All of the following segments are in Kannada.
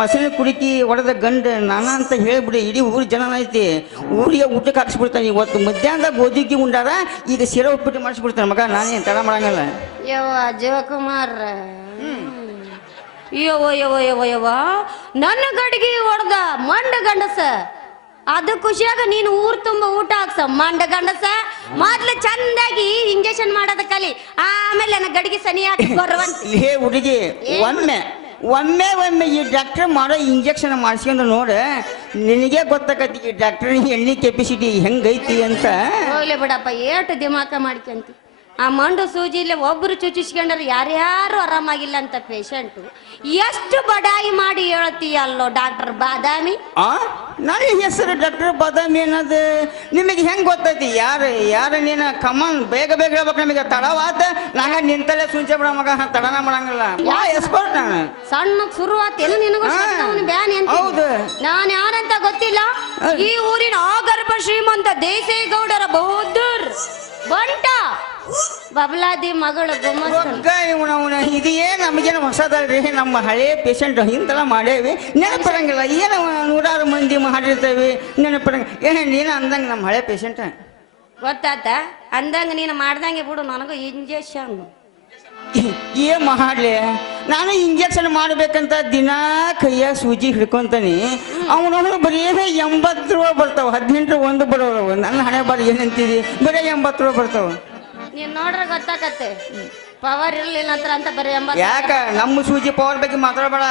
ಮೊಸರಿನ ಕುಡಿಕಿ ಹೊಡೆದ ಗಂಡ ನಾನ ಅಂತ ಹೇಳಿಬಿಡಿ ಇಡೀ ಊರು ಜನ ಐತಿ ಊರಿಗೆ ಊಟಕ್ಕೆ ಹಾಕ್ಸ್ಬಿಡ್ತಾನೆ ಇವತ್ತು ಮಧ್ಯಾಹ್ನದಾಗ ಗೋಧಿಗೆ ಉಂಡಾರ ಈಗ ಸಿರ ಉಪ್ಪಿಟ್ಟು ಮಾಡಿಸ್ಬಿಡ್ತಾನೆ ಮಗ ನಾನೇನು ತಡ ಮಾಡಂಗಿಲ್ಲ ಯವ್ವ ಜೀವಕುಮಾರ್ ಯವ್ವ ನನ್ನ ಗಡಿಗೆ ಹೊಡೆದ ಮಂಡ ಗಂಡಸ ಅದು ಖುಷಿಯಾಗ ನೀನು ಊರ್ ತುಂಬ ಊಟ ಹಾಕ್ಸ ಮಂಡ ಗಂಡಸ ಮೊದ್ಲು ಚಂದಾಗಿ ಇಂಜೆಕ್ಷನ್ ಮಾಡೋದ ಕಲಿ ಆಮೇಲೆ ನನ್ನ ಗಡಿಗೆ ಸನಿ ಹಾಕಿ ಹೇ ಹುಡುಗಿ ಒಮ್ಮೆ ಈ ಡಾಕ್ಟರ್ ಮಾಡೋ ಇಂಜೆಕ್ಷನ್ ಮಾಡಿಸ್ಕೊಂಡು ನೋಡ ನಿನಗೆ ಗೊತ್ತಾಗತ್ತಿ ಈ ಡಾಕ್ಟರ್ ಎಣ್ಣೆ ಕೆಪಾಸಿಟಿ ಹೆಂಗೈತಿ ಅಂತ ಹೋಗ್ಲಿ ಬಿಡಪ್ಪ ಏಟು ದಿಮಾಕ ಮಾಡ್ಕೊಂತಿ ಆ ಮಂಡು ಸೂಜಿಲೆ ಒಬ್ರು ಚುಚ್ಚಿಸ್ಕೊಂಡ್ರೆ ಯಾರ್ಯಾರು ಆರಾಮಾಗಿಲ್ಲ ಅಂತ ಪೇಷಂಟು ಎಷ್ಟು ಬಡಾಯಿ ಮಾಡಿ ಹೇಳ್ತೀಯಲ್ಲೋ ಡಾಕ್ಟರ್ ಬಾದಾಮಿ ನನ್ನ ಹೆಸರು ಡಾಕ್ಟರ್ ಬಾದಾಮಿ ಅನ್ನೋದು ನಿಮಗೆ ಹೆಂಗ್ ಗೊತ್ತೈತಿ ಯಾರು ನೀನು ಕಮನ್ ಬೇಗ ಹೇಳ್ಬೇಕು ನಮಗೆ ತಡವಾದ ನಂಗ ನಿಂತಲ್ಲೇ ಸುಂಚೆ ಬಿಡ ಮಗ ತಡನ ಮಾಡಂಗಿಲ್ಲ ಎಕ್ಸ್ಪರ್ಟ್ ನಾನು ಸಣ್ಣ ಶುರುವಾತೇನು ನಿನಗೂ ಬ್ಯಾನ್ ಅಂತ ಹೌದು ನಾನು ಯಾರಂತ ಗೊತ್ತಿಲ್ಲ ಈ ಊರಿನ ಆಗರ್ಭ ಶ್ರೀಮಂತ ದೇಸೇಗೌಡರ ಬಹದ್ದೂರ್ ಬಂಟ ಬಬ್ಲಾದಿ ಮಗಳು ಇದೇ ನಮಗೇನು ಹೊಸದಲ್ರಿ ನಮ್ಮ ಹಳೆ ಪೇಷಂಟ್ ಇಂತೆಲ್ಲ ಮಾಡೇವಿ ನೆನಪರಂಗಿಲ್ಲ ಏನು ನೂರಾರು ಮಂದಿ ಮಾಡಿರ್ತೇವೆ ನೆನಪರಂಗ ನೀನು ಅಂದಂಗೆ ನಮ್ಮ ಹಳೆ ಪೇಷಂಟ್ ಗೊತ್ತಾತ ಅಂದಂಗ ನೀನು ಮಾಡ್ದಂಗೆ ಬಿಡು ನನಗೂ ಇಂಜೆಕ್ಷನ್ ಏನ್ ಮಾಡ್ಲಿ ನಾನು ಇಂಜೆಕ್ಷನ್ ಮಾಡ್ಬೇಕಂತ ದಿನಾ ಕೈಯ ಸೂಜಿ ಹಿಡ್ಕೊಂತಾನೆ ಅವನವನು ಬರೀ 80 ರೂಪಾಯಿ ಬರ್ತಾವ 18 ಒಂದು ಬರೋವು ನನ್ನ ಹಣೆ ಬಾರಿ ಏನಂತಿದಿ ಬರೀ 80 ರೂಪಾಯಿ ಬರ್ತಾವ ನೀನ್ ನೋಡ್ರೆ ಗೊತ್ತಾಕತ್ತೆ ಪವರ್ ಇರ್ಲಿಲ್ಲ ಅಂತ ಬರೀ 80 ಯಾಕ ನಮ್ಮ ಸೂಜಿ ಪವರ್ ಬಗ್ಗೆ ಮಾತಾಡಬೇಡ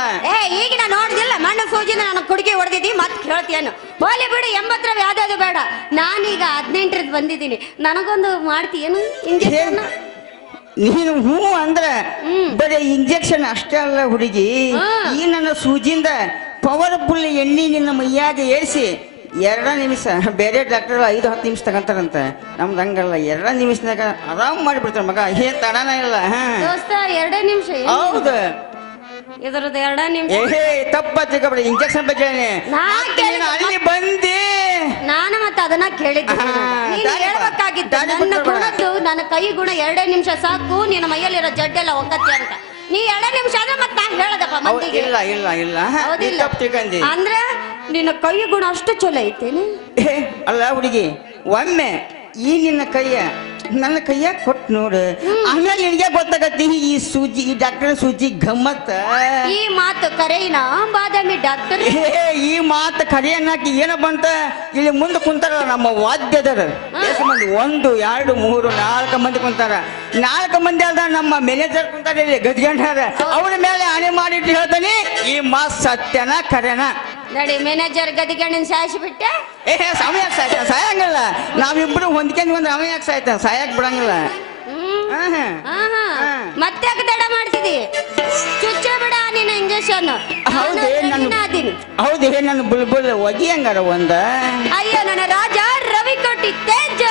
ಈಗ ನಾ ನೋಡ್ದಿಲ್ಲ ಮಣ್ಣು ಸೂಜಿನ ನಾನು ಕುಡಿಕೆ ಹೊಡೆದಿದ್ದಿ ಮತ್ತೆ ಕೇಳ್ತೀಯನು ಹೋಲಿ ಬಿಡು 80 ಯಾವ್ದಾದ್ರು ಬೇಡ ನಾನೀಗ 18 ಬಂದಿದ್ದೀನಿ ನನಗೊಂದು ಮಾಡ್ತೀಯೇನು ಇಂಜೆಕ್ಷನ್ ನೀನು ಹೂ ಅಂದ್ರೆ ಬರೀ ಇಂಜೆಕ್ಷನ್ ಅಷ್ಟೇ ಅಲ್ಲ ಹುಡುಗಿ ಈ ನನ್ನ ಸೂಜಿಯಿಂದ ಪವರ್ಫುಲ್ ಎಣ್ಣೆ ನಿನ್ನ ಮೈಯಾಗ ಏರಿಸಿ 2 ನಿಮಿಷ ಬೇರೆ ಡಾಕ್ಟರ್ 5-10 ನಿಮಿಷ ತಗೊಂತಾರಂತ ನಮ್ದು ಹಂಗಲ್ಲ 2 ನಿಮಿಷನಾಗ ಆರಾಮ್ ಮಾಡಿಬಿಡ್ತಾರ ಮಗ ತಡನ ಇಲ್ಲ ದೋಸ್ತ 2 ನಿಮಿಷ ಹೌದು ಇದ್ರದ್ದು 2 ನಿಮಿಷ ತಪ್ಪ ತಿಳ್ಕೊಬೇಡ ಇಂಜೆಕ್ಷನ್ ಬಗ್ಗೆ ಅಲ್ಲಿ ಬಂದಿ ನಾನು ಮತ್ತೆ ಅದನ್ನ ಕೇಳಿದ್ದೆ ಹೇಳ್ಬೇಕಾಗಿತ್ತು ನನ್ನ ಗುಣದ್ದು ನನ್ನ ಕೈ ಗುಣ 2 ನಿಮಿಷ ಸಾಕು ನಿನ್ನ ಮೈಯಲ್ಲಿರೋ ಜಡ್ಡೆಲ್ಲ ಒಕ್ಕತ್ತೆ ಅಂತ ನೀ 2 ನಿಮಿಷ ಆದ್ರೆ ಮತ್ತೆ ನಾನು ಹೇಳದಪ್ಪ ಮಂದಿಗೆ ಇಲ್ಲ ಅಂದ್ರೆ ನಿನ್ನ ಕೈ ಗುಣ ಅಷ್ಟು ಚಲೋ ಐತೇನೆ ಅಲ್ಲ ಹುಡುಗಿ ಒಮ್ಮೆ ಈ ನಿನ್ನ ನನ್ನ ಕೈಯಾಗ ಕೊಟ್ಟು ನೋಡು ಆಮೇಲೆ ನಿನಗೆ ಗೊತ್ತಾಗತ್ತಿ ಈ ಡಾಕ್ಟರ್ ಸೂಜಿ ಗಮ್ಮತ್ತ ಈ ಮಾತು ಕರೆಯಿನ ಬಾದಾಮಿ ಡಾಕ್ಟರ್ ಈ ಮಾತು ಕರೆ ಅನ್ನಕ್ಕೆ ಏನ ಬಂತ ಇಲ್ಲಿ ಮುಂದೆ ಕುಂತಾರ ನಮ್ಮ ವಾದ್ಯದರ ಎಷ್ಟು ಮಂದಿ 1 2 3 4 ಮಂದಿ ಕುಂತಾರ 4 ಮಂದಿ ಅಲ್ದ ನಮ್ಮ ಮ್ಯಾನೇಜರ್ ಕುಂತಾರ ಇಲ್ಲಿ ಗದ್ಗಂಡಾರ ಅವನ ಮೇಲೆ ಆಣೆ ಮಾಡಿಟ್ಟು ಹೇಳ್ತಾನೆ ಈ ಮಾತು ಸತ್ಯನ ಕರೆನ ನಡಿ ಮ್ಯಾನೇಜರ್ ಗದಿಗಣ್ಣನ ಸಾಯಿಸಿಬಿಟ್ಟೆ ಸಮಯ ಸಾಯಂಗಿಲ್ಲ ನಾವಿಬ್ರು ಹೊಂದ್ಕೊಂಡು ಒಂದು ಸಮಯ ಸಾಯಕ್ ಬಿಡಂಗಿಲ್ಲ ಮತ್ತೆ ತಡ ಮಾಡ್ತಿದಿ ಚುಚ್ಚ ಬಿಡ ನಿನ್ನ ಇಂಜೆಕ್ಷನ್ ಹೌದೇ ನನ್ನ ಬುಲ್ಬುಲ್ ಒಗಿ ಹಂಗಾರ ಒಂದ ಅಯ್ಯೋ ನನ್ನ ರಾಜ ರವಿ ಕೋಟಿ ತೇಜ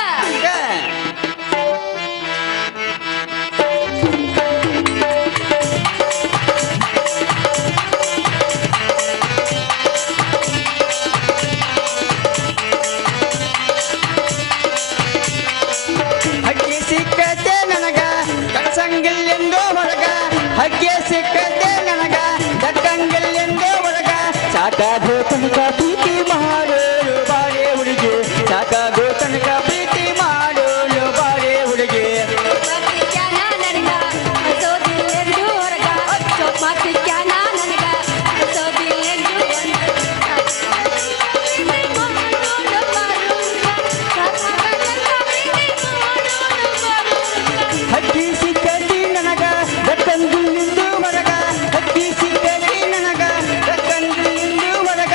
ಹಗ್ಗೆ ಸಿಕ್ಕದೆ ನನಗ ದಕ್ಕಂಗಿಲ್ಲೆಂದೇ ಒಳಗ ಸಾಕಾಗೋ ತನಕ ಪ್ರೀತಿ ಮಾಡೋಳು ಬಾಳೆ ಹುಡುಗಿ ಸಾಕಾಗೋ ತನಕ ಪ್ರೀತಿ ಮಾಡೋಳು ಬಾಳೆ ಹುಡುಗಿ ಹಕ್ಕಿ ಸಿಕ್ಕತಿ ನನಗ ದಕ್ಕಂಗಿಲ್ಲಿಂದು ಹೊರಗ ಹಕ್ಕಿ ಸಿಕ್ಕತಿ ನನಗ ದಕ್ಕಂಗಿಲ್ಲಿಂದು ಹೊರಗ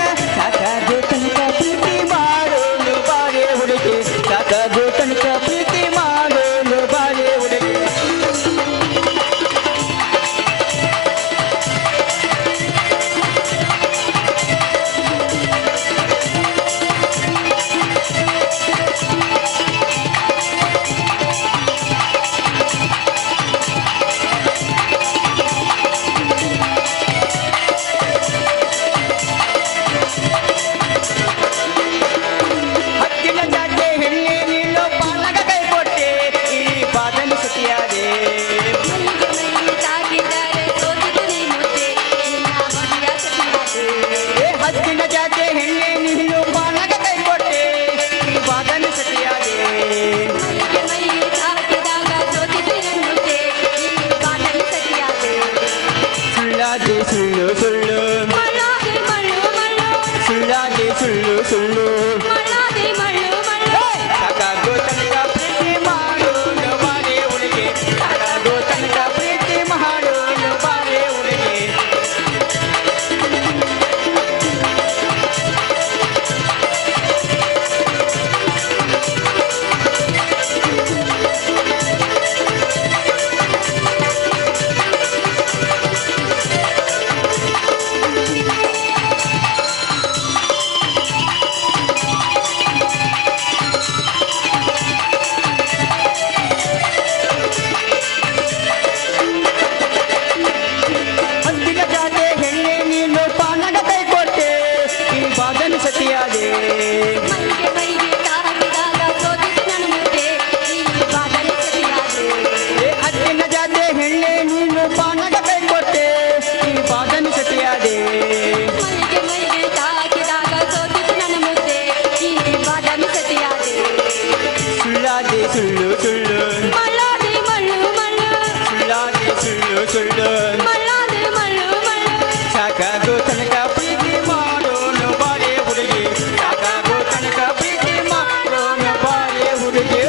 ಸುಳ್ಳಾದಿ ಸುಳ್ಳು ಸುಳ್ಳು ಮಳ್ಳಾದಿ ಮಳ್ಳು ಮಳ್ಳು ಸುಳ್ಳಾದಿ ಸುಳ್ಳು ಸುಳ್ಳು ಮಳ್ಳಾದಿ ಮಳ್ಳು ಮಳ್ಳು ಸಾಕಾಗೋ ತನಕ ಪ್ರೀತಿ ಮಾಡೋನು ಬಾಳೆ ಹುಡುಗಿ ಸಾಕಾಗೋ ತನಕ ಪ್ರೀತಿ ಮಾಡೋನು ಬಾಳೆ ಹುಡುಗಿ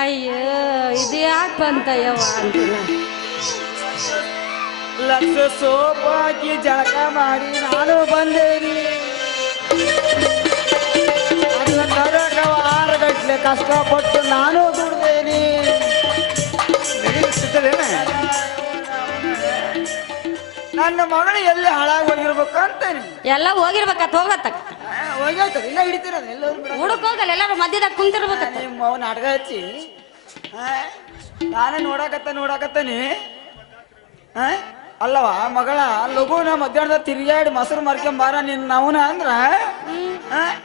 ಅಯ್ಯೋ ಇದು ಯಾಕೆ ಬಂತ ಯವ್ವ ಅಂತಿಲ್ಲ. ಲಕ್ಷ ಸೋಪ್ ಹಾಕಿ ಜಳಕ ಮಾಡಿ ನಾನು ಬಂದೇನಿ. ಅದನ್ನ ತರಕ 6 ಗಂಟೆ ಕಷ್ಟಪಟ್ಟು ನಾನು ದುಡ್ದೇನಿ. ನನ್ನ ಮಗಳು ಎಲ್ಲಿ ಹಾಳಾಗಿ ಹೋಗಿರ್ಬೇಕು ಅಂತಾನೆ. ಎಲ್ಲ ಹೋಗಿರ್ಬೇಕತ್ ಹೋಗತ್ತ ಹೋಗ್ಯಾಯ್ತದ ಇಲ್ಲ ಹಿಡಿತಿರೋದು ಎಲ್ಲ ಹುಡುಕ್ ಹೋಗಲ್ಲ ಎಲ್ಲಾರು ಮಧ್ಯದಾಗ ಕುಂತಿರ್ಬೇಕತ್ತ. ನಿಮ್ಮ ಅವ್ ನಾಟಕ ಹಚ್ಚಿ ನಾನೇ ನೋಡಾಕತ್ತಾನೆ. ಅಲ್ಲವ ಮಗಳ ಲಘುನ ಮಧ್ಯಾಹ್ನದ ತಿರುಗಾಡಿ ಮೊಸರು ಮರ್ಕೊಂಬಾರ ನಿನ್ನ ಅವನ ಅಂದ್ರ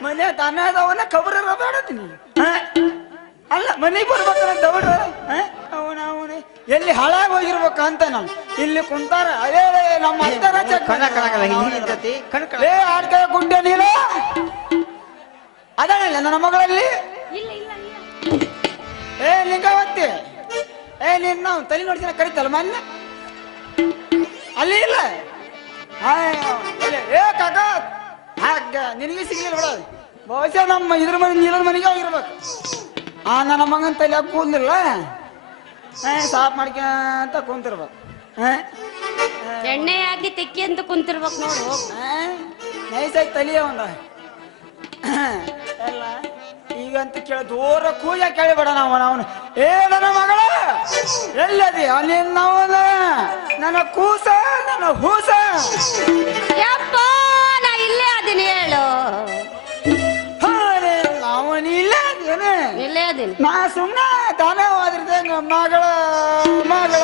ಮನೆ ತನ್ನದವನ ಕಬ್ರ ಬೇಡತೀನಿ. ಅಲ್ಲ ಮನೆಗೆ ಬರ್ಬೇಕಲ್ಲ ದೌಡ್ರ ಅವನ ಎಲ್ಲಿ ಹಾಳಾಗಿ ಹೋಗಿರ್ಬೇಕ ಅಂತ ನಾನು ಇಲ್ಲಿ ಕುಂತಾರ. ಅದೇ ನಮ್ಮ ಅತ್ತರ ಆಡ್ಕ ಗುಡ್ಡೆ ನೀನು ಅದಾಳಿಲ್ಲ ನನ್ನ ಮಗಳಲ್ಲಿ. ಇಲ್ಲ ಇಲ್ಲ ಲಿಂಗಾವತ್ತಿ ನೀನ್ ನಾವು ತಲೆ ನೋಡ್ತೀನಿ ಕರಿತಲ್ಲ ಮೊನ್ನೆ ಅಲ್ಲಿ ಇಲ್ಲ. ಕಾಕ ಹಾಗ ನಿನಗೆ ಸಿಗ್ಲಿಲ್ಲ ಬಿಡ. ಬಹುಶಃ ನಮ್ಮ ಇದ್ರ ಮನೆ ನೀಲದ ಮನೆಗೆ ಹೋಗಿರ್ಬೇಕು. ನನ್ನ ಮಗನ ತಲೆ ಕೂದಲಿಲ್ಲ ಸಾಫ್ ಮಾಡ್ಕೊಂತ ಕುಂತಿರ್ಬೇಕು. ಎಣ್ಣೆ ಹಾಕಿ ತೆಕ್ಕಿ ಅಂತ ಕುಂತಿರ್ಬೇಕು ನೋಡು. ನೈಸಾಗಿ ತಲಿಯ ಒಂದ ಎಲ್ಲ ಈಗಂತ ಕೇಳ ದೂರ ಕೂಜ ಕೇಳಿಬೇಡ ಅವನು ನನ್ನ ಮಗಳ ಎಲ್ಲದಿ ನಿನ್ನವನ ನನ್ನ ಕೂಸ ನನ್ನ ಹೂಸ ಯಪ್ಪ ನಾ ಇಲ್ಲೇ ಅದೀನಿ ಹೇಳು. ಅವನು ಇಲ್ಲ ಅದೇನೆ ಇಲ್ಲೇ ಅದೀನಿ. ನಾ ಸುಮ್ಮನೆ ತಾನೇ ಹೋದ್ರಿದ್ದಂಗ ಮಗಳ ಮಗಳ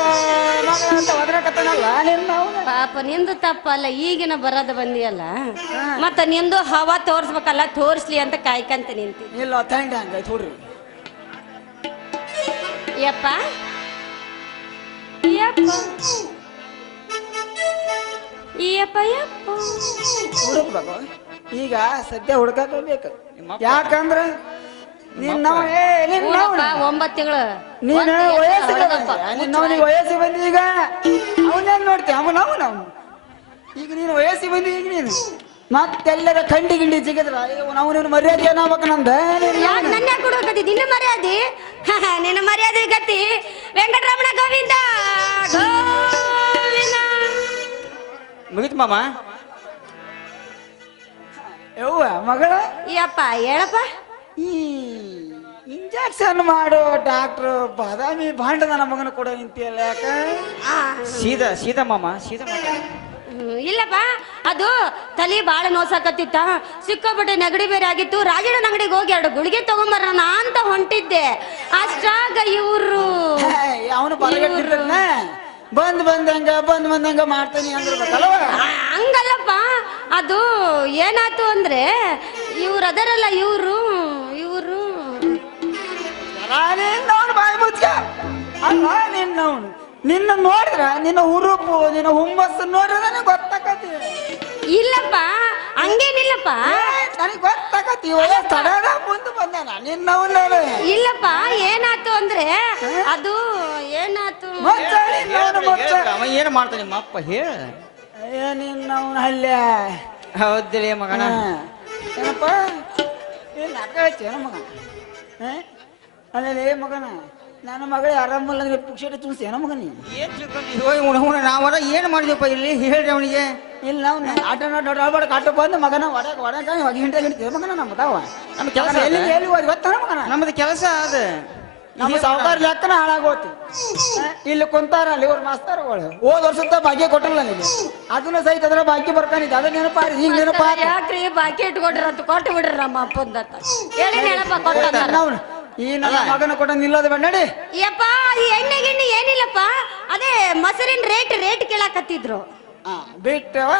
ಮಗಳ ಅಂತ ಒದರಕತ್ತನಲ್ಲ ನಿನ್ನವನ. ಪಾಪ ನಿಂದು ತಪ್ಪಲ್ಲ, ಈಗಿನ ಬರೋದು ಬಂದಿಯಲ್ಲ ಮತ್ತ ನಿಂದು ಹವಾ ತೋರ್ಸ್ಬೇಕಲ್ಲ, ತೋರ್ಸ್ಲಿ ಅಂತ ಕಾಯ್ಕಂತ ನಿಂತಿ. ಇಲ್ಲ ಥ್ಯಾಂಕ್ ಹಂಗಾಯ್ತು ಹುಡ್ರಿ. ಯಪ್ಪ ಯಪ್ಪ ಯಪ್ಪ ಯಪ್ಪ ಹುಡುಕ್ಬೇಕು ಈಗ ಸದ್ಯ ಹುಡ್ಕಬೇಕು. ಯಾಕಂದ್ರ ನಿನ್ನ ನೋಡಪ್ಪ, 9 ತಿಂಗಳು ನೀನು ವಯಸ್ಸಿಗೆ ವಯಸ್ಸಿಗೆ ಬಂದಿ. ಈಗ ಅವನೇನ್ ನೋಡ್ತೀವಿ ಅವನು ಈಗ ನೀನು ವಯಸ್ಸಿಗೆ ಬಂದಿ. ಈಗ ನೀನು ಮತ್ತೆಲ್ಲರ ಕಂಡಿ ಗಿಂಡಿ ಸಿಗಿದ್ರ ಅವನ ಮರ್ಯಾದೆ ಏನಾಗ್ಬೇಕು ನಂದ. ನನ್ನ ಕೊಡೋಕತಿ ನಿನ್ನ ಮರ್ಯಾದೆ ನಿನ್ನ ಮರ್ಯಾದೆ ಗತಿ ವೆಂಕಟರಮಣ ಗೋವಿಂದ ಗೋವಿಂದ. ಮುಗಿತು ಮಾಮ. ಯವ್ವ ಮಗಳ ಯಪ್ಪ ಹೇಳಪ್ಪ. ಈ ಇಂಜೆಕ್ಷನ್ ಮಾಡೋ ಡಾಕ್ಟ್ರು ಬಾದಾಮಿ ಭಾಂಡ ನನ್ನ ಮಗನ ಕೂಡ ನಿಂತಿಯಲ್ಲ ಯಾಕ? ಸೀದಾ ಮಾಮ ಸೀದಾ ಮಾಮ. ಇಲ್ಲಪ್ಪ, ಅದು ತಲೆ ಬಾಳ ನೋಸಾಕತ್ತಿತ್ತ, ಸಿಕ್ಕಾಪಟ್ಟೆ ನೆಗಡಿ ಬೇರೆ ಆಗಿತ್ತು. ರಾಜಣ್ಣನ ಅಂಗಡಿಗೆ ಹೋಗಿ 2 ಗುಳಿಗೆ ತಗೊಂಬರೋಣ ಅಂತ ಹೊಂಟಿದ್ದೆ. ಅಷ್ಟಾಗ ಇವ್ರು ಅವನು ಬರಗಟ್ಟಿರ್ತಾನ ಬಂದಂಗ ಮಾಡ್ತಾನೆ ಅಂದಿರ್ಬೇಕಲ್ವ? ಹಂಗಲ್ಲಪ್ಪ, ಅದು ಏನಾಯ್ತು ಅಂದ್ರೆ ಇವ್ರು ಅದರಲ್ಲ ಇವ್ರು ಬಾಯಿ ಮುಚ್ಚ ಅಲ್ಲ ನಿನ್ನವನು. ನಿನ್ನ ನೋಡಿದ್ರ ನಿನ್ನ ಹುರುಪು ನಿನ್ನ ಹುಮ್ಮಸ್ಸು ನೋಡಿದ್ರೆ ನನಗೆ ಗೊತ್ತಾಕತಿ. ಇಲ್ಲಪ್ಪ ಹಂಗೇನಿಲ್ಲಪ್ಪ, ನನಗೆ ಗೊತ್ತಾಕತಿ. ತಡದ ಮುಂದೆ ಬಂದಾನ ನಿನ್ನವನ. ಇಲ್ಲಪ್ಪ ಏನಾಯ್ತು ಅಂದ್ರೆ ಅದು ಏನಾಯ್ತು ಅವ ಏನು ಮಾಡ್ತಾನೆ ನಿಮ್ಮ ಅಪ್ಪ ಹೇಳ. ನಿನ್ನವನ ಹಲ್ಯ ಹೌದಿಲ್ಲ ಮಗನ. ಏನಪ್ಪ ನಾಟಕ ಹಚ್ಚಿ ಏನ ಮಗನ ಅಲ್ಲೇ ಮಗನ ನನ್ನ ಮಗಳೇ ಆರಾಮಲ್ಲ ಅಂದ್ರೆ ಪುಕ್ಷೇಟ ತುಂಬಿಸಿ ಏನೋ ಮಗನಿ. ನಾವರ ಏನು ಮಾಡಿದ್ವಪ್ಪ ಇಲ್ಲಿ ಹೇಳ್ರಿ ಅವನಿಗೆ. ಇಲ್ಲ ನಾವು ಆಟ ಕಾಟ ಬಂದು ಮಗನ ಹೊರಗೆ ಹಿಂಡ್ತೀವಿ ಮಗನ ನಮ್ಮ ತಾವ ನಮ್ಮ ಕೆಲಸ ಎಲ್ಲಿ ಗೊತ್ತಾನ ಮಗನ ನಮ್ಮದು ಕೆಲಸ ಅದ. ನಮ್ಮ ಸಾವುಕಾರ ಲೆಕ್ಕನ ಹಾಳಾಗೋತಿ ಇಲ್ಲಿ ಕುಂತಾರಲ್ಲ ಇವ್ರ ಮಾಸ್ತರ್ಗಳು ಹೋದ್ ವರ್ಷದ ಭಾಗ್ಯ ಕೊಟ್ಟಲ್ಲ ನನಗೆ ಅದನ್ನ ಸಹಿತ ಅದ್ರ ಬಾಕಿ ಬರ್ತಾನಿದ್ದೆ ಅದನ್ನ ನೆನಪಾರಿ ಈಗ ನೆನಪಾರಿ ಯಾಕ್ರಿ ಬಾಕಿ ಇಟ್ಕೊಟ್ರ ಅಂತ ಕೊಟ್ಟು ಬಿಡ್ರಿ ನಮ್ಮ ಅಪ್ಪಂದ ಹೇಳಿ ನೆನಪ ಕೊಟ್ಟ ನಾವು ಈ ನನ್ನ ಮಗನ ಕೊಟ್ಟ ನಿಲ್ಲೋದು ಬೇಡ ನಡಿ ಯಪ್ಪ ಈ ಎಣ್ಣೆ ಗಿಣ್ಣೆ ಏನಿಲ್ಲಪ್ಪ ಅದೇ ಮೊಸರಿನ ರೇಟ್ ಕೇಳಾಕತ್ತಿದ್ರು ಬಿಟ್ಟವ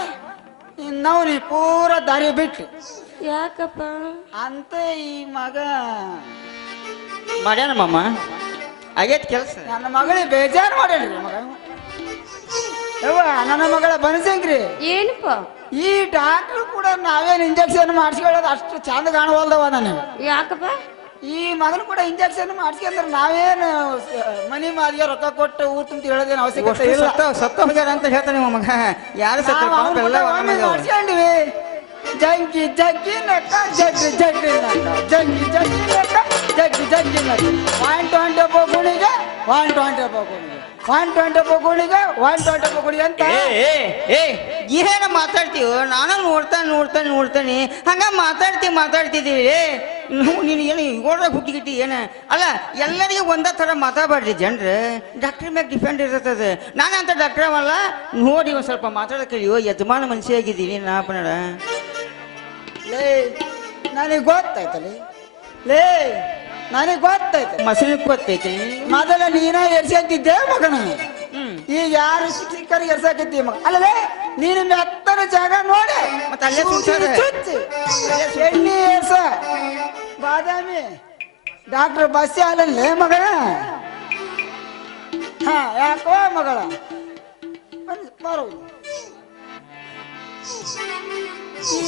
ನಾವು ನೀ ಪೂರ ದಾರಿ ಬಿಟ್ಟು ಯಾಕಪ್ಪ ಅಂತ ಈ ಮಗ ಮಾಡ್ಯಾನ ಮಾಮ ಆಗೇತ್ ಕೆಲಸ. ನನ್ನ ಮಗಳಿಗೆ ಬೇಜಾರು ಮಾಡೇನ್ರಿ ಮಗ ಯವ್ವ ನನ್ನ ಮಗಳ ಬನಸಂಗ್ರಿ ಏನಪ್ಪ ಈ ಡಾಕ್ಟ್ರು ಕೂಡ ನಾವೇನ್ ಇಂಜೆಕ್ಷನ್ ಮಾಡಿಸ್ಕೊಳ್ಳೋದು ಅಷ್ಟು ಚಂದ ಕಾಣವಲ್ದವ ನನಗೆ ಯಾಕಪ್ಪ ಈ ಮಗನ ಕೂಡ ಇಂಜೆಕ್ಷನ್ ಮಾಡಿಸ್ಕೊಂಡ್ರೆ ನಾವೇನು ಮನಿ ಮಾದಿಗೆ ರೊಕ್ಕ ಕೊಟ್ಟು ಊಟ ಅಂತ ಹೇಳೋದೇನು ಅವಶ್ಯಕತೆ ಇಲ್ಲ ಸತ್ತ ಹೋಗ್ಯಾರ ಅಂತ ಹೇಳ್ತಾನೆ ನಿಮ್ಮ ಮಗ. ಯಾರು ಸತ್ತ ಮಾಡಿಸ್ಕೊಂಡಿವಿ ಜಗ್ಗಿ ಜಗ್ಗಿ ನಕ್ಕ ಜಗ್ಗಿ ಜಗ್ಗಿ ನಕ್ಕ ಜಗ್ಗಿ ಜಗ್ಗಿ ನಕ್ಕ ಜಗ್ಗಿ ಜಗ್ಗಿ ನಕ್ಕ 120 ಗುಣಿಗೆ 120 ಗುಣಿಗೆ 120 ಗುಣಿಗೆ 120 ಗುಣಿಗೆ ಅಂತ ಏನ ಮಾತಾಡ್ತೀವ? ನಾನು ನೋಡ್ತಾನೆ ಹಂಗ ಮಾತಾಡ್ತಿದ್ದೀವಿ. ನೀನು ಏನು ಇವಾಗ ಹುಟ್ಟಿಗಿಟ್ಟಿ ಏನ ಅಲ್ಲ, ಎಲ್ಲರಿಗೂ ಒಂದೇ ಥರ ಮಾತಾಡ್ಬಾರ್ರಿ ಜನರು. ಡಾಕ್ಟರ್ ಮ್ಯಾಗ ಡಿಪೆಂಡ್ ಇರ್ತದೆ. ನಾನಂತ ಡಾಕ್ಟರ್ ಅವಲ್ಲ, ನೋಡಿ ಒಂದು ಸ್ವಲ್ಪ ಮಾತಾಡಕ್ಕೆ ಯಜಮಾನ ಮನುಷ್ಯ ಆಗಿದ್ದೀನಿ ನಾ ಪನ್ನಡ. ಲೇ ನನಗೆ ಗೊತ್ತಾಯ್ತಲ್ಲಿ ಲೇ ನನಗೆ ಗೊತ್ತಾಯ್ತು ಮಸಳಿ ಗೊತ್ತೈತಿ. ಮೊದಲ ನೀನ ಎರ್ಸಂತಿದ್ದೆ ಮಗನ, ಈಗ ಯಾರು ಶಿಕ್ಷಕರಿಗೆ ಎರ್ಸಾಕತ್ತಿ ಮಗ. ಅಲ್ಲೇ ನೀನು ಮೆತ್ತನ ಜಾಗ ನೋಡಿ ಮತ್ತೆ ಅಲ್ಲೇ ಚುಚ್ಚಿ ಎಣ್ಣೆ ಎರ್ಸ ಬಾದಾಮಿ ಡಾಕ್ಟರ್ ಬಸ್ ಅಲ್ಲೇ ಮಗಳ. ಹಾ ಯಾಕೋ ಮಗಳ ಬರೋದು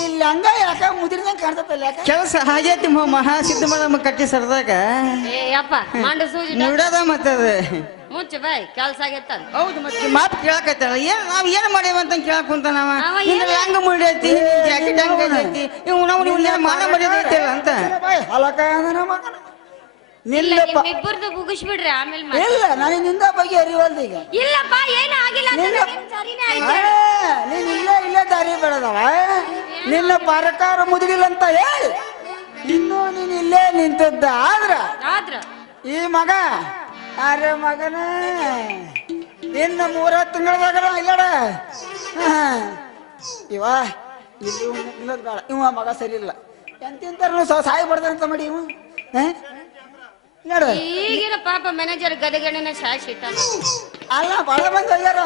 ಇಲ್ಲಿ ಹಂಗ ಯಾಕ ಮುದಿರಿದಂಗ ಕಾಣ್ತಲ್ಲ ಯಾಕ ಕೆಲಸ ಹಾಗೈತಿ ಮಹಾಸಿದ್ಧ ಮಾಡಮ್ಮ ಕಟ್ಟಿ ಸರ್ದಾಗ ಯಪ್ಪ ಮಂಡ ಸೂಜಿ ನೋಡದ ಮತ್ತದ ಮುಚ್ಚ ಬಾಯ್ ಕೆಲ್ಸ ಆಗೈತದ. ಹೌದು ಮತ್ತೆ ಮಾತು ಕೇಳಕತ್ತಲ್ಲ. ನಾವ್ ಏನ್ ಮಾಡೇವ ಅಂತ ಕೇಳಕ್ ಕುಂತ ನಾವ ಹಂಗ ಮುಡಿಯೈತಿ ಜಾಕೆಟ್ ಹಂಗೈತಿ ನಾವು ಮಾನ ಮರ್ಯಾದೈತಿಲ್ಲ ಅಂತ ಹಲಕ ಮಗನ ನಿಲ್ಲಪ್ಪ ಇಬ್ಬರದು ಮುಗಿಸ್ಬಿಡ್ರಿ ಆಮೇಲೆ ಇಲ್ಲ ನನಗೆ ನಿಂದ ಬಗ್ಗೆ ಅರಿವಲ್ದು ಈಗ. ಇಲ್ಲಪ್ಪ ಏನು ಆಗಿಲ್ಲ ಸರಿನೇ ಆಯ್ತು. ನೀನ್ ಇಲ್ಲೇ ದಾರಿ ಬೆಳೆದವ ನಿನ್ನ ಪರಕಾರ ಮುದುಗಿಲ್ಲ ಅಂತ ಹೇಳಿ ಇನ್ನೂ ನೀನ್ ಇಲ್ಲೇ ನಿಂತದ್ದ ಆದ್ರ ಈ ಮಗ ಅರೆ ಮಗನ ಇನ್ನು 3 ತಿಂಗಳದಾಗ ಇಲ್ಲಡ ಇವ ಇಲ್ಲಿ ಇಲ್ಲದ ಬೇಡ. ಇವ ಮಗ ಸರಿ ಇಲ್ಲ ಎಂತಿಂತಾರು ಸಾಯಿ ಬಡ್ದಂತ ಮಾಡಿ ಇವ ಈಗಿನ ಪಾಪ ಮ್ಯಾನೇಜರ್ ಗದಗಣನ ಶಾಶ್ ಇಟ್ಟ. ಅಲ್ಲ ಬಹಳ ಮಂದಿ ಹೋಗ್ಯಾರ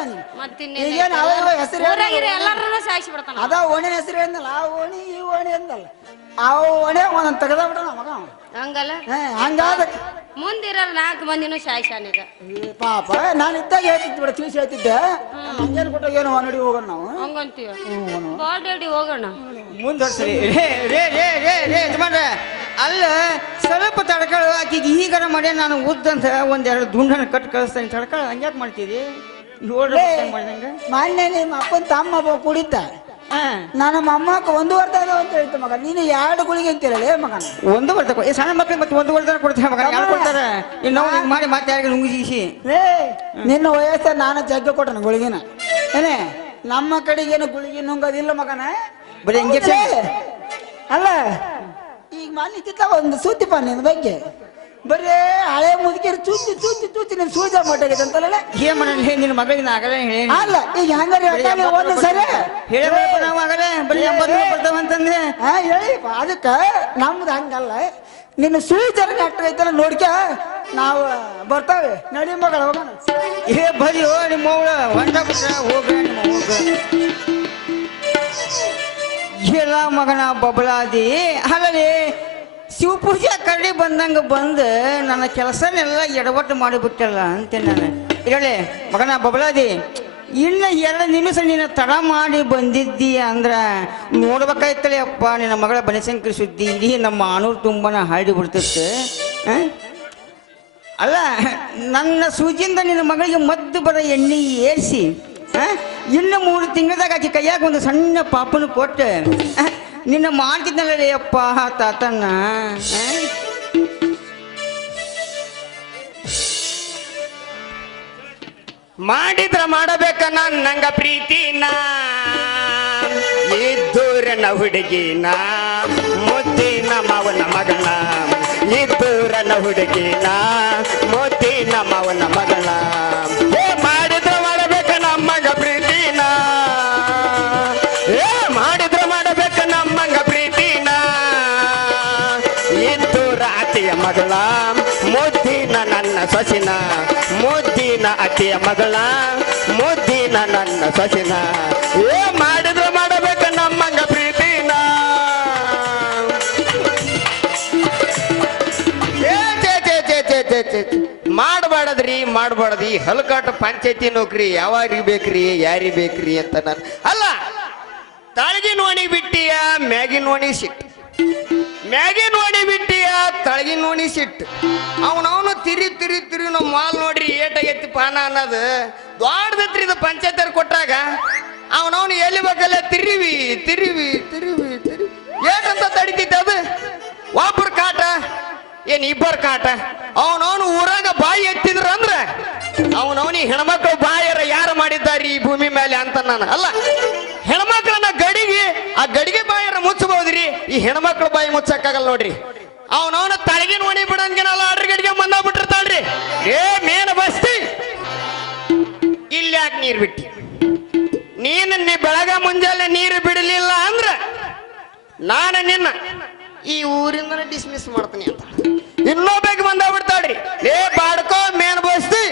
ಈಗೇನು ಅವ ಹೆಸರು ಎಲ್ಲಾರು ಸಾಯಿಸಿ ಬಿಡ್ತಾನ. ಅದ ಓಣಿನ ಹೆಸರು ಏನಲ್ಲ ಆ ಓಣಿ ಈ ಓಣಿ ಅಂದಲ್ಲ ಆ ಓಣಿ ಒಂದೊಂದು ತೆಗೆದ ಬಿಟ್ಟ ಮಗ ಹಂಗಲ್ಲ ಹಂಗಾದ ಮುಂದಿರಲ್ಲ 4 ಮಂದಿನೂ ಶಾಯಿಸಾನೀಗ ಪಾಪ ನಾನು ಇದ್ದಾಗ ಹೇಳ್ತಿದ್ದೆ ಬಿಡ ತಿಳಿಸಿ ಹೇಳ್ತಿದ್ದೆ ಹಂಗೇನು ಕೊಟ್ಟಾಗ ಏನು ಹೊನ್ನಡಿ ಹೋಗೋಣ ನಾವು ಹಂಗಂತೀವ ಬಾಡಿ ಹೋಗೋಣ ಮುಂದುವರ್ಸ್ರಿ. ಯಜಮಾನ್ರ ಅಲ್ಲ ಸ್ವಲ್ಪ ತಡ್ಕಳು ಆಕಿಗೆ ಈಗಾರ ಮಾಡ್ಯ ನಾನು ಉದ್ದಂತ ಒಂದೆರಡು ದುಂಡನ ಕಟ್ ಕಳಿಸ್ತೇನೆ ತಡ್ಕಳ ಹಂಗ್ಯಾಕೆ ಮಾಡ್ತೀರಿ? ಮಾನ್ಯ ನಿಮ್ಮ ಅಪ್ಪನ ತಮ್ಮ ಕುಡಿತ ನನ್ನ ಮೊಮ್ಮಕ್ಕ 1 ವರ್ಷ ಅಂತ ಹೇಳ್ತ ಮಗ ನೀನು 2 ಗುಳಿಗೆ ಅಂತೀರಲ್ಲ ಮಗನ 1 ವರ್ಷ ಸಣ್ಣ ಮಕ್ಳಿಗೆ ಮತ್ತೆ 1 ವರ್ಷ ಕೊಡ್ತಾರೆ ಮಗ ಯಾರು ಕೊಡ್ತಾರೆ? ಇನ್ನು ಮಾಡಿ ಮತ್ತೆ ಯಾರಿಗೆ ನುಂಗಿಸಿ ನಿನ್ನ ವಯಸ್ಸ ನಾನು ಜಗ್ಗ ಕೊಟ್ಟನ ಗುಳಿಗೆನ ಏನೇ ನಮ್ಮ ಕಡೆಗೇನು ಗುಳಿಗೆ ನುಂಗೋದಿಲ್ಲ ಮಗನ ಬರೀ ಇಂಜೆಕ್ಷನ್ ಅಲ್ಲ. ಈಗ ಮಾನ್ಯತಿತ್ತ ಒಂದು ಸೂತಿಪ್ಪ ನಿನ್ನ ಬಗ್ಗೆ ಬರೇ ಹಳೆ ಮುದುಕಿರು ಚೂಚಿ ನಿನ್ ಸೂಜ ಮಟ್ಟಾಗೈತೆ ಅಂತಲ್ಲ ಏನ್ ಮಾಡಲಿ ನಿನ್ನ ಮಗಳಿಗೆ ನಾ ಆಗಲೇ ಹೇಳಿ ಅಲ್ಲ ಈಗ ಹಂಗಾರೆ ಒಂದು ಸರಿ ಹೇಳಬೇಕು ನಾವು ಆಗಲೇ ಬರೀ 80 ಬರ್ತಾವಂತಂದ್ರೆ ಹೇಳಿಪ್ಪ ಅದಕ್ಕೆ ನಮ್ದು ಹಂಗಲ್ಲ ನಿನ್ನ ಸೂಜರ ನೆಟ್ಟಗೈತಲ್ಲ ನೋಡ್ಕ ನಾವು ಬರ್ತಾವೆ ನಡಿ ಮಗಳ ಹೋಗೋಣ. ಬರೀ ನಿಮ್ಮ ಹೊಂಟ ಬಿಟ್ರ ಹೋಗ್ರಿ ನಿಮ್ಮ ಎಲ್ಲ ಮಗನ ಬಬಲಾದಿ ಅಲ್ಲಲ್ಲಿ ಶಿವಪೂಜೆ ಕರಡಿ ಬಂದಂಗ ಬಂದು ನನ್ನ ಕೆಲಸನೆಲ್ಲ ಎಡವಟ್ಟು ಮಾಡಿಬಿಟ್ಟಲ್ಲ ಅಂತೆ ನಾನು. ಹೇಳಿ ಮಗನ ಬಬಲಾದಿ ಇನ್ನು 2 ನಿಮಿಷ ನೀನು ತಡ ಮಾಡಿ ಬಂದಿದ್ದಿ ಅಂದ್ರ ನೋಡ್ಬೇಕಾಯ್ತಲೇ ಅಪ್ಪ ನಿನ್ನ ಮಗಳ ಬನಶಂಕರಿ ಸುದ್ದಿ ಇಡೀ ನಮ್ಮ ಆನೂರು ತುಂಬನ ಹಾಡಿ ಬಿಡ್ತಿತ್ತು. ಅಲ್ಲ ನನ್ನ ಸೂಜಿಯಿಂದ ನಿನ್ನ ಮಗಳಿಗೆ ಮದ್ದು ಬರೋ ಎಣ್ಣೆ ಏರಿಸಿ ಇನ್ನು 3 ತಿಂಗಳದಾಗ ಆಕಿ ಕೈಯಾಗ ಒಂದು ಸಣ್ಣ ಪಾಪನ ಕೊಟ್ಟು ನಿನ್ನ ಮಾಡ್ತಿದ್ನಲ್ಲ ಅಪ್ಪ ತಾತನ್ನ. ಮಾಡಿದ್ರ ಮಾಡಬೇಕ ನನ್ನಂಗ ಪ್ರೀತಿನ ಇದ್ದೂರನ ಹುಡುಗಿನ ಮುದ್ದಿನ ಮಾವನ ಮಗನ ಇದ್ದೂರನ ನನ್ನ ಹುಡುಗಿನ ಮೋತಿ ನಮ್ಮವನ ಮಗಳ ಏ ಮಾಡಿದ್ರೆ ಮಾಡಬೇಕ ನಮ್ಮಂಗ ಪ್ರೀತಿನ ಏ ಮಾಡಿದ್ರೆ ಮಾಡಬೇಕ ನಮ್ಮಂಗ ಪ್ರೀತಿನ ಇದ್ದು ರಾತಿಯ ಮಗಳ ಮುದ್ದಿನ ನನ್ನ ಸೊಸಿನ ಮುದ್ದಿನ ಅತಿಯ ಮಗಳ ಮುದ್ದಿನ ನನ್ನ ಸೊಸಿನ ಏ ಮಾಡಿದ್ರೆ ಮಾಡಬೇಕ ನಮ್ಮಂಗ ಪ್ರೀತಿನ ಮಾಡಬಾರ್ದ್ರಿ ಮಾಡಬಾರ್ದು ಈ ಹಲಕಾಟ ಪಂಚಾಯತಿ ನೌಕರಿ ಯಾವಾಗ ಬೇಕ್ರಿ ಯಾರಿಗೆ ಬೇಕ್ರಿ ಅಂತ ನಾನು ಅಲ್ಲ ತಳಗಿನ ಓಣಿ ಬಿಟ್ಟಿಯ ಮ್ಯಾಗಿನ ಓಣಿ ಸಿಟ್ಟು ಮ್ಯಾಗಿನ ಓಣಿ ಬಿಟ್ಟಿಯ ತಳಗಿನ ಓಣಿ ಸಿಟ್ಟು ಅವನವನು ತಿರಿ ನಮ್ಮ ಮಾಲ್ ನೋಡ್ರಿ ಏಟಾಗೈತಿ ಪಾನ ಅನ್ನೋದು ದೊಡ್ಡದತ್ರಿ ಇದು ಪಂಚಾಯತ್ ಕೊಟ್ಟಾಗ ಅವನವನು ಎಲ್ಲಿ ಬೇಕಲ್ಲ ತಿರಿವಿ ಏಟಂತ ತಡಿತೈತೆ ಅದು ಒಬ್ಬರ ಕಾಟ ಏನ್ ಇಬ್ಬರ ಕಾಟ ಅವನವನು ಊರಾಗ ಬಾಯಿ ಎತ್ತಿದ್ರ ಅಂದ್ರ ಅವನವನಿ ಹೆಣ್ಮಕ್ಳು ಬಾಯರ ಯಾರು ಮಾಡಿದ್ದಾರೆ ಈ ಭೂಮಿ ಮೇಲೆ ಅಂತ ನಾನು ಅಲ್ಲ ಹೆಣ್ಮಕ್ಳನ್ನ ಆ ಗಡಿಗೆ ಬಾಯರ ಮುಚ್ಚಬಹುದ್ರಿ ಈ ಹೆಣ್ಮಕ್ಳು ಬಾಯಿ ಮುಚ್ಚಕ್ಕಾಗಲ್ಲ ನೋಡ್ರಿ ಅವನವನ ತಳಗಿನ ಓಣಿ ಬಿಡಂಗಿನಲ್ಲ ಆಡ್ರಿ ಗಡಿಗೆ ಬಂದಾಗ್ಬಿಟ್ಟಿರ್ತಾಳ್ರಿ ಏ ಮೇನ ಬಸ್ತಿ ಇಲ್ಲಿ ಯಾಕೆ ನೀರ್ ಬಿಟ್ಟಿ ನೀ ಬೆಳಗ ಮುಂಜಾನೆ ನೀರು ಬಿಡಲಿಲ್ಲ ಅಂದ್ರ ನಾನು ನಿನ್ನ ಈ ಊರಿಂದ ಡಿಸ್ಮಿಸ್ ಮಾಡ್ತೀನಿ ಅಂತ ಇನ್ನೊಬ್ಬಗೆ ಬಂದಾಗ್ಬಿಡ್ತಾಳ್ರಿ ಏ ಬಾಡ್ಕೋ ಮೇನ್ ಬಸ್ತಿ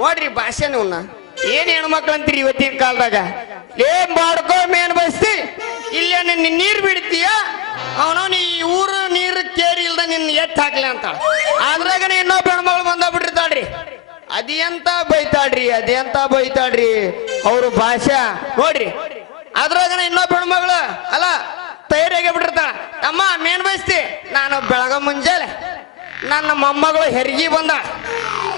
ನೋಡ್ರಿ ಭಾಷೆ ನೀವನ್ನ ಏನ್ ಹೆಣ್ಮಕ್ಳು ಅಂತೀರಿ ಇವತ್ತಿನ ಕಾಲದಾಗ ಏ ಬಾಡ್ಕೋ ಮೇನ್ ಬಸ್ತಿ ಇಲ್ಲೇ ನಿನ್ನ ನೀರ್ ಬಿಡ್ತೀಯ ಅವನವನು ಈ ಊರು ನೀರು ಕೇರಿ ಇಲ್ದ ನಿನ್ನ ಎತ್ತು ಹಾಕ್ಲಿ ಅಂತ ಅದ್ರಾಗ ಇನ್ನೊಬ್ಬ ಹೆಣ್ಮಗಳು ಬಂದಾಗ್ಬಿಟ್ಟಿರ್ತಾಳ್ರಿ ಅದೇಂತ ಬೈತಾಡ್ರಿ ಅವ್ರ ಭಾಷೆ ನೋಡ್ರಿ ಅದ್ರಾಗ ಇನ್ನೊಬ್ಬ ಹೆಣ್ಮಗಳು ಅಲ್ಲ ತಯಾರಾಗಿ ಬಿಟ್ಟಿರ್ತಾಳ ಅಮ್ಮ ಮೇನ್ ಬಯಸ್ತಿ ನಾನು ಬೆಳಗ ಮುಂಜಾನೆ ನನ್ನ ಮೊಮ್ಮಗಳು ಹೆರಿಗೆ ಬಂದ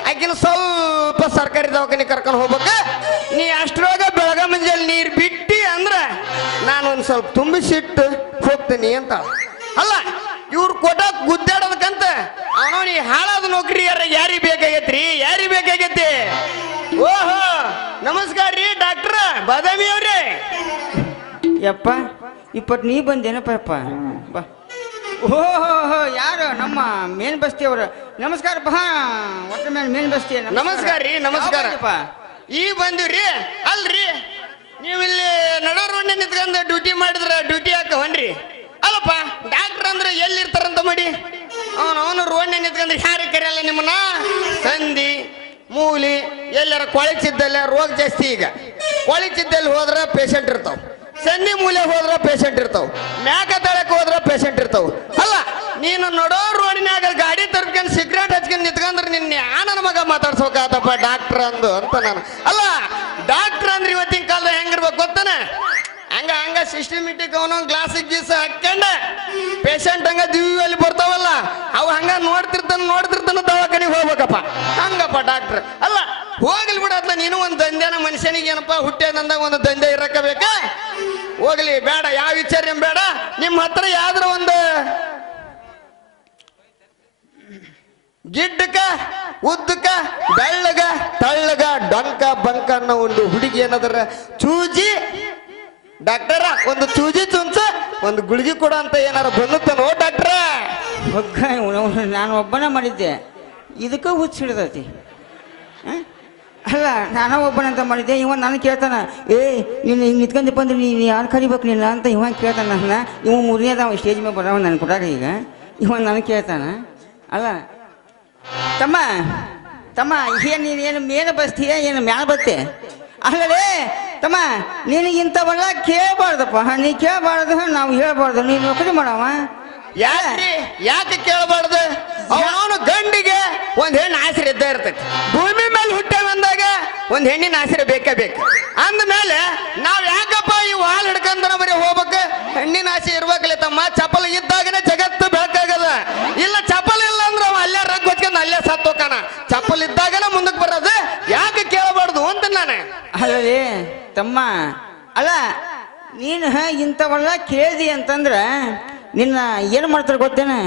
ಆಕಿನ ಸ್ವಲ್ಪ ಸರ್ಕಾರಿ ದವಾಖಾನೆ ಕರ್ಕೊಂಡು ಹೋಗ್ಬೇಕ ನೀ ಅಷ್ಟ್ರೊಳಗ ಬೆಳಗ ಮುಂಜಾನೆ ನೀರು ಬಿಟ್ಟಿ ಅಂದ್ರ ನಾನು ಒಂದ್ ಸ್ವಲ್ಪ ತುಂಬಿಸಿಟ್ಟು ಹೋಗ್ತೀನಿ ಅಂತ ಅಲ್ಲ ಇವ್ರು ಕೊಟ್ಟ ಗುದ್ದಾಡೋದಕ್ಕಂತ ಅವನು ನೀ ಹಾಳಾದ ನೌಕರಿ ಯಾರಿಗೆ ಬೇಕಾಗೈತಿ ಓಹೋ ನಮಸ್ಕಾರ ರೀ ಡಾಕ್ಟ್ರ ಬಾದಾಮಿ ಅವ್ರಿ ಯಪ್ಪ ಇಪ್ಪತ್ತು ನೀ ಬಂದೇನಪ್ಪ ಯಪ್ಪ ಬಾ ಓಹೋ ಯಾರು ನಮ್ಮ ಮೇನ್ ಬಸ್ತಿ ಅವರು ನಮಸ್ಕಾರ ಬಾ ಒಟ್ಟ ಮೇನ್ ಬಸ್ತಿ ನಮಸ್ಕಾರ ರೀ ನಮಸ್ಕಾರ ಈಗ ಬಂದಿವ್ರಿ ಅಲ್ರಿ ನೀವು ಇಲ್ಲಿ ನಡೋರ್ವಣ್ಣೆ ನಿಂತ್ಕೊಂಡು ಡ್ಯೂಟಿ ಮಾಡಿದ್ರ ಡ್ಯೂಟಿ ಹಾಕ ಹೊನ್ರಿ ಅಲ್ಲಪ್ಪ ಡಾಕ್ಟರ್ ಅಂದ್ರೆ ಎಲ್ಲಿರ್ತಾರಂತ ಮಾಡಿ ಅವನು ರೋಡ್ನೆ ನಿಂತ್ಕೊಂಡ್ರೆ ಯಾರಿಗೆ ಕರೆಯಲ್ಲ ನಿಮ್ಮನ್ನ ಸಂಧಿ ಮೂಲಿ ಎಲ್ಲರ ಕೊಳಚಿದ್ದಲ್ಲ ರೋಗ ಜಾಸ್ತಿ ಈಗ ಕೊಳಚಿದ್ದಲ್ಲಿ ಹೋದ್ರ ಪೇಷಂಟ್ ಇರ್ತಾವ ಸಂಧಿ ಮೂಲೆ ಹೋದ್ರ ಪೇಷಂಟ್ ಇರ್ತಾವ ಮ್ಯಾಕ ತಳಕ್ ಹೋದ್ರ ಪೇಷಂಟ್ ಇರ್ತಾವ ಅಲ್ಲ ನೀನು ನೋಡೋ ರೋಡಿನಾಗ ಗಾಡಿ ತರ್ಕೊಂಡು ಸಿಗರೇಟ್ ಹಚ್ಕೊಂಡು ನಿಂತ್ಕೊಂಡ್ರೆ ನಿನ್ನ ನನ್ನ ಮಗ ಮಾತಾಡ್ಸೋಕಾತಪ್ಪ ಡಾಕ್ಟರ್ ಅಂದು ಅಂತ ನಾನು ಅಲ್ಲ ಡಾಕ್ಟರ್ ಅಂದ್ರೆ ಇವತ್ತಿನ ಕಾಲದ ಹೆಂಗಿರ್ಬೇಕು ಗೊತ್ತಾನ ಹಂಗ ಸಿಸ್ಟಮೆಟಿಕ್ ಅವನು ಗ್ಲಾಸಿಗೆ ಗೀಸ ಹಾಕೊಂಡ ಪೇಷಂಟ್ ಹಂಗ ದಿವ್ಯಲ್ಲಿ ಬರ್ತಾವಲ್ಲ ಅವು ಹಂಗ ನೋಡ್ತಿರ್ತಾನ ದವಾಖಾನಿಗೆ ಹೋಗ್ಬೇಕಪ್ಪ ಹಂಗಪ್ಪ ಡಾಕ್ಟರ್ ಅಲ್ಲ ಹೋಗ್ಲಿ ಬಿಡತ್ಲ ನೀನು ಒಂದು ದಂಧೆನ ಮನುಷ್ಯನಿಗೆ ಏನಪ್ಪ ಹುಟ್ಟೇದಂದಾಗ ಒಂದು ದಂಧೆ ಇರಕ ಬೇಕಾ ಹೋಗ್ಲಿ ಬೇಡ ಯಾವ ವಿಚಾರ ಬೇಡ ನಿಮ್ಮ ಹತ್ರ ಯಾವ್ದ್ರ ಒಂದು ಗಿಡ್ಡಕ ಉದ್ದಕ ಬೆಳ್ಳಗ ತಳ್ಳಗ ಡೊಂಕ ಬಂಕ ಅನ್ನೋ ಒಂದು ಹುಡುಗಿ ಏನಾದ್ರ ಚೂಜಿ ಡಾಕ್ಟರ ಒಂದು ಚೂಜಿ ಚುಂಚ ಒಂದು ಗುಳಿಗೆ ಕೊಡ ಅಂತ ಏನಾರ ಬಂದುತ್ತನೋ ಡಾಕ್ಟ್ರ ನಾನು ಒಬ್ಬನೇ ಮಾಡಿದ್ದೆ ಇದಕ್ಕೆ ಹುಚ್ಚ ಹಿಡ್ದೈತಿ ಅಲ್ಲ ನಾನು ಒಬ್ಬನಂತ ಮಾಡಿದ್ದೆ ಇವ ನಾನು ಕೇಳ್ತಾನ ನೀನು ಹಿಂಗೆ ನಿಂತ್ಕೊಂಡಪ್ಪ ಅಂದ್ರೆ ನೀನು ಯಾರು ಕರಿಬೇಕು ನಿಲ್ಲ ಅಂತ ಇವ ಕೇಳ್ತಾನ ನನ್ನ ಇವ ಮೂರನೇದ ಸ್ಟೇಜ್ ಮೇಲೆ ಬರೋ ನಾನು ಕೊಟ್ಟಾಗ ಈಗ ಇವ ನಾನು ಕೇಳ್ತಾನ ಅಲ್ಲ ತಮ್ಮ ನೀನು ಮೇಲ ಬಸ್ತೀಯ ಏನು ಮ್ಯಾಲ ಬತ್ತೆ ಅಲ್ಲೇ ತಮ್ಮ ನಿನಗಿಂತವಲ್ಲ ಕೇಳಬಾರ್ದಪ್ಪ ನೀ ಕೇಳಬಾರ್ದು ನಾವು ಹೇಳ್ಬಾರ್ದು ನೀನು ನೌಕರಿ ಮಾಡವ ಯಾಕೆ ಕೇಳಬಾರ್ದು ಅವನು ಗಂಡಿಗೆ ಒಂದ್ ಹೆಣ್ಣು ಆಸರೆ ಇದ್ದ ಇರ್ತೈತಿ ಭೂಮಿ ಮೇಲೆ ಹುಟ್ಟೆ ಬಂದಾಗ ಒಂದ್ ಹೆಣ್ಣಿನ ಆಸರೆ ಬೇಕೇ ಬೇಕು ಅಂದ್ಮೇಲೆ ನಾವ್ ಯಾಕಪ್ಪ ಈ ವಾಲ್ ಹಿಡ್ಕಂದ್ರ ಬರೀ ಹೋಗ್ಬೇಕು ಹೆಣ್ಣಿನ ಆಸೆ ಇರ್ಬೇಕಲ್ಲ ತಮ್ಮ ಚಪ್ಪಲ್ ಇದ್ದಾಗನೇ ಜಗತ್ತು ಬೆಳಕಾಗದ ಇಲ್ಲ ಚಪ್ಪಲ್ ಇಲ್ಲ ಅಂದ್ರೆ ಅವ ಅಲ್ಲೇ ರಗ್ ಹೊಚ್ಕೊಂಡ್ ಅಲ್ಲೇ ಸತ್ತೋಕಾನ ಚಪ್ಪಲ್ ಇದ್ದಾಗನೇ ಮುಂದಕ್ಕೆ ಬರೋದು ಯಾಕೆ ಕೇಳಬಾರ್ದು ಅಂತ ನಾನು ಅಲ್ಲೇ ತಮ್ಮ ಅಲ್ಲ ನೀನು ಇಂಥವೆಲ್ಲ ಕೇಳಿದಿ ಅಂತಂದ್ರ ನಿನ್ನ ಏನು ಮಾಡ್ತಾರೆ ಗೊತ್ತೇನೆ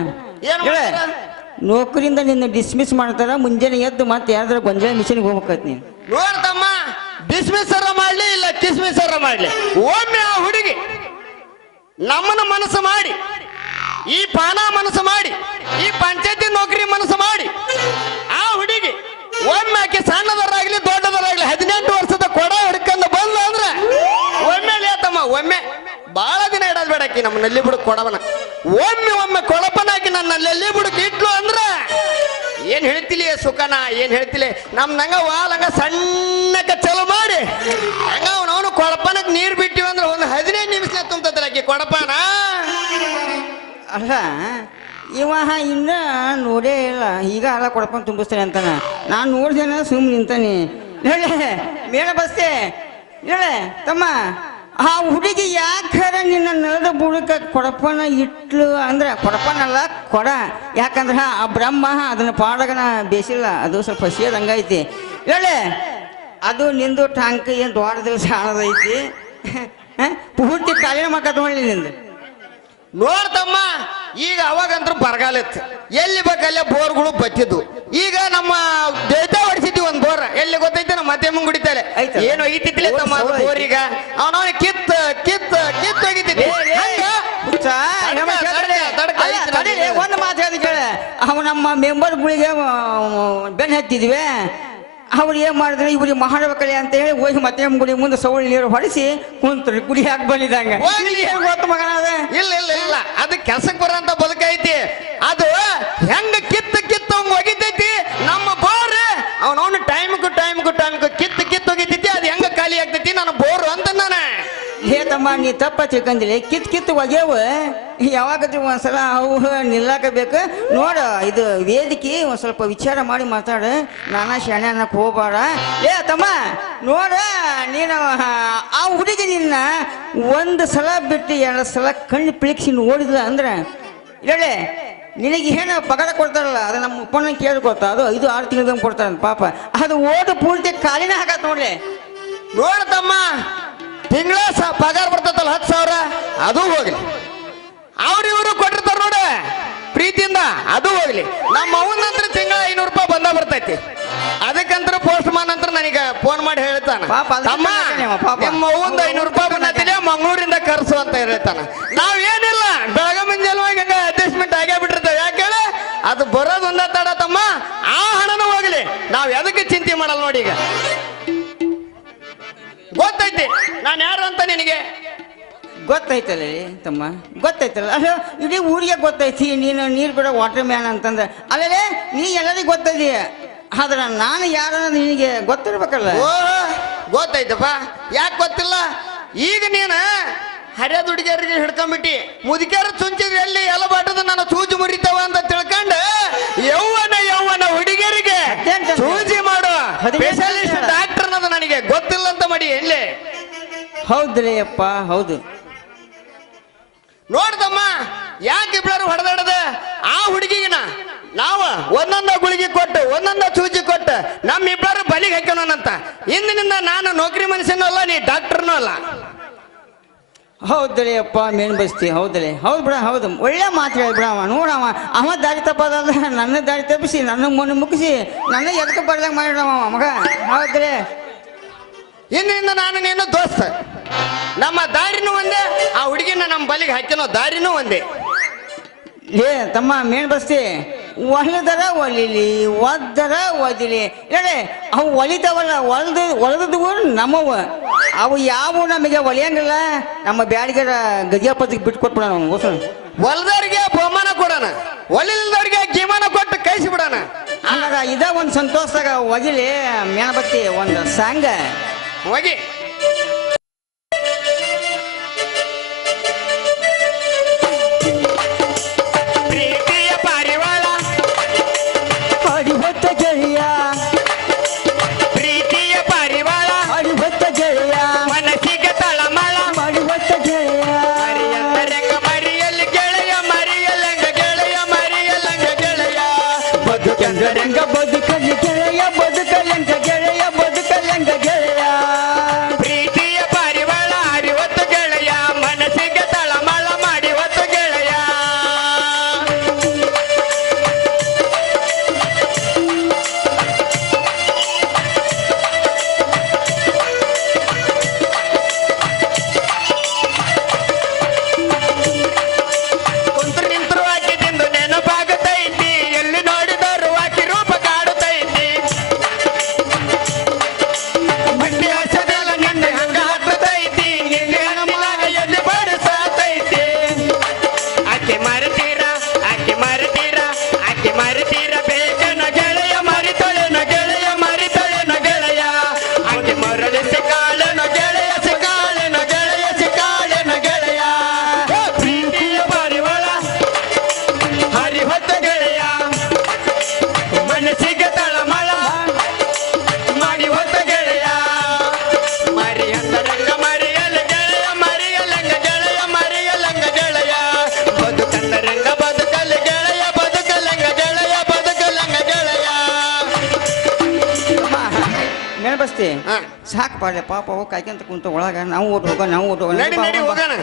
ನೌಕರಿಯಿಂದ ನಿನ್ನ ಡಿಸ್ಮಿಸ್ ಮಾಡ್ತಾರ ಮುಂಜಾನೆ ಎದ್ದು ಮತ್ತೆ ಯಾವ್ದಾರ ಗೊಂಜಾಳ ಮಿಷನ್ಗೆ ಹೋಗ್ಬೇಕತ್ ನೀನು ನೋಡ್ತಮ್ಮ ಡಿಸ್ಮಿಸ್ ಮಾಡ್ಲಿ ಇಲ್ಲ ಕಿಸ್ಮಿಸ್ ಮಾಡ್ಲಿ ಒಮ್ಮೆ ಆ ಹುಡುಗಿ ನಮ್ಮನ್ನ ಮನಸ್ಸು ಮಾಡಿ ಈ ಪಾನ ಮನಸ್ಸು ಮಾಡಿ ಈ ಪಂಚಾಯತಿ ಆಕಿ ನಮ್ಮ ನಲ್ಲಿ ಬುಡಕ್ ಕೊಡವನ ಒಮ್ಮೆ ಕೊಳಪನಾಕಿ ನನ್ನ ನಲ್ಲಿ ಬುಡಕ್ ಇಟ್ಲು ಅಂದ್ರ ಏನ್ ಹೇಳ್ತಿಲಿ ಸುಖನ ಏನ್ ಹೇಳ್ತಿಲಿ ನಮ್ ನಂಗ ವಾಲಂಗ ಸಣ್ಣಕ ಚಲೋ ಮಾಡಿ ಹಂಗ ಅವನು ಕೊಳಪನಕ್ ನೀರ್ ಬಿಟ್ಟಿವಿ ಅಂದ್ರೆ ಒಂದು 15 ನಿಮಿಷ ತುಂಬತಲ್ಲ ಆಕಿ ಕೊಡಪನ. ಅಲ್ಲ ಇವ ಇನ್ನ ನೋಡೇ ಇಲ್ಲ, ಈಗ ಅಲ್ಲ ಕೊಡಪನ್ ತುಂಬಿಸ್ತಾನೆ ಅಂತಾನ. ನಾನು ನೋಡ್ದೇನ ಸುಮ್ಮನೆ ನಿಂತಾನೆ. ಹೇಳೆ ಮೇಳ ಬಸ್ತೆ ಹೇಳೆ ತಮ್ಮ, ಆ ಹುಡುಗಿ ಯಾಕಾರ ನಿನ್ನ ನಳದ ಬುಡಕ ಕೊಡಪನ ಇಟ್ಲು ಅಂದ್ರೆ ಕೊಡಪನಲ್ಲ ಕೊಡ, ಯಾಕಂದ್ರೆ ಆ ಬ್ರಹ್ಮ ಅದನ್ನ ಪಾಡಗನ ಬೇಸಿಲ್ಲ, ಅದು ಸ್ವಲ್ಪ ಹಸಿಯದಂಗೈತಿ. ಹೇಳೆ ಅದು ನಿಂದು ಟಾಂಕ್ ಏನು ದೊಡ್ಡದು ಸಾಣದೈತಿ, ಪೂರ್ತಿ ಕಾಲಿನ ಮಕ್ಕ ತಗೊಳ್ಳಿ ನಿಂದು. ನೋಡ್ತಮ್ಮ ಈಗ ಅವಾಗಂತ್ರ ಬರಗಾಲ ಇತ್ತು, ಎಲ್ಲಿ ಬೇಕಲ್ಲೇ ಬೋರ್ಗಳು ಬತ್ತಿದ್ದು. ಈಗ ನಮ್ಮ ದೇವತ ಹೊಡಿಸಿದ್ವಿ ಒಂದ್ ಬೋರ್, ಎಲ್ಲಿ ಗೊತ್ತೈತೆ ನಮ್ಮ ಮತ್ತೆ ಮುಂಗುಡಿತಾರೆ ಏನು ಒಗಿತಿದ್ದಿಲ್ಲ ತಮ್ಮ ಬೋರ್. ಈಗ ಅವನವನ ಕಿತ್ ಒಗಿತಿದ್ದೆ. ಒಂದು ಮಾತು ಹೇಳಿ ಕೇಳ, ಅವ ನಮ್ಮ ಮೆಂಬರ್ಗಳಿಗೆ ಬೆನ್ ಹತ್ತಿದ್ವಿ, ಅವ್ರು ಏನ್ ಮಾಡಿದ್ರು ಇವ್ರಿಗೆ ಮಾಡ್ಬೇಕಲ್ಲ ಅಂತ ಹೇಳಿ ಹೋಗಿ ಮತ್ತೆ ಗುಡಿ ಮುಂದೆ ಸವಳಿ ನೀರು ಹೊಡಿಸಿ ಕುಂತ್ರಿ, ಗುಡಿ ಹಾಕಿ ಬಂದಿದ್ದಂಗ. ಗೊತ್ತು ಮಗನ ಅದ ಇಲ್ಲ ಅದು ಕೆಲ್ಸಕ್ಕೆ ಬರೋಂತ ಬದುಕೈತಿ. ಅದು ಹೆಂಗ ಕಿತ್ತ ಹಂಗ ಒಗಿತೈತಿ ನಮ್ಮ ಬೋರ್. ಅವನವನು ಟೈಮ್ಗೂ ಕಿತ್ತು ಒಗಿತೈತಿ, ಅದು ಹೆಂಗ ಖಾಲಿ ಆಗ್ತೈತಿ ನನ್ನ ಬೋರ್ ಅಂತ ನಾನು. ಹೇ ತಮ್ಮ, ನೀ ತಪ್ಪ ತಿಳ್ಕಂದಿಲ್ಲ, ಕಿತ್ತು ಒಗ್ಯವ ಯಾವಾಗ ಒಂದ್ಸಲ ಅವು ನಿಲ್ಲಾಕಬೇಕು ನೋಡ. ಇದು ವೇದಿಕೆ ಒಂದ್ ಸ್ವಲ್ಪ ವಿಚಾರ ಮಾಡಿ ಮಾತಾಡ, ನಾನಾ ಶಾಣೆ ಅನ್ನಕ್ ಹೋಗ್ಬೇಡ. ಏ ತಮ್ಮ ನೋಡ, ನೀನು ಆ ಹುಡುಗಿ ನಿನ್ನ ಒಂದು ಸಲ ಬಿಟ್ಟು 2 ಸಲ ಕಣ್ಣು ಪಿಳಿಕ್ಸಿ ನೋಡಿದ್ಲ ಅಂದ್ರೆ ಹೇಳಿ ನಿನಗೆ ಏನು ಪಗಾರ ಕೊಡ್ತಾರಲ್ಲ, ಅದು ನಮ್ಮ ಉಪ್ಪನ್ನ ಕೇಳ್ಕೊತ, ಅದು 5-6 ತಿಂಗಳಿಗೆ ಕೊಡ್ತಾರಂತ ಪಾಪ. ಅದು ಓದು ಪೂರ್ತಿ ಕಾಲಿನ ಹಾಕತ್ ನೋಡ್ರಿ. ನೋಡ್ತಮ್ಮ ತಿಂಗಳ ಪಗಾರ ಬರ್ತೈತಲ್ಲ 10,000, ಅದು ಹೋಗ್ಲಿ. ಇವರು ಕೊಟ್ಟಿರ್ತಾರ ನೋಡ ಪ್ರೀತಿಯಿಂದ, ಅದು ಹೋಗ್ಲಿ. ನಮ್ಮ ಅವನ ನಂತರ ತಿಂಗಳ 500 ರೂಪಾಯಿ ಬಂದ ಬರ್ತೈತಿ. ಅದಕ್ಕಂತರ ಪೋಸ್ಟ್ ಮಾನ್ ಅಂತ ನನಗೆ ಫೋನ್ ಮಾಡಿ ಹೇಳ್ತಾನ, ತಮ್ಮ ನಿಮ್ಮ ಅವಂದ 500 ರೂಪಾಯಿ ಬಂದಿಲ್ಲ ಮಂಗಳೂರಿಂದ ಕರ್ಸು ಅಂತ ಹೇಳ್ತಾನ. ನಾವ್ ಏನಿಲ್ಲ ಬೆಳಗ್ಗೆ ಮುಂಜಾನೆ ಹೋಗಿ ಹಂಗ ಅಡ್ಜಸ್ಟ್ಮೆಂಟ್ ಆಗೇ ಬಿಟ್ಟಿರ್ತೇವೆ. ಯಾಕೇಳಿ ಅದು ಬರೋದು ಒಂದ ತಡ ತಮ್ಮ, ಆ ಹಣನೂ ಹೋಗ್ಲಿ, ನಾವ್ ಎದಕ್ಕೆ ಚಿಂತೆ ಮಾಡಲ್ಲ ನೋಡಿ. ಈಗ ಗೊತ್ತೈತಿ ನಾನು ಯಾರು ಅಂತ ನಿನಗೆ? ಗೊತ್ತೈತಲ್ಲ ತಮ್ಮ, ಗೊತ್ತೈತಲ್ಲ. ಅಲ್ಲ ಇಡೀ ಊರಿಗೆ ಗೊತ್ತೈತಿ ನೀನು ನೀರು ಬಿಡೋ ವಾಟರ್ ಮ್ಯಾನ್ ಅಂತಂದ್ರೆ. ಅಲ್ಲೇ ನೀ ಎಲ್ಲರಿಗೂ ಗೊತ್ತೈತಿ, ಆದ್ರೆ ನಾನು ಯಾರನ್ನ ನಿನಗೆ ಗೊತ್ತಿರ್ಬೇಕಲ್ಲ. ಓ ಗೊತ್ತೈತಪ್ಪ, ಯಾಕೆ ಗೊತ್ತಿಲ್ಲ? ಈಗ ನೀನು ಹರಿಯದ ಹುಡುಗಿಯರಿಗೆ ಹಿಡ್ಕೊಂಡ್ಬಿಟ್ಟಿ, ಮುದುಕ್ಯಾರ ಚುಂಚಿದ್ರೆ ಎಲ್ಲಿ ಎಲ್ಲ ಬಾಟದ ನಾನು ಸೂಜಿ ಮುರಿತಾವ ಅಂತ ತಿಳ್ಕೊಂಡು ಯೌವನ ಹುಡುಗಿಯರಿಗೆ ಸೂಜಿ ಮಾಡೋ ಸ್ಪೆಷಲಿಸ್ಟ್ ಡಾಕ್ಟರ್ ಅನ್ನೋದು ನನಗೆ ಗೊತ್ತಿಲ್ಲ ಅಂತ ಮಾಡಿ ಎಲ್ಲಿ. ಹೌದ್ರಿ ಅಪ್ಪ, ಹೌದು. ನೋಡ್ದಮ್ಮ ಯಾಕೆ ಇಬ್ಬರು ಹೊಡೆದಾಡದ ಆ ಹುಡುಗಿಗಿನ ನಾವು ಒಂದೊಂದ ಗುಳಿಗೆ ಕೊಟ್ಟು ಒಂದೊಂದ ಸೂಜಿ ಕೊಟ್ಟು ನಮ್ಮಿಬ್ಬರು ಬಲಿಗೆ ಹಾಕೋಣಂತ. ಇಂದಿನಿಂದ ನಾನು ನೌಕರಿ ಮನುಷ್ಯನೂ ಅಲ್ಲ, ನೀ ಡಾಕ್ಟರ್ನೂ ಅಲ್ಲ. ಹೌದ್ರಿ ಅಪ್ಪ, ಮೇನ್ ಬಸ್ತಿ. ಹೌದ್ರಿ, ಹೌದು ಬಿಡ, ಹೌದು. ಒಳ್ಳೆ ಮಾತು ಹೇಳಿಬಿಡ. ನೋಡವ ಅವ ದಾರಿ ತಪ್ಪದಲ್ಲ, ನನ್ನ ದಾರಿ ತಪ್ಪಿಸಿ ನನ್ನ ಮೊನ್ನೆ ಮುಗಿಸಿ ನನ್ನ ಎದಕ್ಕೆ ಬರ್ದಂಗೆ ಮಾಡಿಡವ ಮಗ. ಹೌದ್ರಿ, ಇಂದಿನಿಂದ ನಾನು ನೀನು ದೋಸ್ತ, ನಮ್ಮ ದಾರಿನೂ ಒಂದೇ, ಆ ಹುಡುಗಿನ ನಮ್ಮ ಬಲಿಗೆ ಹಾಕಿನೋ ದಾರಿನೂ ಒಂದೇ. ಏ ತಮ್ಮ ಮೇನ್ ಬಸ್ತಿ, ಒಲಿದರ ಒಲಿಲಿ ಒದ್ದರ ಒದಿಲಿ ಹೇಳಿ. ಅವು ಒಲಿತಾವಲ್ಲ, ಒಳದವು ನಮ್ಮವ, ಅವು ಯಾವ ನಮಗೆ ಒಲಿಯಂಗಿಲ್ಲ. ನಮ್ಮ ಬ್ಯಾಡಿಗರ ಗದಿಯಪ್ಪದಿಗೆ ಬಿಟ್ಟು ಕೊಟ್ಬಿಡೋಣ ಅವ್ನು ಗೋಸ. ಹೊಲದವ್ರಿಗೆ ಬಹುಮಾನ ಕೊಡೋಣ, ಒಲಿಲ್ದವ್ರಿಗೆ ಗಿಮಾನ ಕೊಟ್ಟು ಕಳಿಸಿ ಬಿಡೋಣ. ಹಂಗಾರ ಇದ ಒಂದು ಸಂತೋಷದಾಗ ಒಗಿಲಿ ಮೇಣಬತ್ತಿ ಒಂದು ಸಾಂಗ ಹೋಗಿ. ಪ್ರೀತಿಯ ಪಾರಿವಾಳ ಅಡಿಹೊತ್ತ ಗೆಳೆಯ, ಪ್ರೀತಿಯ ಪಾರಿವಾಳ ಅಡಿಹೊತ್ತ ಗೆಳೆಯ, ಮನಸ್ಸಿಗೆ ತಳಮಳ ಅಡಿಹೊತ್ತ ಗೆಳೆಯ. ಮರಿಯಂದರಂಗ ಮರಿಯಲ್ಲಿ ಗೆಳೆಯ, ಮರಿಯಲ್ಲಂಗ ಗೆಳೆಯ, ಮರಿಯಲ್ಲಂಗ ಗೆಳೆಯ, ಬದುಕೆಂದರಂಗ ಬದುಕಲಿ ಗೆಳೆಯ, ಬದುಕಲಂಗ ಗೆಳೆಯ, ಬದುಕಲಂಗ ಗೆಳೆಯ. ಪ್ರೀತಿಯ ಪಾರಿವಾಳ ಅರಿವತ್ತು ಗೆಳೆಯ, ಮನಸ್ಸಿಗೆ ತಳಮಳ ಮಾಡಿ ಹೊತ್ತು ಗೆಳೆಯ. ಕುಂತ್ರು ನಿಂತರು ಆಕಿ ತಿಂದು ನೆನಪಾಗುತ್ತೈತಿ, ಎಲ್ಲಿ ನೋಡಿದರು ಆಕಿ ರೂಪ ಕಾಡುತ್ತೈತಿ. ಬಸ್ತಿ ಹಾ. ಸಾಕು ಪಾಡ್ಲೆ ಪಾಪ ಅವು ಕಾಯ್ಕೊಂತ ಕುಂತ ಒಳಗ ನಾವು ಓಟ್ ಹೋಗ ನಾವು ಓಟ್ ಹೋಗ ನಡಿ ನಡಿ ಹೋಗೋಣ.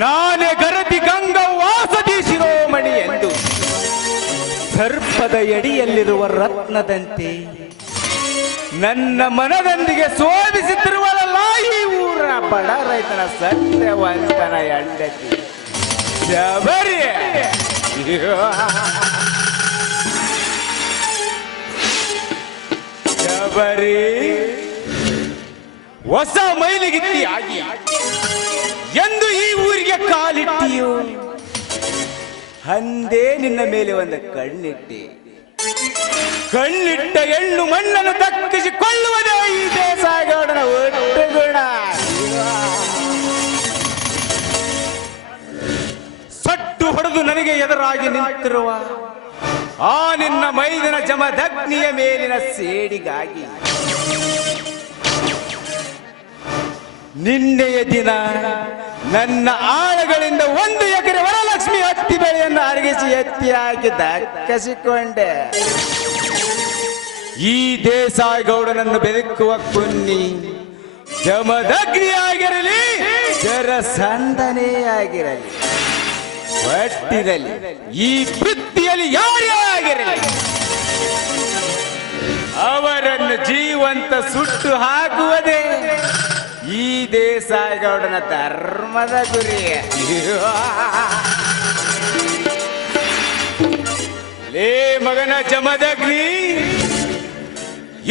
ನಾನೇ ಗರತಿ ಗಂಗಾ ವಾಸದಿ ಶಿರೋಮಣಿ ಎಂದು ಸರ್ಪದ ಎಡಿಯಲ್ಲಿರುವ ರತ್ನದಂತೆ ನನ್ನ ಮನದೊಂದಿಗೆ ಶೋಭಿಸುತ್ತಿರುವಲ್ಲ ಈ ಊರ ಬಡ ರೈತನ ಸತ್ಯವಂತನ ಹೆಂಡತಿ ಶಬರಿ. ಶಬರಿ ಹೊಸ ಮೈಲಿಗಿತ್ತಿ ಆಗಿ ಎಂದು ಈ ಊರಿಗೆ ಕಾಲಿಟ್ಟಿಯೋ ಅಂದೇ ನಿನ್ನ ಮೇಲೆ ಒಂದು ಕಣ್ಣಿಟ್ಟೆ. ಕಣ್ಣಿಟ್ಟ ಹೆಣ್ಣು ಮಣ್ಣನ್ನು ದಕ್ಕಿಸಿಕೊಳ್ಳುವುದೇ ಈ ದೇಸಾಗೌಡನ ಒಟ್ಟು ಗುಣ. ಸಟ್ಟು ಹೊಡೆದು ನನಗೆ ಎದುರಾಗಿ ನಿಂತಿರುವ ಆ ನಿನ್ನ ಮೈದನ ಜಮದಗ್ನಿಯ ಮೇಲಿನ ಸೇಡಿಗಾಗಿ ನಿನ್ನೆಯ ದಿನ ನನ್ನ ಆಳಗಳಿಂದ 1 ಎಕರೆ ವರಲಕ್ಷ್ಮಿ ಹತ್ತಿ ಬೆಳೆಯನ್ನು ಅರಗಿಸಿ ಎತ್ತಿ ಹಾಕಿ ದಕ್ಕಸಿಕೊಂಡೆ. ಈ ದೇಸಾಯಿಗೌಡನನ್ನು ಬೆದಕುವ ಕುನ್ನಿ ಜಮದಗ್ನಿ ಆಗಿರಲಿ ಜರಸಂಧನೇ ಆಗಿರಲಿ ಒಟ್ಟಿನಲ್ಲಿ ಈ ವೃತ್ತಿಯಲ್ಲಿ ಯಾರೇ ಆಗಿರಲಿ ಅವರನ್ನು ಜೀವಂತ ಸುಟ್ಟು ಹಾಕುವುದೇ ಈ ದೇಸಾಯಿಗೌಡನ ಧರ್ಮದ ಗುರಿ. ಲೇ ಮಗನ ಜಮದಗ್ನಿ,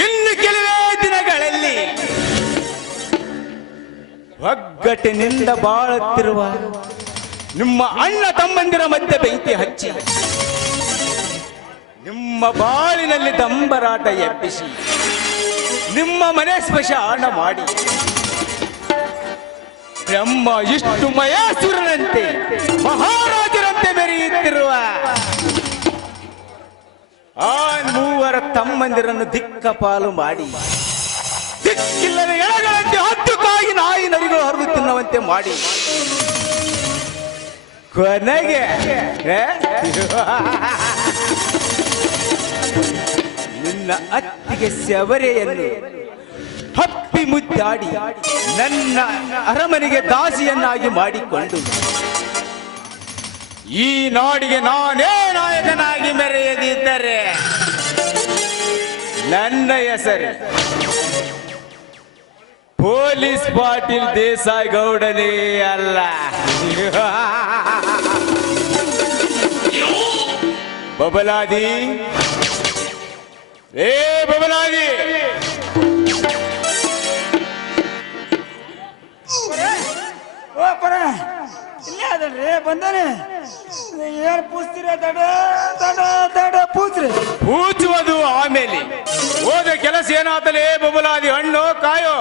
ಇನ್ನು ಕೆಲವೇ ದಿನಗಳಲ್ಲಿ ಒಗ್ಗಟ್ಟಿನಿಂದ ಬಾಳುತ್ತಿರುವ ನಿಮ್ಮ ಅಣ್ಣ ತಮ್ಮಂದಿರ ಮಧ್ಯೆ ಬೆಂಕಿ ಹಚ್ಚಿ ನಿಮ್ಮ ಬಾಳಿನಲ್ಲಿ ದಂಬರಾಟ ಎಬ್ಬಿಸಿ ನಿಮ್ಮ ಮನೆ ಸ್ಮಶಾನ ಮಾಡಿ ಬ್ರಹ್ಮ ಇಷ್ಟು ಮಯಾಸುರನಂತೆ ಮಹಾರಾಜರಂತೆ ಮೆರೆಯುತ್ತಿರುವ ಆ 3 ತಮ್ಮಂದಿರನ್ನು ದಿಕ್ಕಪಾಲು ಮಾಡಿ ದಿಕ್ಕಿಲ್ಲದ ಎಳೆಗಳಂತೆ ಹತ್ತುಕಾಗಿ ನಾಯಿ ನರಿಗಳು ಹರಿದು ತಿನ್ನುವಂತೆ ಮಾಡಿ ಕೊನೆಗೆ ನಿನ್ನ ಅತ್ತಿಗೆ ಶಬರೆಯನ್ನು ಹಪ್ಪಿ ಮುದ್ದಾಡಿ ನನ್ನ ಅರಮನೆಗೆ ದಾಸಿಯನ್ನಾಗಿ ಮಾಡಿಕೊಂಡು ಈ ನಾಡಿಗೆ ನಾನೇ ನಾಯಕನಾಗಿ ಮೆರೆಯದಿದ್ದರೆ ನನ್ನ ಹೆಸರು ಪೊಲೀಸ್ ಪಾಟೀಲ್ ದೇಸಾಯಿಗೌಡನೇ ಅಲ್ಲ. ಬಬಲಾದಿ, ಏ ಬಬಲಾದಿ, ಓ ಪರ ಇಲ್ಲೇ ಅದಲ್ರಿ ಬಂದಾನೆ ಏನ್ ಪೂಸ್ತೀರ ತಡ ತಡ ತಡ ಪೂಸ್ರಿ ಪೂಜುವುದು ಆಮೇಲೆ ಹೋದ ಕೆಲಸ ಏನಾತಲೇ ಬಬಲಾದಿ ಹಣ್ಣು ಕಾಯೋ.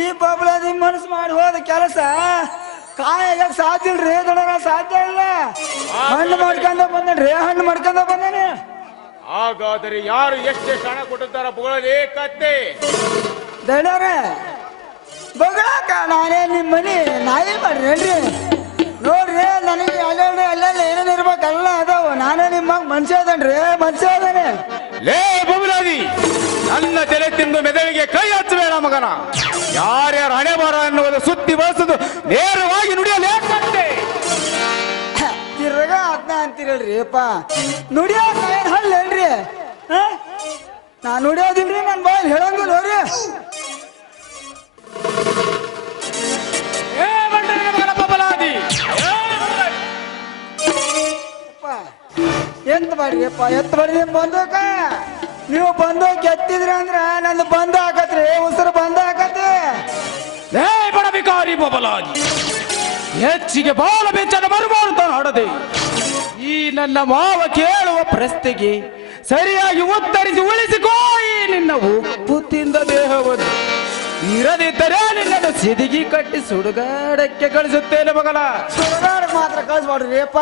ಈ ಬಬಲಾದಿ ಮನಸ್ಸು ಮಾಡಿ ಹೋದ ಕೆಲಸ ಕಾಯಾಗ ಸಾಧ್ಯ ಇಲ್ರಿ ದೊಡ್ಡ ಸಾಧ್ಯ ಇಲ್ಲ. ಹಣ್ಣು ಮಾಡ್ಕೊಂಡ ಬಂದನ್ರಿ ಹಣ್ಣು ಮಾಡ್ಕೊಂಡ ಬಂದಾನೆ. ಹಾಗಾದರೆ ಯಾರು ಎಷ್ಟೆಷ್ಟು ಹಣ ಕೊಟ್ಟಿದ್ದಾರ ಬಗಳೇ ಕತ್ತೆ ದಡ್ಡವ್ರ ಬಗಳಾಕ ನಾನೇ ನಿಮ್ಮ ಮನಿ ನಾಯಿ ಮಾಡ್ರಿ ನೋಡ್ರಿ ನನಗೆ ಅಲ್ಲೆಲ್ಲ ಏನೇನು ಇರ್ಬೇಕಲ್ಲ ಅದಾವ. ನಾನೇ ನಿಮ್ಮ ಮನುಷ್ಯ ಅದನ್ರಿ ಮನುಷ್ಯ ಅದಾನೆ. ಲೇ ಬಬಲಾದಿ ನನ್ನ ತಲೆ ತಿಂದು ಮೆದುಳಿಗೆ ಕೈ ಹಚ್ಚಬೇಡ ಮಗನ. ಯಾರ್ಯಾರ ಹಣೆ ಬರ ಎನ್ನುವುದು ಸುತ್ತಿ ಬಳಸುದು ನೇರವಾಗಿ ನುಡಿಯಲೇ ಕತ್ತೆ. ತಿರ್ಗ ಅದ್ನ ಅಂತೀರಲ್ರಿ ಅಪ್ಪ ನುಡಿಯೋದ್ ಏನ್ ಹಲ್ಲೇನ್ರಿ ನಾ ನುಡಿಯೋದಿಲ್ರಿ ನನ್ ಬಾಯ್ ಹೇಳಂಗಿಲ್ಲ ಹೋರಿ. ಬಬಲಾದಿ ಎಂತ ಮಾಡ್ರಿ ಅಪ್ಪ ಎತ್ತ ಮಾಡಿ ನಿಮ್ ಬಂದೋಕ ನೀವು ಬಂದೋಕ್ ಎತ್ತಿದ್ರಿ ಅಂದ್ರ ನಂದು ಬಂದ ಹಾಕತ್ರಿ ಉಸಿರು ಬಂದ ಹಾಕತ್ತಿ. ಲೇ ಬಡಬಿಕಾರಿ ಬಬಲಾದಿ ಹೆಚ್ಚಿಗೆ ಬಾಲ ಬೆಚ್ಚನ ಬರಬಾರ್ದು ಹಾಡದೆ. ಈ ನನ್ನ ಮಾವ ಕೇಳುವ ಪ್ರಶ್ನೆಗೆ ಸರಿಯಾಗಿ ಉತ್ತರಿಸಿ ಉಳಿಸಿಕೋ ಈ ನಿನ್ನ ಉಪ್ಪು ತಿಂದ ದೇಹವನ್ನು. ಇರದಿದ್ದರೆ ನಿನ್ನನ್ನು ಸಿದಿಗಿ ಕಟ್ಟಿ ಸುಡುಗಾಡಕ್ಕೆ ಕಳಿಸುತ್ತೇನೆ ಮಗನ. ಸುಡುಗಾಡಕ್ ಮಾತ್ರ ಕಳ್ಸ್ಬಾಡ್ರಿ ಅಪ್ಪ.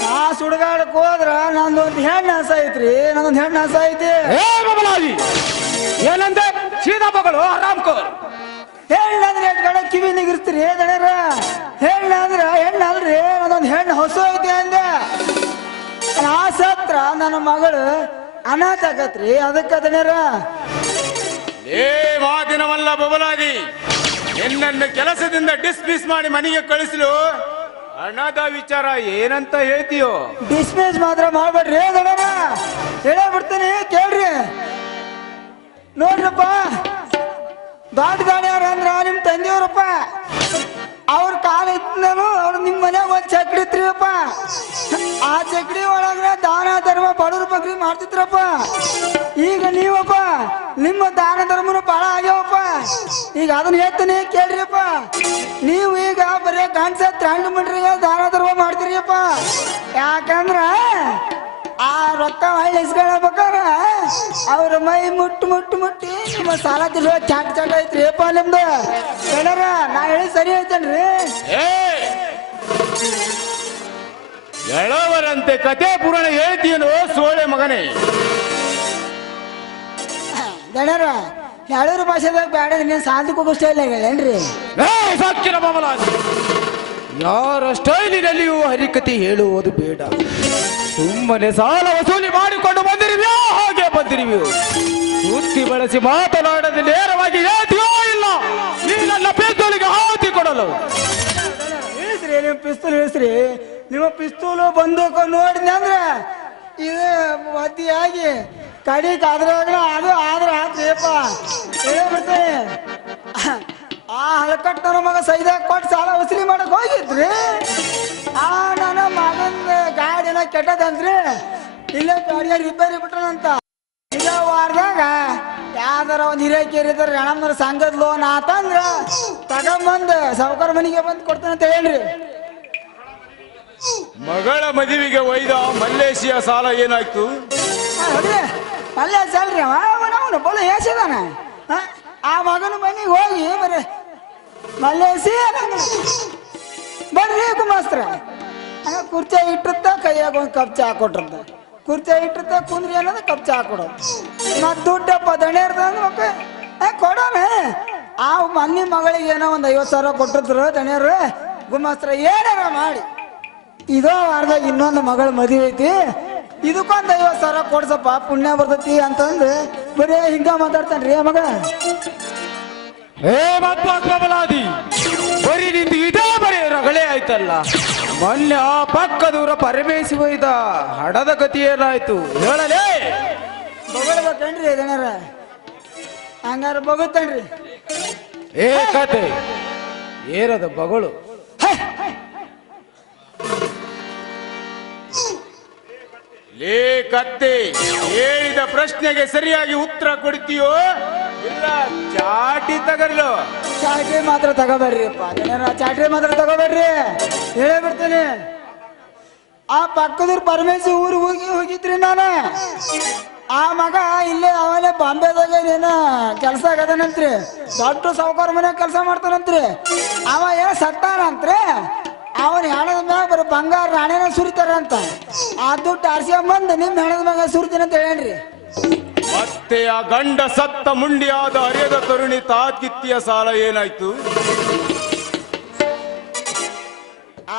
ನಾ ಸುಡುಗಾಡಕ್ ಹೋದ್ರ ನಂದೊಂದು ಹೆಣ್ಣು ಹಸ ಐತ್ರಿ ನಂದೊಂದು ಹೆಣ್ಣು ಹಸ ಐತಿ. ಏ ಬಬಲಾದಿ ಏನಂದೆ ಸೀದಾ ಮಗಳು ಆರಾಮ್ಕೋರ್. ಹೆಣ್ಣಂದ್ರೆ ಎಷ್ಟು ಕಡೆ ಕಿವಿ ನಿಗಿರ್ತೀರಿ ದಣ್ಯರ. ಹೆಣ್ಣಂದ್ರ ಹೆಣ್ಣು ಅಲ್ರಿ ನಂದೊಂದು ಹೆಣ್ಣು ಹೊಸ ಐತಿ ಅಂದೆ. ನಾ ಸತ್ರ ನನ್ನ ಮಗಳು ಅನಾಥ ಆಗತ್ರಿ ಅದಕ್ಕ ದಣ್ಯರ. ಏ ಮಾತಿನವಲ್ಲ ಬಬಲಾದಿ ನಿನ್ನನ್ನು ಕೆಲಸದಿಂದ ಡಿಸ್ಮಿಸ್ ಮಾಡಿ ಮನೆಗೆ ಕಳಿಸಲು ಹಣದ ವಿಚಾರ ಏನಂತ ಹೇಳ್ತೀಯೋ. ಡಿಸ್ಮಿಸ್ ಮಾತ್ರ ಮಾಡ್ಬೇಡ್ರಿ ದಣ್ಯರ ಹೇಳೇ ಬಿಡ್ತೀನಿ ಕೇಳ್ರಿ. ನೋಡ್ರಪ್ಪ ದೊಡ್ಡ ಗಾಡಿಯವ್ರ ಅಂದ್ರ ನಿಮ್ ತಂದೆಯವ್ರಪ್ಪ. ಅವ್ರ ಕಾಲ ಇದ್ದರು ಅವ್ರು ನಿಮ್ ಮನ್ಯಾಗ ಒಂದ್ ಚಕ್ಡಿ ಇತ್ರಿಯಪ್ಪ. ಆ ಚಕ್ಡಿ ಒಳಗ ದಾನ ಧರ್ಮ ಬಡವ್ರ ಬಗ್ರಿ ಮಾಡ್ತಿದ್ರಪ್ಪ. ಈಗ ನೀವಪ್ಪ ನಿಮ್ಮ ದಾನ ಧರ್ಮನು ಬಾಳ ಆಗ್ಯಾವಪ್ಪ. ಈಗ ಅದನ್ನ ಹೇಳ್ತೀನಿ ಕೇಳ್ರಿಯಪ್ಪ. ನೀವು ಈಗ ಬರೀ ಗಂಡ್ಸ ಹಣ್ಣು ಮಂಡ್ರಿಗೆ ದಾನ ಧರ್ಮ ಮಾಡ್ತೀರಿಯಪ್ಪ. ಯಾಕಂದ್ರ ಆ ರೊಕ್ಕ ಹೊಳ್ಳಿ ಇಸ್ಕೊಳ್ಬೇಕಾರ ಅವ್ರ ಮೈ ಮುಟ್ಟಿ ನಿಮ್ಮ ಸಾಲ ತಿರ್ಸೋ ಚಾಟ್ ಐತ್ರಿ ಅಪ್ಪ ನಿಮ್ದು. ಹೇಳರ ನಾ ಹೇಳಿ ಸರಿ ಐತೇನ್ರಿ. ಎಳವರಂತೆ ಕತೆ ಪುರಾಣ ಹೇಳ್ತೀಯನೋ ಸೋಳೆ ಮಗನೇ. ದಣರ ಹೇಳೋರು ಭಾಷೆದಾಗ ಬೇಡ ನೀನು ಸಾಧು ಹೋಗೋ ಸ್ಟೈಲ್ ಹೇಳೇನ್ರಿ. ಸಾಕಿನ ಬಬಲಾದಿ ಯಾರ ಸ್ಟೈಲಿನಲ್ಲಿಯೂ ಹರಿಕತೆ ಹೇಳುವುದು ಬೇಡ. ಸುಮ್ಮನೆ ಸಾಲ ವಸೂಲಿ ಮಾಡಿಕೊಂಡು ಬಂದಿರುವ್ಯೋ ಹಾಗೆ ಬಂದಿರುವ್ಯೋ. ಸುತ್ತಿ ಬಳಸಿ ಮಾತನಾಡದೆ ನೇರವಾಗಿ ಹೇಳ್ತೀಯೋ ಇಲ್ಲ ಈ ನನ್ನ ಪಿಸ್ತೂಲಿಗೆ ಹಾಕಿ ಕೊಡಲು. ಇಳಿಸ್ರಿ ನೀವು ಪಿಸ್ತೂಲ್ ಇಳಿಸ್ರಿ. ನಿಮ್ಮ ಪಿಸ್ತೂಲು ಬಂದೂಕು ನೋಡಿದ್ನಿ ಅಂದ್ರ ಇದು ಮದ್ದಿಯಾಗಿ ಕಡಿಕ್ ಅದ್ರಾಗ ಅದು ಆದ್ರ ಆತ್ರಿಯಪ್ಪ ಹೇಳ್ಬಿಡ್ತೇನೆ. ಆ ಹಲಕಟ್ ನನ್ನ ಮಗ ಸೈದಾಗ ಕೊಟ್ಟು ಸಾಲ ವಸೂಲಿ ಮಾಡಕ್ ಹೋಗಿದ್ರಿ. ಆ ನನ್ನ ಮಗನ ಗಾಡಿನ ಕೆಟ್ಟದಂದ್ರಿ ಇಲ್ಲೇ ಗಾಡಿಯ ರಿಪೇರಿ ಬಿಟ್ರಂತ. ಇದೇ ವಾರದಾಗ ಯಾವ್ದಾರ ಒಂದ್ ಹಿರೇಕೇರಿದಾರ ಹೆಣಮ್ಮರ ಸಂಘದ ಲೋನ್ ಆತಂದ್ರ ತಗೊಂಬಂದ್ ಸಾವುಕಾರ ಮನೆಗೆ ಬಂದು ಕೊಡ್ತಾನಂತ ಹೇಳ್ರಿ. ಮಗಳ ಮದುವೆಗೆ ಒಯ್ದ ಮಲ್ಲೇಶಿಯ ಸಾಲ ಏನಾಯ್ತು? ಅಲ್ಲೇ ಸಲ್ರಿ ಅವನು ಬೋಲ ಹೇಸಿದಾನ. ಆ ಮಗನ ಮನೆಗೆ ಹೋಗಿ ಬರೀ ಮಲ್ಲೇಸಿ ಬರ್ರಿ ಗುಮಾಸ್ತ್ರ ಕುರ್ಚಿ ಇಟ್ಟಿರ್ತ ಕೈಯಾಗ ಒಂದು ಕಪ್ ಚಾ ಕೊಟ್ಟಿರ್ತ. ಕುರ್ಚಿ ಇಟ್ಟಿರ್ತ ಕುಂದ್ರಿ ಅನ್ನೋದು ಕಪ್ ಚಾ ಕೊಡೋದು. ಮತ್ ದುಡ್ಡಪ್ಪ ದಣೆ ಇರ್ತಂದ್ರೆ ಕೊಡೋಣ. ಆ ಮನೆ ಮಗಳಿಗೆ ಏನೋ ಒಂದು 50,000 ಕೊಟ್ಟಿದ್ರು ದಣಿಯರು. ಗುಮಾಸ್ತ್ರ ಏನಾರ ಮಾಡಿ ಇದೋ ವಾರದಾಗ ಇನ್ನೊಂದು ಮಗಳ ಮದುವೆ ಐತಿ ಇದಕ್ಕೊಂದು 50,000 ಕೊಡ್ಸಪ್ಪ ಪುಣ್ಯ ಬರ್ತೈತಿ ಅಂತಂದು ಬರೀ ಹಿಂಗ ಮಾತಾಡ್ತಾನ್ರಿ ಆ ಮಗ. ಏ ಬಬಲಾದಿ ಬರೀ ನಿಂದು ಇದೇ ಬರೀ ರಗಳೆ ಆಯ್ತಲ್ಲ. ಮೊನ್ನೆ ಆ ಪಕ್ಕದೂರ ಪರಮೇಶಿ ಒಯ್ದ ಹಡದ ಗತಿ ಏನಾಯ್ತು ಹೇಳಲೇ? ಬಗಳ್ಬೇಕೇನ್ರಿ ದಣ್ಯರ ಹಂಗಾರ ಬಗುತ್ತೇನ್ರಿ. ಏ ಕತೆ ಏನದ ಬಗಳು? ಲೇ ಕತ್ತೆ ಹೇಳಿದ ಪ್ರಶ್ನೆಗೆ ಸರಿಯಾಗಿ ಉತ್ತರ ಕೊಡ್ತೀಯೋ ಇಲ್ಲ ಚಾಟಿ ತಗರ್ಲು. ಚಾಟ್ರಿ ಮಾತ್ರ ತಗೋಬೇಡ್ರಿಪ್ಪ ಚಾಟ್ರಿ ಮಾತ್ರ ತಗೋಬೇಡ್ರಿ ಹೇಳೇ ಬಿಡ್ತೇನೆ. ಆ ಪಕ್ಕದೂರ್ ಪರಮೇಶಿ ಊರಿಗೆ ಹೋಗಿದ್ರಿ ನಾನು. ಆ ಮಗ ಇಲ್ಲೇ ಅವನೇ ಬಾಂಬೆದಾಗ ಏನ ಕೆಲಸ ಆಗದನಂತ್ರಿ. ದೊಡ್ಡ ಸಾವುಕಾರ ಮನೆ ಕೆಲಸ ಮಾಡ್ತಾನಂತ್ರಿ. ಅವ ಏನ ಸತ್ತಾನಂತ್ರಿ. ಅವನ್ ಹೆಣದ ಮ್ಯಾಗ ಬರೀ ಬಂಗಾರ ರಾಣೆನ ಸುರಿತಾರಂತ. ಆ ದುಡ್ಡು ಆರ್ಸ್ಕೊಂಬಂದು ನಿಮ್ ಹೆಣದ ಮ್ಯಾಗ ಸುರಿತೀನಿ ಅಂತ ಹೇಳೇನ್ರಿ. ಮತ್ತೆ ಆ ಗಂಡ ಸತ್ತ ಮುಂಡಿಯಾದ ಅರೆದ ತರುಣಿ ತಾತ್ಕಿತ್ತಿಯ ಸಾಲ ಏನಾಯ್ತು?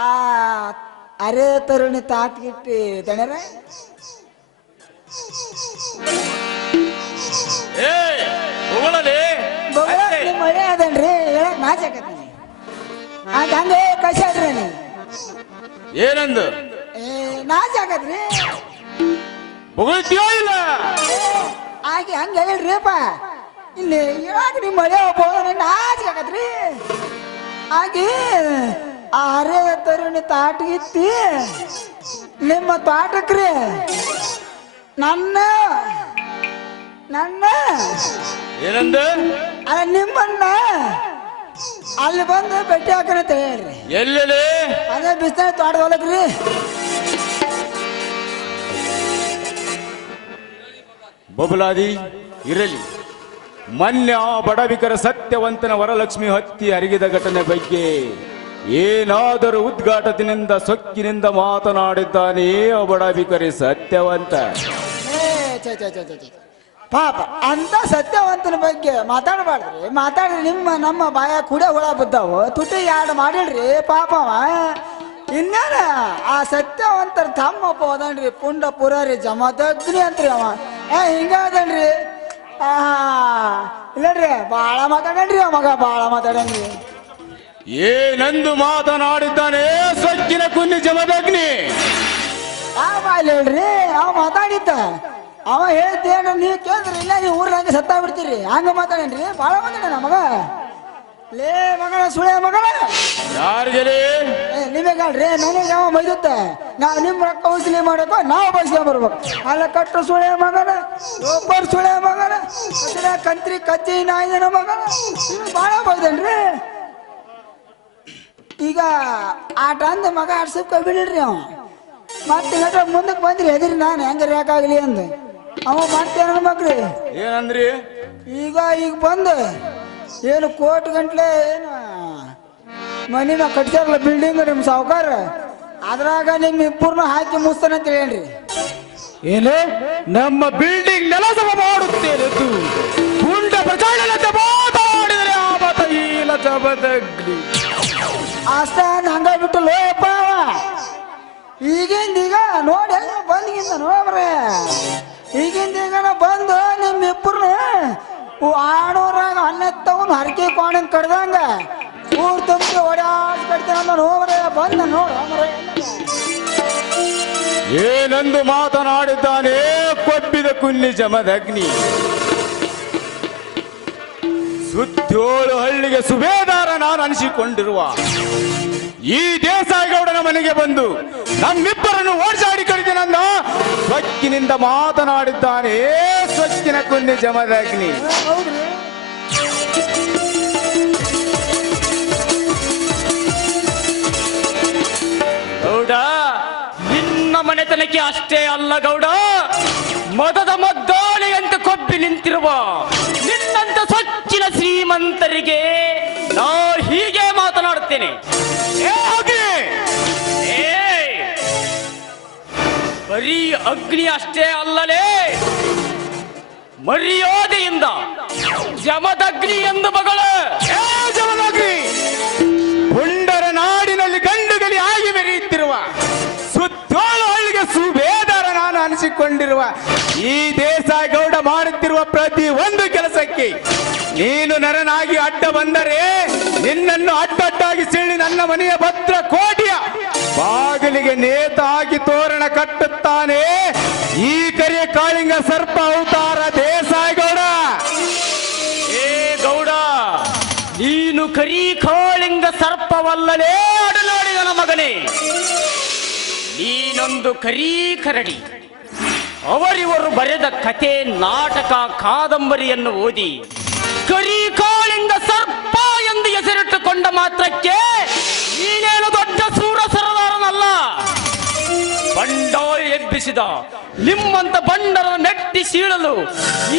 ಆ ಅರೆ ತರುಣಿ ತಾತ್ಗಿಟ್ಟಿ ದಣ್ಯರ ಮಳೆ ಅದನ್ರಿ ಹೇಳಕ್ ನಾಚಕತ್ತೀನಿ. ಹಂಗೆ ಕಳ್ಸಾಡ್ರಿ ನೀ ಏನಂದು ನಾಚಾಕತ್ರಿ ಹೊಗಳ್ತೀಯೋ ಇಲ್ಲ? ಹಾಗೆ ಹಂಗೆ ಹೇಳ್ರಿಪ್ಪ. ಇಲ್ಲಿ ಯಾಕ್ರಿ ಮಳೆ ಹೋಗೋಣ ನಾಚಾಕತ್ರಿ. ಹಾಗೆ ಆ ಅರೆ ತರುಣಿ ತಾಟ್ಗಿತ್ತಿ ನಿಮ್ಮ ತೋಟಕ್ರಿ ನನ್ನ ಏನಂದ? ಅಲ್ಲ ನಿಮ್ಮನ್ನ ಅಲ್ಲಿ ಬಂದು ಭೇಟಿ ಹಾಕಂತ ಹೇಳ್ರಿ. ಎಲ್ಲೆಲ್ಲಿ? ಅದೇ ಬಿಸ್ತಾರ ತೋಟ ಹೊಲಕ್ರಿ. ಬಬುಲಾದಿ ಇರಲಿ. ಮೊನ್ನೆ ಆ ಬಡವಿಕರ ಸತ್ಯವಂತನ ವರಲಕ್ಷ್ಮಿ ಹತ್ತಿ ಹರಿಗಿದ ಘಟನೆ ಬಗ್ಗೆ ಏನಾದರೂ ಉದ್ಘಾಟನೆಯಿಂದ ಸೊಕ್ಕಿನಿಂದ ಮಾತನಾಡಿದ್ದಾನೆ ಆ ಬಡವಿಕರಿ ಸತ್ಯವಂತ. ಪಾಪ ಅಂತ ಸತ್ಯವಂತನ ಬಗ್ಗೆ ಮಾತಾಡಬಾರ್ದ್ರಿ. ಮಾತಾಡ್ರಿ ನಮ್ಮ ಬಾಯ ಕೂಡ ಹುಳ ಬಿದ್ದಾವು. ತುಟಿ ಎರಡು ಮಾಡಿಡ್ರಿ ಪಾಪವ. ಇನ್ನೇನ ಆ ಸತ್ಯವಂತರ ತಮ್ಮ ಒಬ್ಬ ಹೋದನ್ರಿ ಪುಂಡ ಪುರಾರಿ ಜಮದಗ್ನಿ ಅಂತ್ರಿ ಅವ. ಹಿಂಗ ಅದನ್ರಿ. ಇಲ್ಲಡ್ರಿ ಬಾಳ ಮಾತಾಡನ್ರಿ ಅವ ಮಗ ಬಾಳ ಮಾತಾಡನ್ರಿ. ಏನಂದು ಮಾತನಾಡಿದ್ದಾನೆ ಸೊಕ್ಕಿನ ಕುನ್ನಿ ಜಮದಗ್ನಿ? ಬಾಯ್ಲಿ ಹೇಳ್ರಿ ಅವ ಮಾತಾಡಿದ್ದ. ಅವ ಹೇಳ್ತೇನ ನೀವು ಕೇಳಿದ್ರಿ ಇಲ್ಲ ನೀವು ಊರ್ನಾಗ ಸತ್ತಾ ಬಿಡ್ತೀರಿ. ಹಂಗ ಮಾತಾಡೇನ್ರಿ ಬಾಳ ಮಾತಾಡ ಮಗ. ಲೇ ಮಗನ ಸುಳೆ ಮಗನ ಯಾರಿಗೆಲೆ ನಿಮಗಲ್ರಿ ನನಗೆ ಯಾವ ಮೈದುತ್ತ. ನಾವು ನಿಮ್ಮ ರೊಕ್ಕ ವಸೂಲಿ ಮಾಡಬೇಕು ನಾವು ಬಸ್ಗೆ ಬರ್ಬೇಕು. ಅಲ್ಲ ಕಟ್ಟು ಸುಳೆ ಮಗನ ಒಬ್ಬರು ಸುಳೆ ಮಗನ ಕಂತ್ರಿ ಕಚ್ಚಿ ನಾಯಿನ ಮಗನ ಬಾಳ ಬೈದನ್ರಿ. ಈಗ ಆಟ ಅಂದ ಮಗ ಆಡ್ಸಕ್ ಬಿಡ್ರಿ ಅವ. ಮತ್ತೆ ಮುಂದಕ್ಕೆ ಬಂದ್ರಿ ಹೆದರಿ ನಾನು ಹೆಂಗಾರ ಯಾಕಾಗ್ಲಿ ಅಂದ ಅವ ಮತ್ತೆ ನನ್ನ ಮಕ್ರಿ ಏನಂದ್ರಿ? ಈಗ ಬಂದು ಏನು ಕೋಟಿ ಗಂಟ್ಲೆ ಏನು ಮನಿನ ಕಟ್ಸ್ಯಾರಲ್ಲ ಬಿಲ್ಡಿಂಗ್ ನಿಮ್ಮ ಸಾವುಕಾರ ಅದ್ರಾಗ ನಿಮ್ ಇಬ್ಬರನ್ನ ಹಾಕಿ ಮುಸ್ತಾನ ಅಂತ ಹೇಳ್ರಿ. ಏನು ನಮ್ಮ ಬಿಲ್ಡಿಂಗ್ ನೆಲಸಮ ಮಾಡುತ್ತೇನೆ ಗುಂಡ ಪ್ರಚಾರನಂತೆ ಮಾತಾಡಿದರೆ ಆ ಮತ ಇಲ್ಲ ಜಮದಗ್ನಿ. ಅಷ್ಟ ಹಂಗ ಬಿಟ್ಟು ಲೋಯಪ್ಪ ಈಗಿಂದ ಈಗ ನೋಡಿ ಎಲ್ಲ ಬಂದ್ಗಿಂದ ನೋಡ್ರೆ ಈಗಿಂದ ಈಗ ಬಂದು ನಿಮ್ಮ ಇಬ್ಬರನ್ನ ಆಡೋರಾಗ ಅನ್ನ ತಗೊಂಡು ಹರಕೆ ಕೋಣನ್ ಕಡ್ದಂಗ ಊರ್ ತುಂಬಿ ಓಡಾಡ್ ಕಡ್ತಾನ ನೋಡ್ರೆ ಬಂದ ನೋಡು. ಏನಂದು ಮಾತನಾಡಿದ್ದಾನೆ ಕೊಬ್ಬಿದ ಕುನ್ನಿ ಜಮದಗ್ನಿ? ಸುತ್ತೋಳು ಹಳ್ಳಿಗೆ ಸುಬೇದಾರ ನಾನು ಅನಿಸಿಕೊಂಡಿರುವ ಈ ದೇಸಾಯಿಗೌಡನ ಮನೆಗೆ ಬಂದು ನಮ್ಮಿಬ್ಬರನ್ನು ಓಡಿಸಾಡಿ ಕಡಿದೆನನ್ನ ಸ್ವಚ್ಛಿನಿಂದ ಮಾತನಾಡಿದ್ದಾನೆ ಸ್ವಚ್ಛಿನ ಕುನ್ನಿ ಜಮದಗ್ನಿ. ಗೌಡ ನಿನ್ನ ಮನೆತನಕ್ಕೆ ಅಷ್ಟೇ ಅಲ್ಲ ಗೌಡ, ಮದದ ಮದ್ದಾಳೆಯಂತೆ ಕೊಬ್ಬಿ ನಿಂತಿರುವ ನಿನ್ನಂತ ಸ್ವಚ್ಛಿನ ಶ್ರೀಮಂತರಿಗೆ ನಾ ಹೀಗೆ ಮಾತನಾಡುತ್ತೇನೆ. ಬರೀ ಅಗ್ನಿ ಅಷ್ಟೇ ಅಲ್ಲಲೇ, ಮರ್ಯಾದೆಯಿಂದ ಜಮದಗ್ನಿ ಎಂದು ಮಗಳ ಜಮದಗ್ನಿ ಪುಂಡರ ನಾಡಿನಲ್ಲಿ ಗಂಡುಗಲಿ ಆಗಿ ಮೆರೆಯುತ್ತಿರುವ ಸುತ್ತೋಳು ಹಳ್ಳಿಗೆ ಸುಬೇದಾರ ನಾನು ಅನಿಸಿಕೊಂಡಿರುವ ಈ ದೇಸಾಯಿಗೌಡ ಮಾಡುತ್ತಿರುವ ಪ್ರತಿ ಒಂದು ಕೆಲಸಕ್ಕೆ ನೀನು ನರನಾಗಿ ಅಡ್ಡ ಬಂದರೆ ನಿನ್ನನ್ನು ಅಡ್ಡಡ್ಡಾಗಿ ಸೀಳಿ ನನ್ನ ಮನೆಯ ಭದ್ರ ಕೋಟೆಯ ಬಾಗಿಲಿಗೆ ನೇತಾಗಿ ತೋರಣ ಕಟ್ಟುತ್ತಾನೆ ಈ ಕರಿಯ ಕಾಳಿಂಗ ಸರ್ಪ ಅವತಾರ ದೇಸಾಯಿಗೌಡ. ಏ ಗೌಡ, ನೀನು ಕರಿ ಕಾಳಿಂಗ ಸರ್ಪವಲ್ಲಲೇ ಅಡನಾಡಿದ ಮಗನೇ, ನೀನೊಂದು ಕರಿ ಕರಡಿ. ಅವರಿವರು ಬರೆದ ಕತೆ, ನಾಟಕ, ಕಾದಂಬರಿಯನ್ನು ಓದಿ ಕರಿಕಾಳಿಂಗ ಸರ್ಪ ಎಂದು ಹೆಸರಿಟ್ಟುಕೊಂಡ ಮಾತ್ರಕ್ಕೆ ನೀನೇನು ದೊಡ್ಡ ಸೂರ ಸರದಾರನಲ್ಲ. ಬಂಡಾಯ ಎಬ್ಬಿಸಿದ ನಿಮ್ಮಂತ ಬಂಡರ ಮೆಟ್ಟಿ ಸೀಳಲು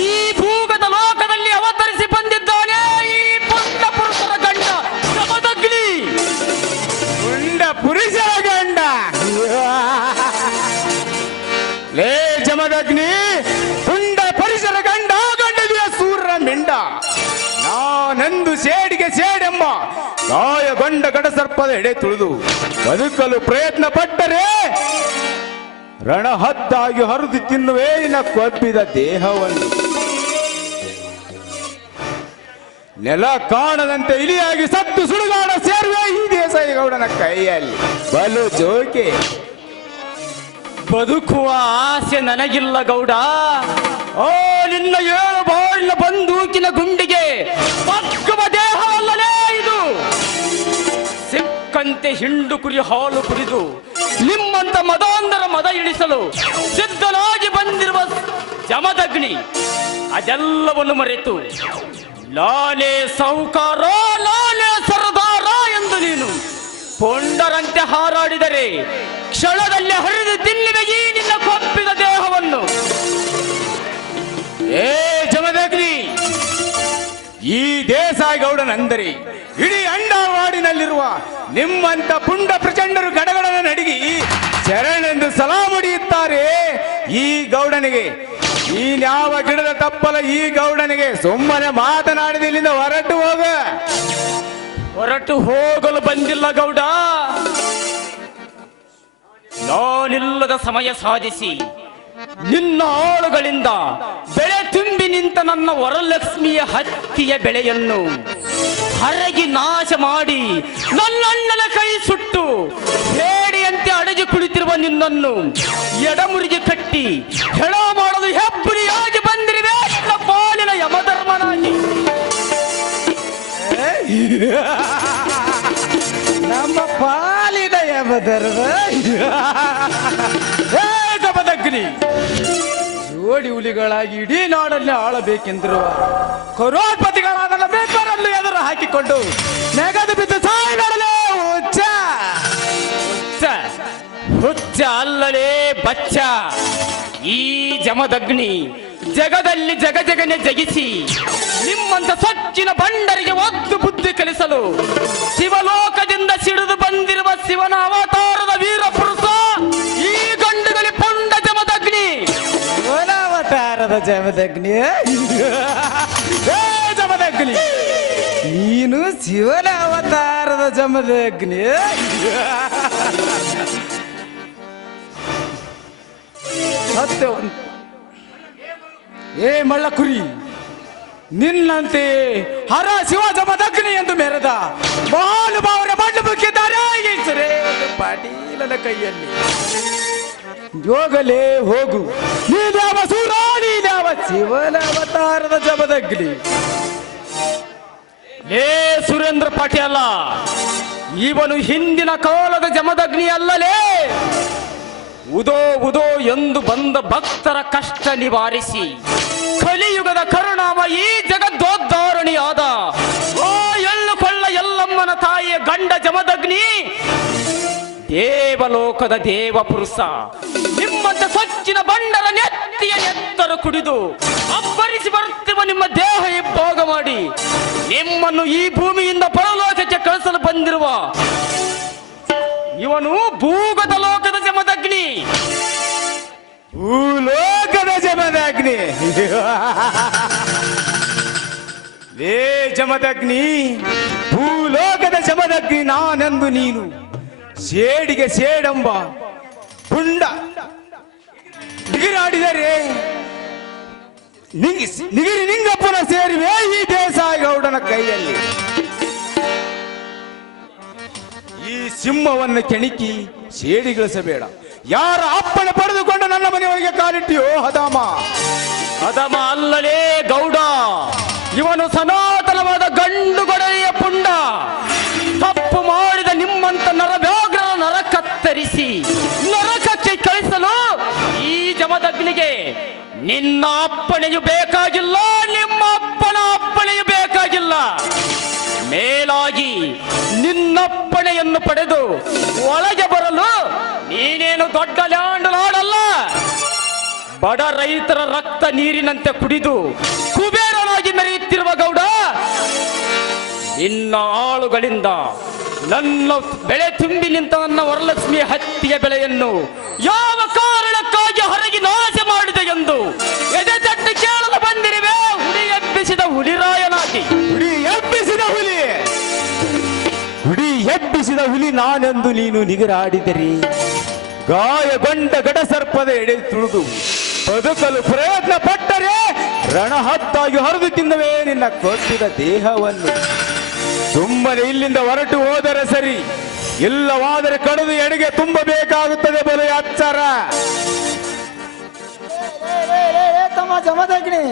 ಈ ಭೂಗತ ಲೋಕದಲ್ಲಿ ಅವತರಿಸಿ ಬಂದಿದ್ದಾನೆ ಈ ಪುಂಡ ಪುರುಷರ ಗಂಡ ಜಮದಗ್ನಿ. ಪುಂಡ ಪುರುಷರ ಗಂಡ ಲೇ ಜಮದಗ್ನಿ, ಪುಂಡ ಪುರುಷರ ಗಂಡ ಗಂಡದಿಯ ಸೂರ್ಯ ಮಿಂಡ. ನಾನೆಂದು ಸೇಡಿಗೆ ಸೇಡೆಂಬ ಗಾಯಗೊಂಡ ಗಡಸರ್ಪದ ಎಡೆ ತುಳಿದು ಬದುಕಲು ಪ್ರಯತ್ನ ಪಟ್ಟರೆ ರಣಹದ್ದಾಗಿ ಹರಿದು ತಿನ್ನುವೆ ನಿನ್ನ ಕೊಬ್ಬಿದ ದೇಹವನ್ನು. ನೆಲ ಕಾಣದಂತೆ ಇಲಿಯಾಗಿ ಸತ್ತು ಸುಡುಗಾಡ ಸೇರುವೆ ಈ ದೇಸಾಯಿಗೌಡನ ಕೈಯಲ್ಲಿ. ಬಲು ಜೋಕೆ. ಬದುಕುವ ಆಸೆ ನನಗಿಲ್ಲ ಗೌಡ. ಓ ನಿನ್ನ 7 ಬಾರಿನ ಬಂದೂಕಿನ ಗುಂಡಿಗೆ ಬಗ್ಗುವ ದೇಹವಲ್ಲಲೇ ಇದು. ಸಿಕ್ಕಂತೆ ಹಿಂಡು ಕುರಿ ಹಾಲು ಕುಡಿದು ನಿಮ್ಮಂತ ಮದಾಂಧರ ಮದ ಇಳಿಸಲು ಸಿದ್ಧನಾಗಿ ಬಂದಿರುವ ಜಮದಗ್ನಿ ಅದೆಲ್ಲವನ್ನು ಮರೆತು ನಾನೇ ಸಾಹುಕಾರ, ನಾನೇ ಸರದಾರ ಎಂದು ನೀನು ಪೊಂಡರಂತೆ ಹಾರಾಡಿದರೆ ಕ್ಷಣದಲ್ಲಿ ಹರಿದು ತಿನ್ನುವೆ ಈ ನಿನ್ನ ಕೊಬ್ಬಿದ ದೇಹವನ್ನು. ಏ ಜಮದಗ್ನಿ, ಈ ದೇಸಾಯಿಗೌಡನಂದರೆ ಇಡೀ ಅಂಡಾವಾಡಿನಲ್ಲಿರುವ ನಿಮ್ಮಂತ ಪುಂಡ ಪ್ರಚಂಡರು ಗಡಗಡನ ನಡಿಗಿ ಶರಣೆಂದು ಸಲಾಮುಡಿಯುತ್ತಾರೆ. ಈ ಗೌಡನಿಗೆ ನೀನ್ಯಾವ ಗಿಡದ ತಪ್ಪಲ ಈ ಗೌಡನಿಗೆ ಸುಮ್ಮನೆ ಮಾತನಾಡಿದ ಇಲ್ಲಿಂದ ಹೊರಟು ಹೋಗ. ಹೊರಟು ಹೋಗಲು ಬಂದಿಲ್ಲ ಗೌಡ. ನಾನಿಲ್ಲದ ಸಮಯ ಸಾಧಿಸಿ ನಿನ್ನ ಆಳುಗಳಿಂದ ಬೆಳೆ ತುಂಬಿ ನಿಂತ ನನ್ನ ವರಲಕ್ಷ್ಮಿಯ ಹತ್ತಿಯ ಬೆಳೆಯನ್ನು ಹರಗಿ ನಾಶ ಮಾಡಿ ನನ್ನಣ್ಣನ ಕೈ ಸುಟ್ಟು ಹೇಡಿಯಂತೆ ಅಡಗಿ ಕುಳಿತಿರುವ ನಿನ್ನನ್ನು ಎಡಮುರಿಗೆ ಕಟ್ಟಿ ಹೆಣ ಮಾಡಲು ಹೆಬ್ಬುರಿಯಾಗಿ ಬಂದಿರುವೆ ನನ್ನ ಪಾಲಿನ ಯಮಧರ್ಮನಾಗಿ. ನಮ್ಮ ಪಾಲಿನ ಯಮಧರ್ಮ. ಜಮದಗ್ನಿ, ಜೋಡಿ ಹುಲಿಗಳಾಗಿ ಇಡೀ ನಾಡಲ್ಲಿ ಆಳಬೇಕೆಂದಿರುವ ಕರೋಡ್ಪತಿಗಳಾದ ಬೇಕರನ್ನು ಎದುರು ಹಾಕಿಕೊಂಡು ನೆಗದು ಬಿದ್ದು ಸಾಯಿ ನೋಡಲೇ ಹುಚ್ಚ. ಹುಚ್ಚ ಅಲ್ಲಲೇ ಬಚ್ಚ. ಈ ಜಮದಗ್ನಿ ಜಗದಲ್ಲಿ ಜಗಜಗನೆ ಜಗಿಸಿ ನಿಮ್ಮಂತ ಸಚ್ಚಿನ ಬಂಡರಿಗೆ ಒದ್ದು ಬುದ್ಧಿ ಕಲಿಸಲು ಶಿವಲೋಕದಿಂದ ಸಿಡಿದು ಬಂದಿರುವ ಶಿವನ ಅವತಾರದ ವೀರ ಪುರುಷ ಈ ಗಂಡುಗಲಿ ಪುಂಡ ಜಮದಗ್ನಿ. ಅವತಾರದ ಜಮದಗ್ನಿ. ಜಮದಗ್ನಿ, ನೀನು ಶಿವನ ಅವತಾರದ ಜಮದಗ್ನಿ. ಸತ್ಯ. ಏ ಮಳ್ಳ ಕುರಿ, ನಿನ್ನಂತೆ ಹರ ಶಿವ ಜಮದಗ್ನಿ ಎಂದು ಮೆರೆದ ಮಹಾನುಭಾವರ ಮಣ್ಣು ಮುಕ್ಕಿದ್ದಾರೆ ಒಂದು ಪಾಟೀಲನ ಕೈಯಲ್ಲಿ. ಯೋಗಲೇ ಹೋಗು, ನೀನ್ಯಾವ ಸೂರ, ನೀನ್ಯಾವ ಶಿವನ ಅವತಾರದ ಜಮದಗ್ನಿ. ಲೇ ಸುರೇಂದ್ರ ಪಾಟೀಲ, ಇವನು ಹಿಂದಿನ ಕಾಲದ ಜಮದಗ್ನಿ ಅಲ್ಲಲೇ. ಉದೋ ಉದೋ ಎಂದು ಬಂದ ಭಕ್ತರ ಕಷ್ಟ ನಿವಾರಿಸಿ ಕಲಿಯುಗದ ಕರುಣಾಮ ಈ ಜಗದ್ದೋದ್ಧಾರಣಿಯಾದ ಓ ಎಳ್ಳು ಕೊಳ್ಳ ಎಲ್ಲಮ್ಮನ ತಾಯಿಯ ಗಂಡ ಜಮದಗ್ನಿ ದೇವಲೋಕದ ದೇವ ಪುರುಷ. ನಿಮ್ಮಂತ ಸಚ್ಚಿನ ಬಂಡರ ನೆತ್ತಿಯ ಎತ್ತರು ಕುಡಿದು ಅಬ್ಬರಿಸಿ ಬರುತ್ತಿರುವ ನಿಮ್ಮ ದೇಹ ಇಬ್ಬಾಗ ಮಾಡಿ ನಿಮ್ಮನ್ನು ಈ ಭೂಮಿಯಿಂದ ಪರಲೋಕಕ್ಕೆ ಕಳಿಸಲು ಬಂದಿರುವ ಇವನು ಭೂಗತ ಲೋಕದ ಜಮದಗ್ನಿ. ಭೂಲೋಕದ ಜಮದಗ್ನಿ. ಲೇ ಜಮದಗ್ನಿ, ಭೂಲೋಕದ ಜಮದಗ್ನಿ ನಾನೆಂದು ನೀನು ಸೇಡಿಗೆ ಸೇಡೆಂಬ ಪುಂಡ ನಿಗಿರಾಡಿದರೆ ನಿಗಿರಿ ನಿಂಗಪ್ಪನ ಸೇರಿವೆ ಈ ದೇಸಾಯಿಗೌಡನ ಕೈಯಲ್ಲಿ. ಈ ಸಿಂಹವನ್ನು ಕೆಣಕಿ ಸೇಡಿಗಳಿಸಬೇಡ. ಯಾರ ಅಪ್ಪಣೆ ಪಡೆದುಕೊಂಡು ನನ್ನ ಮನೆಯವರಿಗೆ ಕಾಲಿಟ್ಟಿಯೋ ಹದಾಮ. ಅದಮ ಅಲ್ಲಲೇ ಗೌಡ, ಇವನು ಸನಾತನವಾದ ಗಂಡು ಗೊಡೆಯ ಪುಂಡ. ತಪ್ಪು ಮಾಡಿದ ನಿಮ್ಮಂತ ನರವ್ಯಾಘ್ರ ನರ ಕತ್ತರಿಸಿ ನರಕಕ್ಕೆ ಕಳಿಸಲು ಈ ಜಮದಗ್ನಿಗೆ ನಿನ್ನ ಅಪ್ಪಣೆಯು ಬೇಕಾಗಿಲ್ಲ, ನಿಮ್ಮ ಅಪ್ಪನ ಅಪ್ಪಣೆಯು ಬೇಕು. ನನ್ನಪ್ಪಣೆಯನ್ನು ಪಡೆದು ಒಳಗೆ ಬರಲು ನೀನೇನು ದೊಡ್ಡ ಲ್ಯಾಂಡ್ಲಾಡಲ್ಲ. ಬಡ ರೈತರ ರಕ್ತ ನೀರಿನಂತೆ ಕುಡಿದು ಕುಬೇರನಾಗಿ ಮೆರೆಯುತ್ತಿರುವ ಗೌಡ, ನಿನ್ನ ಆಳುಗಳಿಂದ ನನ್ನ ಬೆಳೆ ತುಂಬಿ ನಿಂತ ನನ್ನ ವರಲಕ್ಷ್ಮಿ ಹತ್ತಿಯ ಬೆಳೆಯನ್ನು ಯಾವ ಕಾರಣಕ್ಕಾಗಿ ಹೊರಗೆ ನಾಶ ಮಾಡಿದೆ ಎಂದು ಎದೆ ತಟ್ಟು ಕೇಳಲು ಬಂದಿರುವೆ. ಹುಲಿ ಎಬ್ಬಿಸಿದ ಹುಲಿರಾಯನಾಗಿ. ಹುಡಿ ಎಬ್ಬಿಸಿದ ಹುಲಿ ನಾನೆಂದು ನೀನು ನಿಗರಾಡಿದರೆ ಗಾಯಗೊಂಡ ಗಡಸರ್ಪದ ಎಡೆ ತುಳಿದು ಬದುಕಲು ಪ್ರಯತ್ನ ಪಟ್ಟರೆ ರಣಹತ್ತಾಗಿ ಹರಿದು ತಿನ್ನವೇ ನಿನ್ನ ಕೊಟ್ಟಿದ ದೇಹವನ್ನು. ಸುಮ್ಮನೆ ಇಲ್ಲಿಂದ ಹೊರಟು ಹೋದರೆ ಸರಿ, ಇಲ್ಲವಾದರೆ ಕಡಿದು ಎಡೆಗೆ ತುಂಬಬೇಕಾಗುತ್ತದೆ ಬಲು ಎಚ್ಚರ. ತಮ್ಮ ಜಮದಗ್ನಿ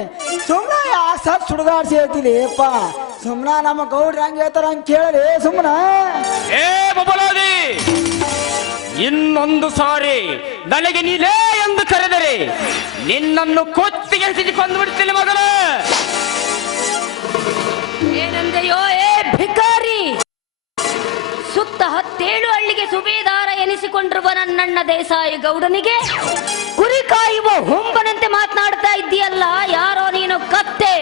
ಸುಮ್ನ ಯಾಕೆ ಸತ್ ಸುಡುಗಾಡ್ಸಿ ಹೇಳ್ತೀನಿ ಅಪ್ಪ. ಸುಮ್ನ ನಮ್ಮ ಗೌಡ್ರ ಹಂಗೆ ಹೇಳ್ತಾರ ಹಂಗೆ ಕೇಳಲಿ ಸುಮ್ನ. ಏ ಬಬಲಾದಿ, ಇನ್ನೊಂದು ಸಾರಿ ನನಗೆ ನೀಲೇ ಎಂದು ಕರೆದರೆ ನಿನ್ನನ್ನು ಕೊತ್ತಿಗೆ ಹಚ್ಚಿ ಕೊಂದು ಬಿಡ್ತೀನಿ ಮಗನ. ಏನಂದೆಯೋ ಏ ಭಿಕಾರಿ? ಸುತ್ತ 17 ಹಳ್ಳಿಗೆ ಸುಬೇದಾರ ಎನಿಸಿಕೊಂಡಿರುವ ನನ್ನಣ್ಣ ದೇಸಾಯಿ ಗೌಡನಿಗೆ ಕುರಿ ಕಾಯುವ ಹುಂಬನಂತೆ ಮಾತನಾಡ್ತಾ ಇದ್ದೀಯಲ್ಲ, ಯಾರೋ ನೀನು ಕತ್ತೆ?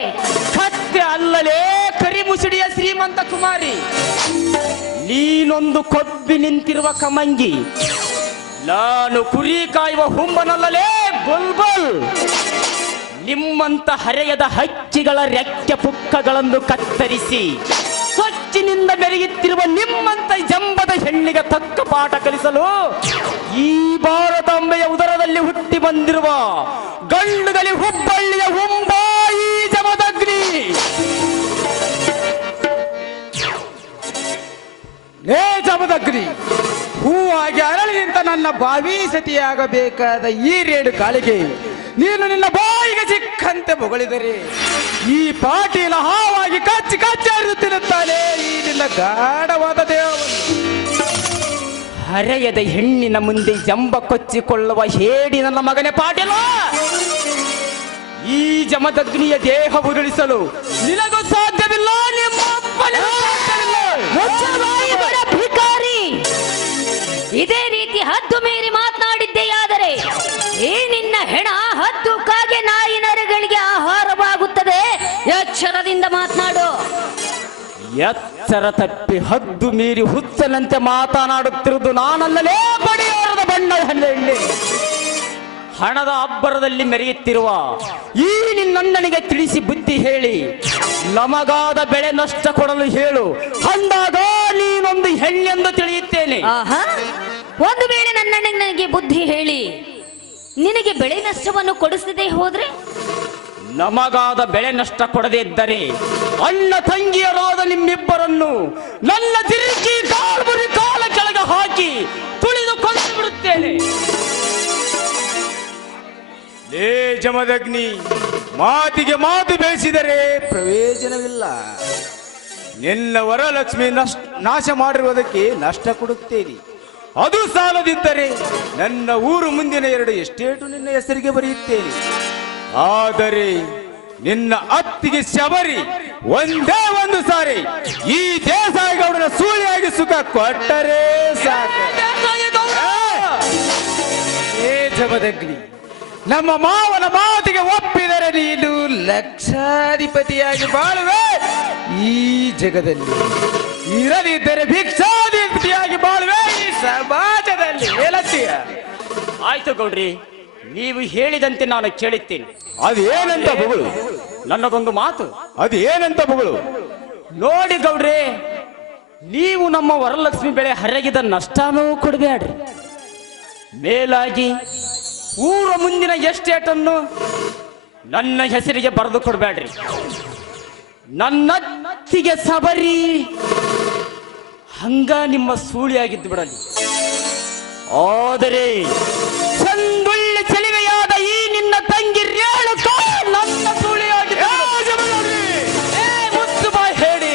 ಕತ್ತೆ ಅಲ್ಲಲೇ ಕರಿ ಮುಸುಡಿಯ ಶ್ರೀಮಂತ ಕುಮಾರಿ. ನೀನೊಂದು ಕೊಬ್ಬಿ ನಿಂತಿರುವ ಕಮಂಗಿ. ನಾನು ಕುರಿ ಕಾಯುವ ಹುಂಬನಲ್ಲಲೇ ಬುಲ್ಬುಲ್. ನಿಮ್ಮಂತ ಹರೆಯದ ಹಕ್ಕಿಗಳ ರೆಕ್ಕೆ ಪುಕ್ಕಗಳನ್ನು ಕತ್ತರಿಸಿ ಸ್ವಚ್ಛನಿಂದ ಮೆರೆಯುತ್ತಿರುವ ನಿಮ್ಮಂತ ಜಂಬದ ಹೆಣ್ಣಿಗೆ ತಕ್ಕ ಪಾಠ ಕಲಿಸಲು ಈ ಭಾರತಾಂಬೆಯ ಉದರದಲ್ಲಿ ಹುಟ್ಟಿ ಬಂದಿರುವ ಗಂಡುಗಲಿ ಹುಬ್ಬಳ್ಳಿಯ ಹುಂಬಾಯಿ ಜಮದಗ್ನಿ. ಏ ಜಮದಗ್ನಿ, ಹೂವಾಗಿ ಅರಳಿ ನಿಂತ ನನ್ನ ಭಾವಿ ಸತಿಯಾಗಬೇಕಾದ ಈ ರೇಡು ಕಾಳಿಗೆ ನೀನು ನಿನ್ನ ಬಾಯಿಗೆ ಸಿಕ್ಕಂತೆ ಬೊಗಳಿದರೆ ಈ ಪಾಟೀಲ ಹಾವಾಗಿ ಕಚ್ಚಿ ಕಚ್ಚಿ ಹರಿಯುತ್ತಿರುತ್ತಾನೆ ಈ ನಿನ್ನ ಗಾಢವಾದ ದೇಹವನ್ನು. ಹರೆಯದ ಹೆಣ್ಣಿನ ಮುಂದೆ ಜಂಬ ಕೊಚ್ಚಿಕೊಳ್ಳುವ ಹೇಡಿ ನನ್ನ ಮಗನೇ ಪಾಟೀಲ. ಈ ಜಮದಗ್ನಿಯ ದೇಹ ಉರುಳಿಸಲು ನಿನಗೂ ಸಾಧ್ಯವಿಲ್ಲ, ನಿಮ್ಮ ಅಪ್ಪನಿಗೂ ಸಾಧ್ಯವಿಲ್ಲ. ಮುಚ್ಚಬಾಯಿ ಬಡ ಭಿಕಾರಿ. ಇದೇ ರೀತಿ ಹದ್ದು ಮೀರಿ ಮಾತನಾಡಿದ್ದೆಯಾದರೆ ಈ ನಿನ್ನ ಹೆಣ ಹದ್ದು ಕಾಗೆ ನಾಯಿ ನರಗಳಿಗೆ ಆಹಾರವಾಗುತ್ತದೆ. ಎಚ್ಚರದಿಂದ ಮಾತನಾಡು. ಎಚ್ಚರ ತಪ್ಪಿ ಹದ್ದು ಮೀರಿ ಹುಚ್ಚನಂತೆ ಮಾತನಾಡುತ್ತಿರುವುದು ನಾನಲ್ಲಲೇ ಬಡಿಯಾರದ ಬಣ್ಣದ ಹೆಣ್ಣೆ. ಹಣದ ಅಬ್ಬರದಲ್ಲಿ ಮೆರೆಯುತ್ತಿರುವ ಈ ನಿನ್ನಣ್ಣನಿಗೆ ತಿಳಿಸಿ ಬುದ್ಧಿ ಹೇಳಿ ನಮಗಾದ ಬೆಳೆ ನಷ್ಟ ಕೊಡಲು ಹೇಳು. ಅಂದಾಗ ನೀನೊಂದು ಹೆಣ್ಣೆಂದು ತಿಳಿಯುತ್ತೇನೆ. ಆಹಾ, ಒಂದು ವೇಳೆ ನನ್ನಣ್ಣನಿಗೆ ಬುದ್ಧಿ ಹೇಳಿ ನಿನಗೆ ಬೆಳೆ ನಷ್ಟವನ್ನು ಕೊಡಿಸದೆ ಹೋದ್ರೆ? ನಮಗಾದ ಬೆಳೆ ನಷ್ಟ ಕೊಡದೇ ಇದ್ದರೆ ಅಣ್ಣ ತಂಗಿಯರಾದ ನಿಮ್ಮಿಬ್ಬರನ್ನು ನನ್ನ ತಿರುಗಿ ಕಾಲ್ಮುರಿ ಕಾಲ ಕೆಳಗೆ ಹಾಕಿ ತುಳಿದು ಕೊಂದು ಬಿಡುತ್ತೇನೆ. ಲೇ ಜಮದಗ್ನಿ, ಮಾತಿಗೆ ಮಾತು ಬೇಯಿಸಿದರೆ ಪ್ರಯೋಜನವಿಲ್ಲ. ನಿನ್ನ ವರಲಕ್ಷ್ಮಿ ನಾಶ ಮಾಡಿರುವುದಕ್ಕೆ ನಷ್ಟ ಕೊಡುತ್ತೇನೆ. ಅದು ಸಾಲದಿದ್ದರೆ ನನ್ನ ಊರು ಮುಂದಿನ 2 ಎಸ್ಟೇಟು ನಿನ್ನ ಹೆಸರಿಗೆ ಬರೆಯುತ್ತೇನೆ. ಆದರೆ ನಿನ್ನ ಅತ್ತಿಗೆ ಶಬರಿ ಒಂದೇ ಒಂದು ಸಾರಿ ಈ ದೇಸಾಯಿಗೌಡನ ಸೂಳಿಯಾಗಿ ಸುಖ ಕೊಟ್ಟರೆ ಸಾಕು. ಏ ಜಮದಗ್ನಿ, ನಮ್ಮ ಮಾವನ ಮಾತಿಗೆ ಒಪ್ಪಿದರೆ ನೀನು ಲಕ್ಷಾಧಿಪತಿಯಾಗಿ ಬಾಳುವೆ ಈ ಜಗದಲ್ಲಿ. ಇರದಿದ್ದರೆ ಭಿಕ್ಷಾಧಿಪತಿಯಾಗಿ ಬಾಳುವೆ ಈ ಸಮಾಜದಲ್ಲಿ. ಹೇಳತ್ತೀಯ? ಆಯ್ತು ಗೌಡ್ರಿ, ನೀವು ಹೇಳಿದಂತೆ ನಾನು ಕೇಳುತ್ತೇನೆ. ಅದು ಏನಂತ ಬಗಳು? ನನ್ನದೊಂದು ಮಾತು. ಅದು ಏನಂತ ಬಗಳು? ನೋಡಿ ಗೌಡ್ರೆ, ನೀವು ನಮ್ಮ ವರಲಕ್ಷ್ಮಿ ಬೆಳೆ ಹರಗಿದ ನಷ್ಟನೂ ಕೊಡಬೇಡ್ರಿ. ಮೇಲಾಗಿ ಊರ ಮುಂದಿನ ಎಸ್ಟೇಟನ್ನು ನನ್ನ ಹೆಸರಿಗೆ ಬರೆದು ಕೊಡಬೇಡ್ರಿ. ನನ್ನ ಅತ್ತಿಗೆ ಸಬರಿ ಹಂಗ ನಿಮ್ಮ ಸೂಳಿಯಾಗಿದ್ದು ಬಿಡಲಿ. ಆದರೆ ಚಂದುಳ್ಳಿ ಚೆಲುವೆಯಾದ ಈ ನಿನ್ನ ತಂಗಿ ರೇಣುಕಾ ನನ್ನ ಸೂಳಿಯಾಗಿದ್ದು ಮುತ್ತು ಬಾಯ್ ಹೇಳಿ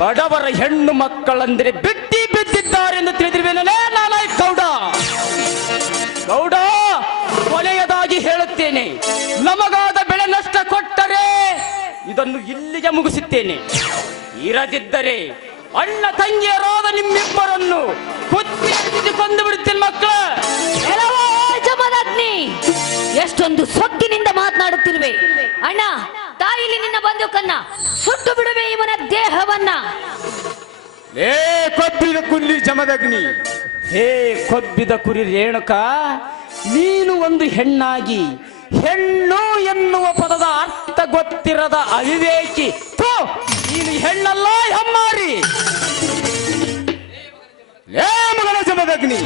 ಬಡವರ ಹೆಣ್ಣು ಮಕ್ಕಳಂದ್ರೆ ಬಿಟ್ಟಿ ಬಿದ್ದಿದ್ದಾರೆಂದು ತಿಳಿದಿರುವೇನಲೇ ನಾನಾಯ್ ಗೌಡ. ಗೌಡ, ಕೊನೆಯದಾಗಿ ಹೇಳುತ್ತೇನೆ, ನಮಗಾದ ಬೆಳೆ ನಷ್ಟ ಕೊಟ್ಟರೆ ಇದನ್ನು ಇಲ್ಲಿಗೆ ಮುಗಿಸುತ್ತೇನೆ. ಇರದಿದ್ದರೆ ಅಣ್ಣ ತಂಗಿಯರಾದ ನಿಮ್ಮಿಬ್ಬರನ್ನು ಕುತ್ತಿ ಕೊಂದು ಬಿಡುತ್ತೇನೆ ಮಕ್ಕಳ. ಎಲ್ಲವೋ ಜಮದಗ್ನಿ, ಎಷ್ಟೊಂದು ಸೊಕ್ಕಿನಿಂದ ಮಾತನಾಡುತ್ತಿರುವೆ. ಅಣ್ಣ, ತಾಯಿಲಿ ನಿನ್ನ ಬಂದೂಕನ್ನ ಸುಟ್ಟು ಬಿಡುವೆ ಇವನ ದೇಹವನ್ನ. ಏ ಕೊಬ್ಬಿದ ಕುಲ್ಲಿ ಜಮದಗ್ನಿ, ಹೇ ಕೊಬ್ಬಿದ ಕುರಿ ರೇಣುಕ, ನೀನು ಒಂದು ಹೆಣ್ಣಾಗಿ ಹೆಣ್ಣು ಎನ್ನುವ ಪದದ ಅರ್ಥ ಗೊತ್ತಿರದ ಅವಿವೇಕಿ. ಥು, ನೀನು ಹೆಣ್ಣಲ್ಲ ಹೆಮ್ಮಾರಿ. ಏ ಮಗನ ಜಮದಗ್ನಿ,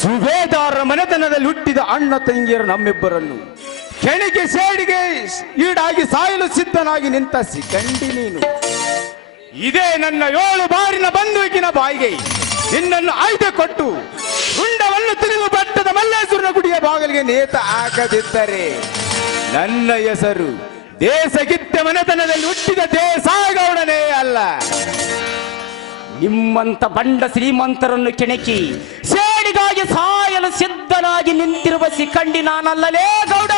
ಸುಬೇದಾರರ ಮನೆತನದಲ್ಲಿ ಹುಟ್ಟಿದ ಅಣ್ಣ ತಂಗಿಯರು ನಮ್ಮಿಬ್ಬರನ್ನು ಕೆಣಿಗೆ ಸೇಡಿಗೆ ಈಡಾಗಿ ಸಾಯಲು ಸಿದ್ಧನಾಗಿ ನಿಂತ ಸಿಕಂಡಿ ನೀನು. ಇದೇ ನನ್ನ 7 ಬಾರಿನ ಬಂದೂಕಿನ ಬಾಯಿಗೆ ನಿನ್ನನ್ನು ಆಯ್ಕೆ ಕೊಟ್ಟು ರುಂಡವನ್ನು ತಿಳಿದು ಬೆಟ್ಟದ ಮಲ್ಲೇಶ್ವರನ ಗುಡಿಯ ಬಾಗಿಲಿಗೆ ನೇತ ಹಾಕದಿದ್ದರೆ ನನ್ನ ಹೆಸರು ದೇಶಗಿತ್ತ ಮನೆತನದಲ್ಲಿ ಹುಟ್ಟಿದ ದೇಸಾಗೌಡನೇ ಅಲ್ಲ. ನಿಮ್ಮಂತ ಬಂಡ ಶ್ರೀಮಂತರನ್ನು ಕೆಣಕಿ ಸೇಡಿಗಾಗಿ ಸಾಯಲು ಸಿದ್ಧನಾಗಿ ನಿಂತಿರುವ ಸಿಖಂಡಿ ನಾನಲ್ಲಲೇ ಗೌಡ.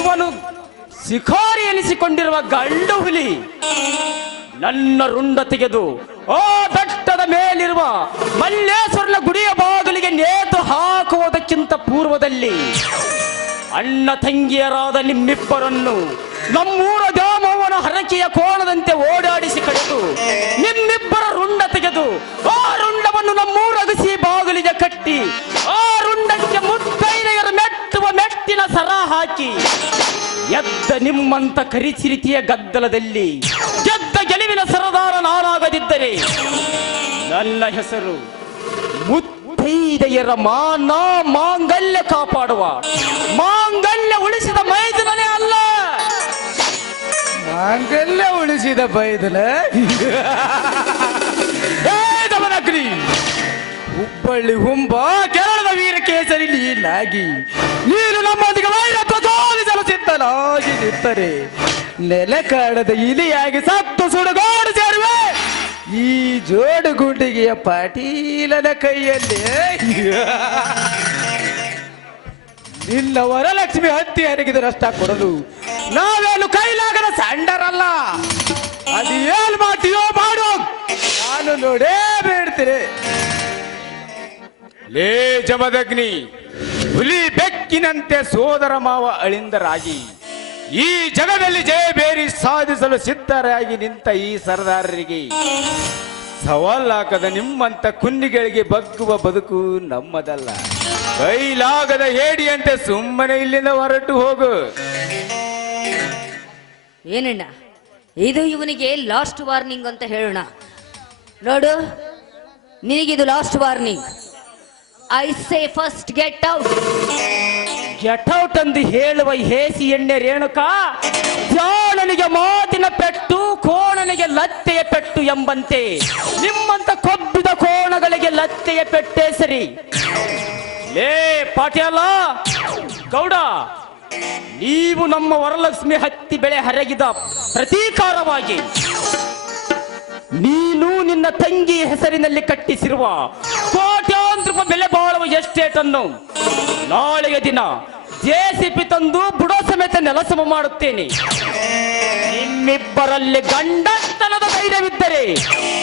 ಇವನು ಶಿಖಾರಿ ಎನಿಸಿಕೊಂಡಿರುವ ಗಂಡು ಹುಲಿ. ನನ್ನ ರುಂಡ ತೆಗೆದು ಆ ದಟ್ಟದ ಮೇಲಿರುವ ಮಲ್ಲೇಶ್ವರನ ಗುಡಿಯ ಬಾಗಿಲಿಗೆ ನೇತು ಹಾಕುವುದಕ್ಕಿಂತ ಪೂರ್ವದಲ್ಲಿ ಅಣ್ಣ ತಂಗಿಯರಾದ ನಿಮ್ಮಿಬ್ಬರನ್ನು ನಮ್ಮೂರ ದ್ಯಾಮವ್ವನ ಹರಕೆಯ ಕೋಣದಂತೆ ಓಡಾಡಿಸಿ ಕಳೆದು ನಿಮ್ಮಿಬ್ಬರ ರುಂಡ ತೆಗೆದು ಆ ರುಂಡವನ್ನು ನಮ್ಮೂರ ಅಗಸಿ ಬಾಗಿಲಿಗೆ ಕಟ್ಟಿ ಆ ರುಂಡಕ್ಕೆ ಮುತ್ತೈದೆಯರು ಮೆಟ್ಟುವ ಮೆಟ್ಟಿನ ಸರ ಹಾಕಿ ಎದ್ದ ನಿಮ್ಮಂತ ಕರಿಚಿರಿತಿಯ ಗದ್ದಲದಲ್ಲಿ ಗೆದ್ದ ಗೆಲುವಿನ ಸರದಾರ ನಾನಾಗದಿದ್ದರೆ ನನ್ನ ಹೆಸರು ಮುತ್ತೈದೆಯರ ಮಾನ ಮಾಂಗಲ್ಯ ಕಾಪಾಡುವ ಮಾಂಗಲ್ಯ ಉಳಿಸಿದ ಮೈದನೇ ಅಲ್ಲ. ಮಾಂಗಲ್ಯ ಉಳಿಸಿದ ಬೈದನ ದಮನಗ್ನಿ, ಹುಬ್ಬಳ್ಳಿ ಹುಂಬ ಕೇರಳದ ವೀರ ಕೇಸರಿ ನೀನಾಗಿ ನೀನು ನಮ್ಮೊಂದಿಗೆ ವೈರತ್ವ ತೋರಿಸಲು ಸಿದ್ಧನಾಗಿ ನಿಂತರೆ ನೆಲ ಕಾಣದ ಇಲಿಯಾಗಿ ಸತ್ತು ಸುಡುಗಾಡು ಸೇರುವೆ ಈ ಜೋಡು ಗುಂಡಿಗೆಯ ಪಾಟೀಲನ ಕೈಯಲ್ಲಿ. ನಿನ್ನ ವರಲಕ್ಷ್ಮಿ ಹತ್ತಿ ಹರಿಗಿದರಷ್ಟ ಕೊಡಲು ನಾವೇನು ಕೈಲಾಗದ ಸಂಡರಲ್ಲ. ಅದು ಏನ್ ಮಾಡ್ತೀಯೋ ಮಾಡು, ನಾನು ನೋಡೇ ಬೇಡ್ತೀನಿ. ಲೇ ಜಮದಗ್ನಿ, ಹುಲಿ ಬೆಕ್ಕಿನಂತೆ ಸೋದರ ಮಾವ ಅಳಿಂದರಾಗಿ ಈ ಜಗದಲ್ಲಿ ಜಯಬೇರಿ ಸಾಧಿಸಲು ಸಿದ್ಧರಾಗಿ ನಿಂತ ಈ ಸರ್ದಾರರಿಗೆ ಸವಾಲಾಗದ ನಿಮ್ಮಂತ ಕುನ್ನಿಗಳಿಗೆ ಬಗ್ಗುವ ಬದುಕು ನಮ್ಮದಲ್ಲ. ಕೈಲಾಗದ ಹೇಡಿಯಂತೆ ಸುಮ್ಮನೆ ಇಲ್ಲಿಂದ ಹೊರಟು ಹೋಗು. ಏನಣ್ಣ, ಇದು ಇವನಿಗೆ ಲಾಸ್ಟ್ ವಾರ್ನಿಂಗ್ ಅಂತ ಹೇಳೋಣ. ನೋಡು, ನಿನಗಿದು last warning. I say first get out. Get out ಎಂದು ಹೇಳುವ ಹೇಸಿ ಎಣ್ಣೆ ರೇಣುಕ, ಜಾಣನಿಗೆ ಮಾತಿನ ಪೆಟ್ಟು, ಕೋಣನಿಗೆ ಲತ್ತೆಯ ಪೆಟ್ಟು ಎಂಬಂತೆ ನಿಮ್ಮಂತ ಕೊಬ್ಬಿದ ಕೋಣಗಳಿಗೆ ಲತ್ತೆಯ ಪೆಟ್ಟೆ ಸರಿ. ಲೇ ಪಾಟ್ಯಾಲ ಗೌಡ, ನೀವು ನಮ್ಮ ವರಲಕ್ಷ್ಮಿ ಹತ್ತಿ ಬೆಳೆ ಹರಗಿದ ಪ್ರತೀಕಾರವಾಗಿ ನೀನು ನಿನ್ನ ತಂಗಿ ಹೆಸರಿನಲ್ಲಿ ಕಟ್ಟಿಸಿರುವ ಕೋಟ್ಯಾಂತರ ರೂಪಾಯಿ ಬೆಲೆ ಬಾಳುವ ಎಸ್ಟೇಟ್ ಅನ್ನು ನಾಳೆಯ ದಿನ ಜೆಸಿಪಿ ತಂದು ಬುಡೋ ಸಮೇತ ನೆಲಸಮ ಮಾಡುತ್ತೇನೆ. ನಿಮ್ಮಿಬ್ಬರಲ್ಲಿ ಗಂಡಸ್ತನದ ಧೈರ್ಯವಿದ್ದರೆ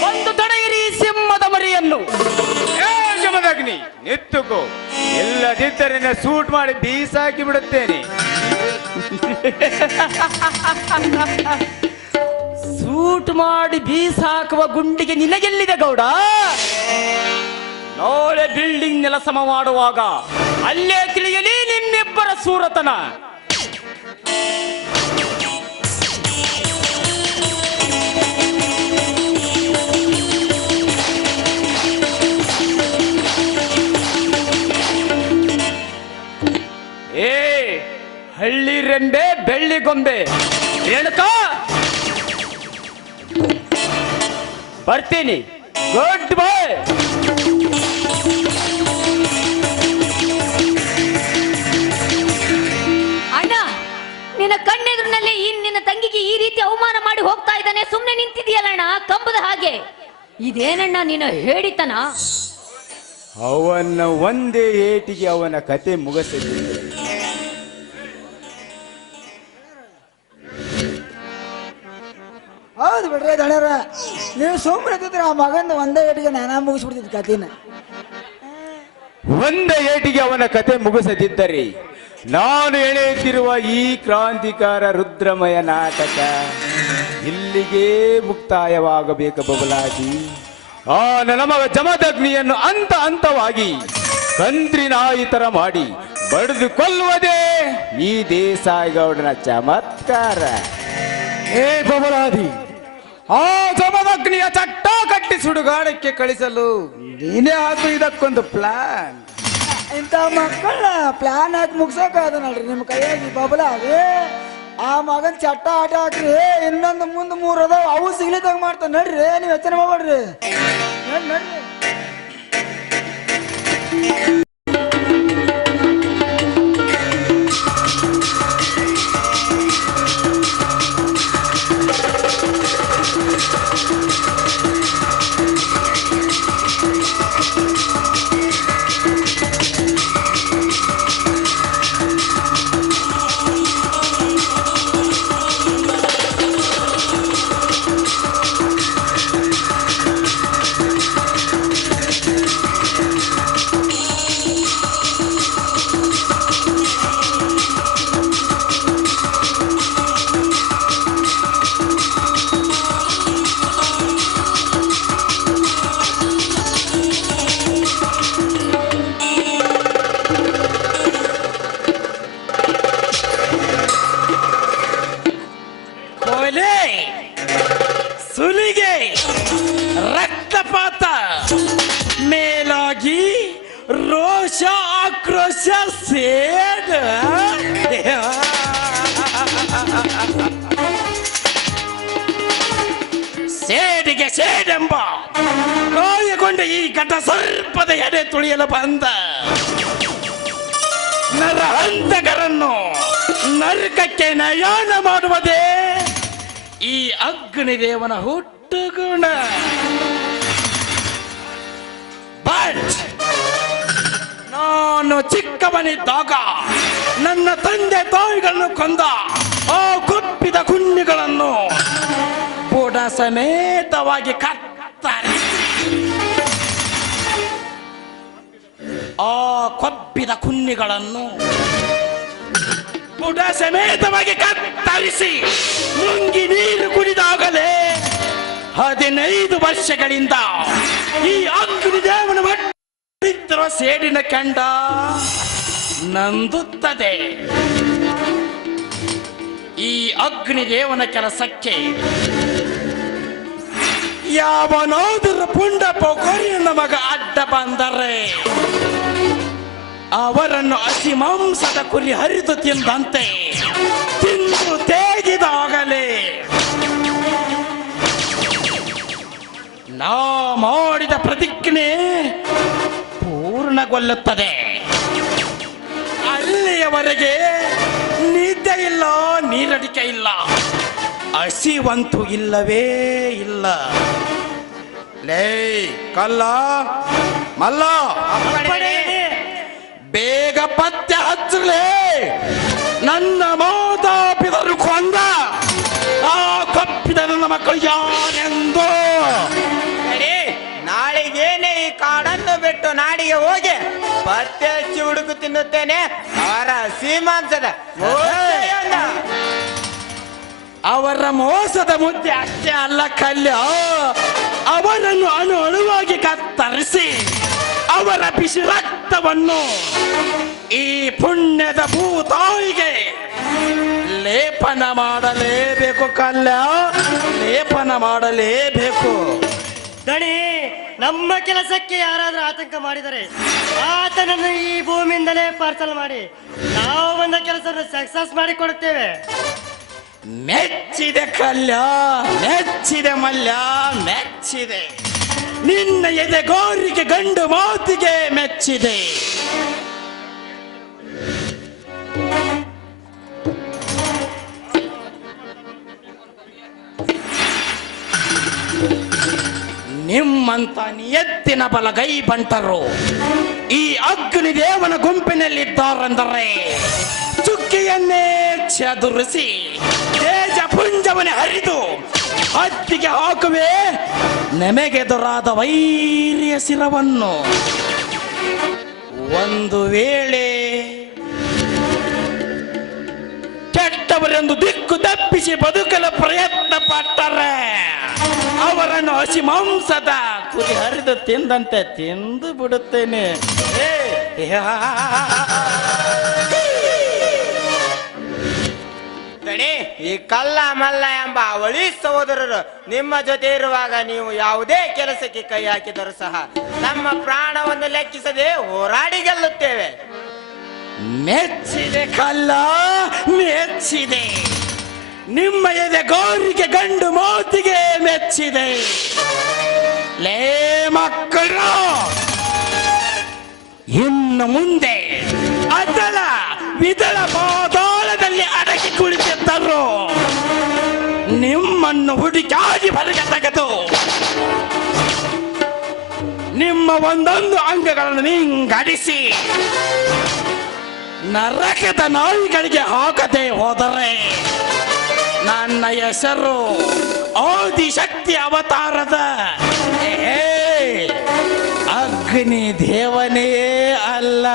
ಒಂದು ತಡೆಯಿರಿ ಸಿಂಹದ ಮರಿಯನ್ನು. ಜಮದಗ್ನಿ, ನಿತ್ತುಕೋ, ಇಲ್ಲದಿದ್ದರೆ ಸೂಟ್ ಮಾಡಿ ಬೀಸಾಕಿ ಬಿಡುತ್ತೇನೆ. ಸೂಟ್ ಮಾಡಿ ಬೀಸಾಕುವ ಗುಂಡಿಗೆ ನಿನಗೆಲ್ಲಿದೆ ಗೌಡ? ನಾಳೆ ಬಿಲ್ಡಿಂಗ್ ನೆಲಸಮ ಮಾಡುವಾಗ ಅಲ್ಲೇ ತಿಳಿಯಲಿ ನಿಮ್ಮಿಬ್ಬರ ಸೂರತನ. ಏ ಹಳ್ಳಿ ರೆಂಬೆ ಬೆಳ್ಳಿ ಗೊಂಬೆ ರೇಣುಕ, ಬರ್ತೀನಿ. ಗುಡ್ ಬಾಯ್. ಅಣ್ಣ, ನಿನ್ನ ಕಣ್ಣೆದುರಿನಲ್ಲಿ ನಿನ್ನ ತಂಗಿಗೆ ಈ ರೀತಿ ಅವಮಾನ ಮಾಡಿ ಹೋಗ್ತಾ ಇದ್ದಾನೆ, ಸುಮ್ಮನೆ ನಿಂತಿದೆಯಲ್ಲಣ್ಣ ಕಂಬದ ಹಾಗೆ. ಇದೇನಣ್ಣ ನಿನ್ನ ಹೇಳಿತನ? ಅವನ ಒಂದೇ ಏಟಿಗೆ ಅವನ ಕತೆ ಮುಗಿಸಿದೆ. ಹೌದು ಹೌದು ಬಿಡ್ರಿ ದಣ್ಯರ, ನೀವು ಸುಮ್ಮನೆ ಇದ್ದಿದ್ರೆ ಆ ಮಗಂದು ಒಂದೇ ಏಟಿಗೆ ನಾನಾ ಮುಗಿಸ್ಬಿಡ್ತಿದ್ ಕತೀನ. ಒಂದೇ ಏಟಿಗೆ ಅವನ ಕತೆ ಮುಗಿಸದಿದ್ದರೆ ನಾನು ಎಳೆಯುತ್ತಿರುವ ಈ ಕ್ರಾಂತಿಕಾರ ರುದ್ರಮಯ ನಾಟಕ ಇಲ್ಲಿಗೆ ಮುಕ್ತಾಯವಾಗಬೇಕು ಬಬಲಾದಿ. ಆ ನನ್ನ ಮಗ ಜಮದಗ್ನಿಯನ್ನು ಹಂತವಾಗಿ ಕಂತ್ರಿ ನಾಯಿ ತರ ಮಾಡಿ ಬಡಿದು ಕೊಲ್ಲುವುದೇ ಈ ದೇಸಾಯಿಗೌಡನ ಚಮತ್ಕಾರ. ಏ ಬಬಲಾದಿ, ಆ ಜಮದಗ್ನಿಯ ಚಟ್ಟ ಕಟ್ಟಿ ಸುಡುಗಾಡಕ್ಕೆ ಕಳಿಸಲು ನೀನೇ ಹಾಕು ಇದಕ್ಕೊಂದು ಪ್ಲಾನ್. ಇಂಥ ಮಕ್ಕಳನ್ನ ಪ್ಲಾನ್ ಹಾಕಿ ಮುಗ್ಸಕ ಅದ ನೋಡ್ರಿ ನಿಮ್ಮ ಕೈಯಾಗಿ ಬಬಲ ಅದೇ. ಆ ಮಗನ್ ಚಟ್ಟ ಆಟ ಹಾಕ್ರಿ, ಇನ್ನೊಂದು ಮುಂದೆ 3 ಅದಾವ, ಅವು ಸಿಗ್ಲಿದಾಗ ಮಾಡ್ತಾವ ನಡ್ರಿ, ನೀವು ಯೋಚನೆ ಮಾಡ್ಬೇಡ್ರಿ. ನಡ್ರಿ ಸುಲಿಗೆ, ರಕ್ತಪಾತ, ಮೇಲಾಗಿ ರೋಷ, ಆಕ್ರೋಶ, ಸೇಡ್, ಸೇಡಿಗೆ ಸೇಡೆಂಬ ಗಾಯಗೊಂಡ ಈ ಘಟ ಸರ್ಪದ ಎಡೆ ತುಳಿಯಲು ಬಂದ ನರಹಂತಕರನ್ನು ನರಕಕ್ಕೆ ನಯನ ಮಾಡುವುದೇ ಈ ಅಗ್ನಿದೇವನ ಹುಟ್ಟುಗುಣ. ಬಟ್ ನಾನು ಚಿಕ್ಕವನಿದ್ದಾಗ ನನ್ನ ತಂದೆ ತಾಯಿಗಳನ್ನು ಕೊಂದ ಆ ಕೊಪ್ಪಿದ ಕುನ್ನಿಗಳನ್ನು ಬುಡ ಸಮೇತವಾಗಿ ಕತ್ತರಿಸಿ ಆ ಕೊಬ್ಬಿದ ಕುನ್ನಿಗಳನ್ನು ಬುಡ ಸಮೇತವಾಗಿ ಕತ್ತರಿಸಿ ನುಂಗಿ ನೀರು ಕುಡಿದಾಗಲೇ 15 ವರ್ಷಗಳಿಂದ ಈ ಅಗ್ನಿದೇವನ ಮಾಡಿರುವ ಸೇಡಿನ ಕೆಂಡ ನಂದುತ್ತದೆ. ಈ ಅಗ್ನಿದೇವನ ಕೆಲಸಕ್ಕೆ ಯಾವನಾದರೂ ಪುಂಡ ಪೊಗರಿಯ ಮಗ ಅಡ್ಡ ಬಂದರೆ ಅವರನ್ನು ಹಸಿ ಮಾಂಸದ ಕುರಿ ಹರಿದು ತಿಂದಂತೆ ತಿಂದು ತೇಗಿದಾಗಲೇ ನಾ ಮಾಡಿದ ಪ್ರತಿಜ್ಞೆ ಪೂರ್ಣಗೊಳ್ಳುತ್ತದೆ. ಅಲ್ಲಿಯವರೆಗೆ ನಿದ್ದೆ ಇಲ್ಲ, ನೀರಡಿಕೆ ಇಲ್ಲ, ಹಸಿವಂತೂ ಇಲ್ಲವೇ ಇಲ್ಲ. ಲೇ ಕಲ್ಲ ಮಲ್ಲ, ಬೇಗ ಪತ್ತೆ ಹಚ್ಚಲೇ. ನನ್ನ ಮಾತಾಪಿದರು ಕೊಂದ ಆ ಕಪ್ಪಿದ ನನ್ನ ಮಕ್ಕಳು ಯಾರೆಂದು ನಾಳೆಗೇನೆ ಈ ಕಾಡನ್ನು ಬಿಟ್ಟು ನಾಡಿಗೆ ಹೋಗಿ ಪತ್ತೆ ಹಚ್ಚಿ ಹುಡುಕು ತಿನ್ನುತ್ತೇನೆ ಅವರ ಸೀಮಾಂಸದ ಅವರ ಮೋಸದ ಮುದ್ದೆ ಅಷ್ಟೇ ಅಲ್ಲ ಕಲ್ಯ, ಅವರನ್ನು ಅಣು ಅಣುವಾಗಿ ಕತ್ತರಿಸಿ ಅವರ ಬಿಸಿ ರಕ್ತವನ್ನು ಈ ಪುಣ್ಯದ ಭೂತಾಯಿಗೆ ಲೇಪನ ಮಾಡಲೇಬೇಕು ಕಲ್ಯ, ಲೇಪನ ಮಾಡಲೇಬೇಕು. ದಣಿ, ನಮ್ಮ ಕೆಲಸಕ್ಕೆ ಯಾರಾದ್ರೂ ಆತಂಕ ಮಾಡಿದರೆ ಆತನನ್ನು ಈ ಭೂಮಿಯಿಂದಲೇ ಪಾರ್ಸಲ್ ಮಾಡಿ ನಾವು ಬಂದ ಕೆಲಸ ಸಕ್ಸಸ್ ಮಾಡಿ ಕೊಡುತ್ತೇವೆ. ಮೆಚ್ಚಿದೆ ಕಲ್ಯ, ಮೆಚ್ಚಿದೆ ಮಲ್ಯ, ಮೆಚ್ಚಿದೆ. ನಿನ್ನ ಎದೆಗೋರಿಗೆ ಗಂಡು ಮಾತಿಗೆ ಮೆಚ್ಚಿದೆ. ನಿಮ್ಮಂತ ನಿಯತ್ತಿನ ಬಲಗೈ ಬಂಟರು ಈ ಅಗ್ನಿದೇವನ ಗುಂಪಿನಲ್ಲಿದ್ದಾರೆಂದರೆ ಚುಕ್ಕಿಯನ್ನೇ ಚದುರಿಸಿ ತೇಜ ಪುಂಜವನ್ನೇ ಹರಿದು ಹತ್ತಿಗೆ ಹಾಕುವೆ ನಮಗೆದುರಾದ ವೈರಿಯ ಶಿರವನ್ನು. ಒಂದು ವೇಳೆ ಕೆಟ್ಟವರೆಂದು ದಿಕ್ಕು ತಪ್ಪಿಸಿ ಬದುಕಲು ಪ್ರಯತ್ನ ಪಟ್ಟರೆ ಅವರನ್ನು ಹಸಿ ಮಾಂಸದ ಕುರಿ ಹರಿದು ತಿಂದಂತೆ ತಿಂದು ಬಿಡುತ್ತೇನೆ. ಈ ಕಲ್ಲ ಮಲ್ಲ ಎಂಬ ಅವಳಿ ಸಹೋದರರು ನಿಮ್ಮ ಜೊತೆ ಇರುವಾಗ ನೀವು ಯಾವುದೇ ಕೆಲಸಕ್ಕೆ ಕೈ ಹಾಕಿದರೂ ಸಹ ನಮ್ಮ ಪ್ರಾಣವನ್ನು ಲೆಕ್ಕಿಸದೆ ಹೋರಾಡಿ ಗೆಲ್ಲುತ್ತೇವೆ. ಮೆಚ್ಚಿದೆ ಕಲ್ಲ, ಮೆಚ್ಚಿದೆ. ನಿಮ್ಮ ಎದೆ ಗೌರಿಗೆ ಗಂಡು ಮಾತಿಗೆ ಮೆಚ್ಚಿದೆ. ಲೇ ಮಕ್ಕಳು, ಇನ್ನು ಮುಂದೆ ಅದಳ ವಿದಳ ಪಾತಾಳದಲ್ಲಿ ಅಡಗಿ ಕುಳಿತಿದ್ದರು ನಿಮ್ಮನ್ನು ಹುಡುಕಾಗಿ ಹೊರಗೆ ತೆಗೆದು ನಿಮ್ಮ ಒಂದೊಂದು ಅಂಗಗಳನ್ನು ವಿಂಗಡಿಸಿ ನರಕದ ನಾಯಿಗಳಿಗೆ ಹಾಕದೆ ಹೋದರೆ ನನ್ನ ಹೆಸರು ಆದಿಶಕ್ತಿ ಅವತಾರದ ಅಗ್ನಿ ದೇವನೇ ಅಲ್ಲ.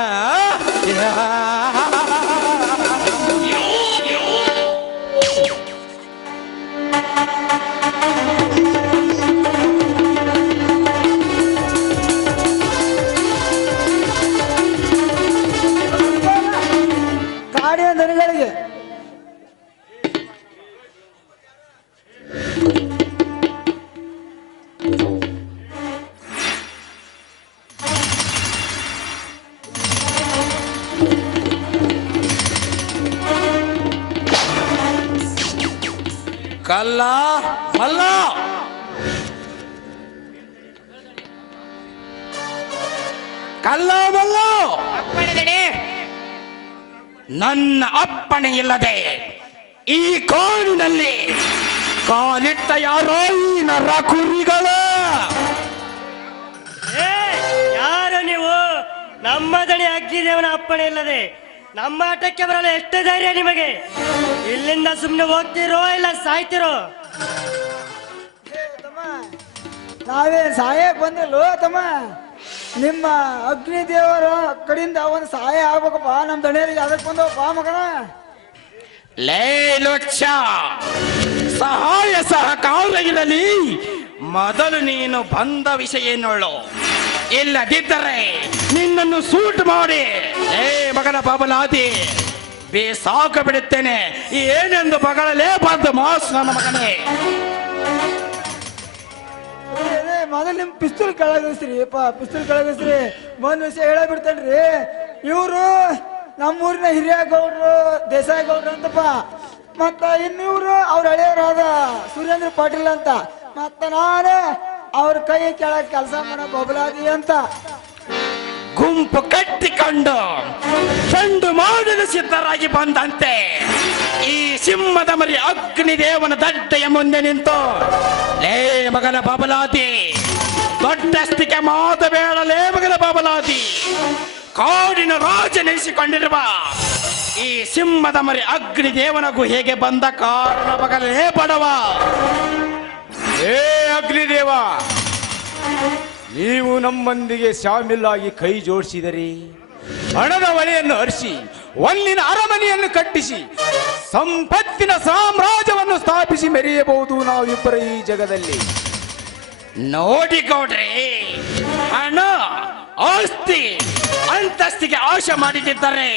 ಕಾಡಿನ ದನಗಳಿಗೆ ಕಲ್ಲ ಮಲ್ಲ, ಕಲ್ಲ ಮಲ್ಲ, ನನ್ನ ಅಪ್ಪಣೆ ಇಲ್ಲದೆ ಈ ಕಾಡಿನಲ್ಲಿ ಕಾಲಿಟ್ಟ ಯಾರೋ ಈ ನರ ಕುರಿಗಳು. ಯಾರು ನೀವು? ನಮ್ಮ ದಣಿ ಅಗ್ನಿದೇವನ ಅಪ್ಪಣೆ ಇಲ್ಲದೆ ನಮ್ಮ ಆಟಕ್ಕೆ ಬರಲು ಎಷ್ಟು ಧೈರ್ಯ ನಿಮಗೆ? ಇಲ್ಲಿಂದ ಸುಮ್ಮನೆ ಹೋಗ್ತಿರೋ ಇಲ್ಲ ಸಾಯ್ತಿರೋ? ನಾವೇನ್ ಸಹಾಯಕ್ ಬಂದಿಲ್ಲೋ ತಮ್ಮ. ನಿಮ್ಮ ಅಗ್ನಿ ದೇವರ ಕಡೆಯಿಂದ ಒಂದು ಸಹಾಯ ಆಗ್ಬೇಕಪ್ಪ. ನಮ್ಮ ದಣಿಯರಿಗೆ ಅದಕ್ಕೆ ಬಂದವಪ್ಪ ಮಗನ. ಲೇ ಲುಚ್ಚ, ಸಹಾಯ ಸಹಕಾರ ಇರಲಿ, ಮೊದಲು ನೀನು ಬಂದ ವಿಷಯ ನೋಡು. ಇಲ್ಲದಿದ್ದರೆ ನಿನ್ನನ್ನು ಸೂಟ್ ಮಾಡಿ ಏ ಮಗನ ಬಾಬಲಾದಿ ಬೇಸಾಕ ಬಿಡುತ್ತೇನೆ. ಏನೆಂದು ಮಗಳೇ ಬಂದ ಮಾಸ್ ನನ್ನ ಮಗನೇ. ಮೊದಲು ನಿಮ್ ಪಿಸ್ತೂಲ್ ಕೆಳಗಿಸ್ರಿ ಅಪ್ಪ, ಪಿಸ್ತೂಲ್ ಕೆಳಗಿಸ್ರಿ. ಒಂದ್ ವಿಷಯ ಹೇಳ ಬಿಡ್ತೇನ್ರಿ. ಇವರು ನಮ್ಮೂರಿನ ಹಿರಿಯ ಗೌಡ್ರು, ದೇಸಾಯಿ ಗೌಡ್ರು ಅಂತಪ್ಪ. ಮತ್ತ ಇನ್ನಿವ್ರು ಅವ್ರ ಹಳೆಯರಾದ ಸುರೇಂದ್ರ ಪಾಟೀಲ್ ಅಂತ. ಮತ್ತ ನಾನು ಅವ್ರ ಕೈ ಕೆಳಗೆ ಕೆಲಸ ಮಾಡೋ ಬಬಲಾದಿ ಅಂತ. ಗುಂಪು ಕಟ್ಟಿಕೊಂಡು ಚೆಂಡು ಮಾಡಲು ಸಿದ್ಧರಾಗಿ ಬಂದಂತೆ ಈ ಸಿಂಹದ ಮರಿ ಅಗ್ನಿದೇವನ ದಡ್ಡೆಯ ಮುಂದೆ ನಿಂತು, ಲೇ ಮಗನ ಬಾಬಲಾದಿ, ದೊಡ್ಡಸ್ತಿಕೆ ಮಾತು ಬೇಡಲೇ ಮಗನ ಬಾಬಲಾದಿ, ಕಾಡಿನ ರಾಜನೆನಿಸಿಕೊಂಡಿರುವ ಈ ಸಿಂಹದ ಮರಿ ಅಗ್ನಿದೇವನಗೂ ಹೇಗೆ ಬಂದ ಕಾರಣ ಮಗಲೇ ಬಡವ. ಏ ಅಗ್ನಿದೇವ, ನೀವು ನಮ್ಮೊಂದಿಗೆ ಶಾಮಿಲಾಗಿ ಕೈ ಜೋಡಿಸಿದರಿ, ಹಣದ ಹೊಳೆಯನ್ನು ಹರಿಸಿ ಒಲ್ಲಿನ ಅರಮನೆಯನ್ನು ಕಟ್ಟಿಸಿ ಸಂಪತ್ತಿನ ಸಾಮ್ರಾಜ್ಯವನ್ನು ಸ್ಥಾಪಿಸಿ ಮೆರೆಯಬಹುದು ನಾವಿಬ್ಬರ ಈ ಜಗದಲ್ಲಿ. ನೋಡಿಕೊಡ್ರಿ, ಹಣ ಆಸ್ತಿ ಅಂತಸ್ತಿಗೆ ಆಶೆ ಮಾಡಿದ್ದರೆ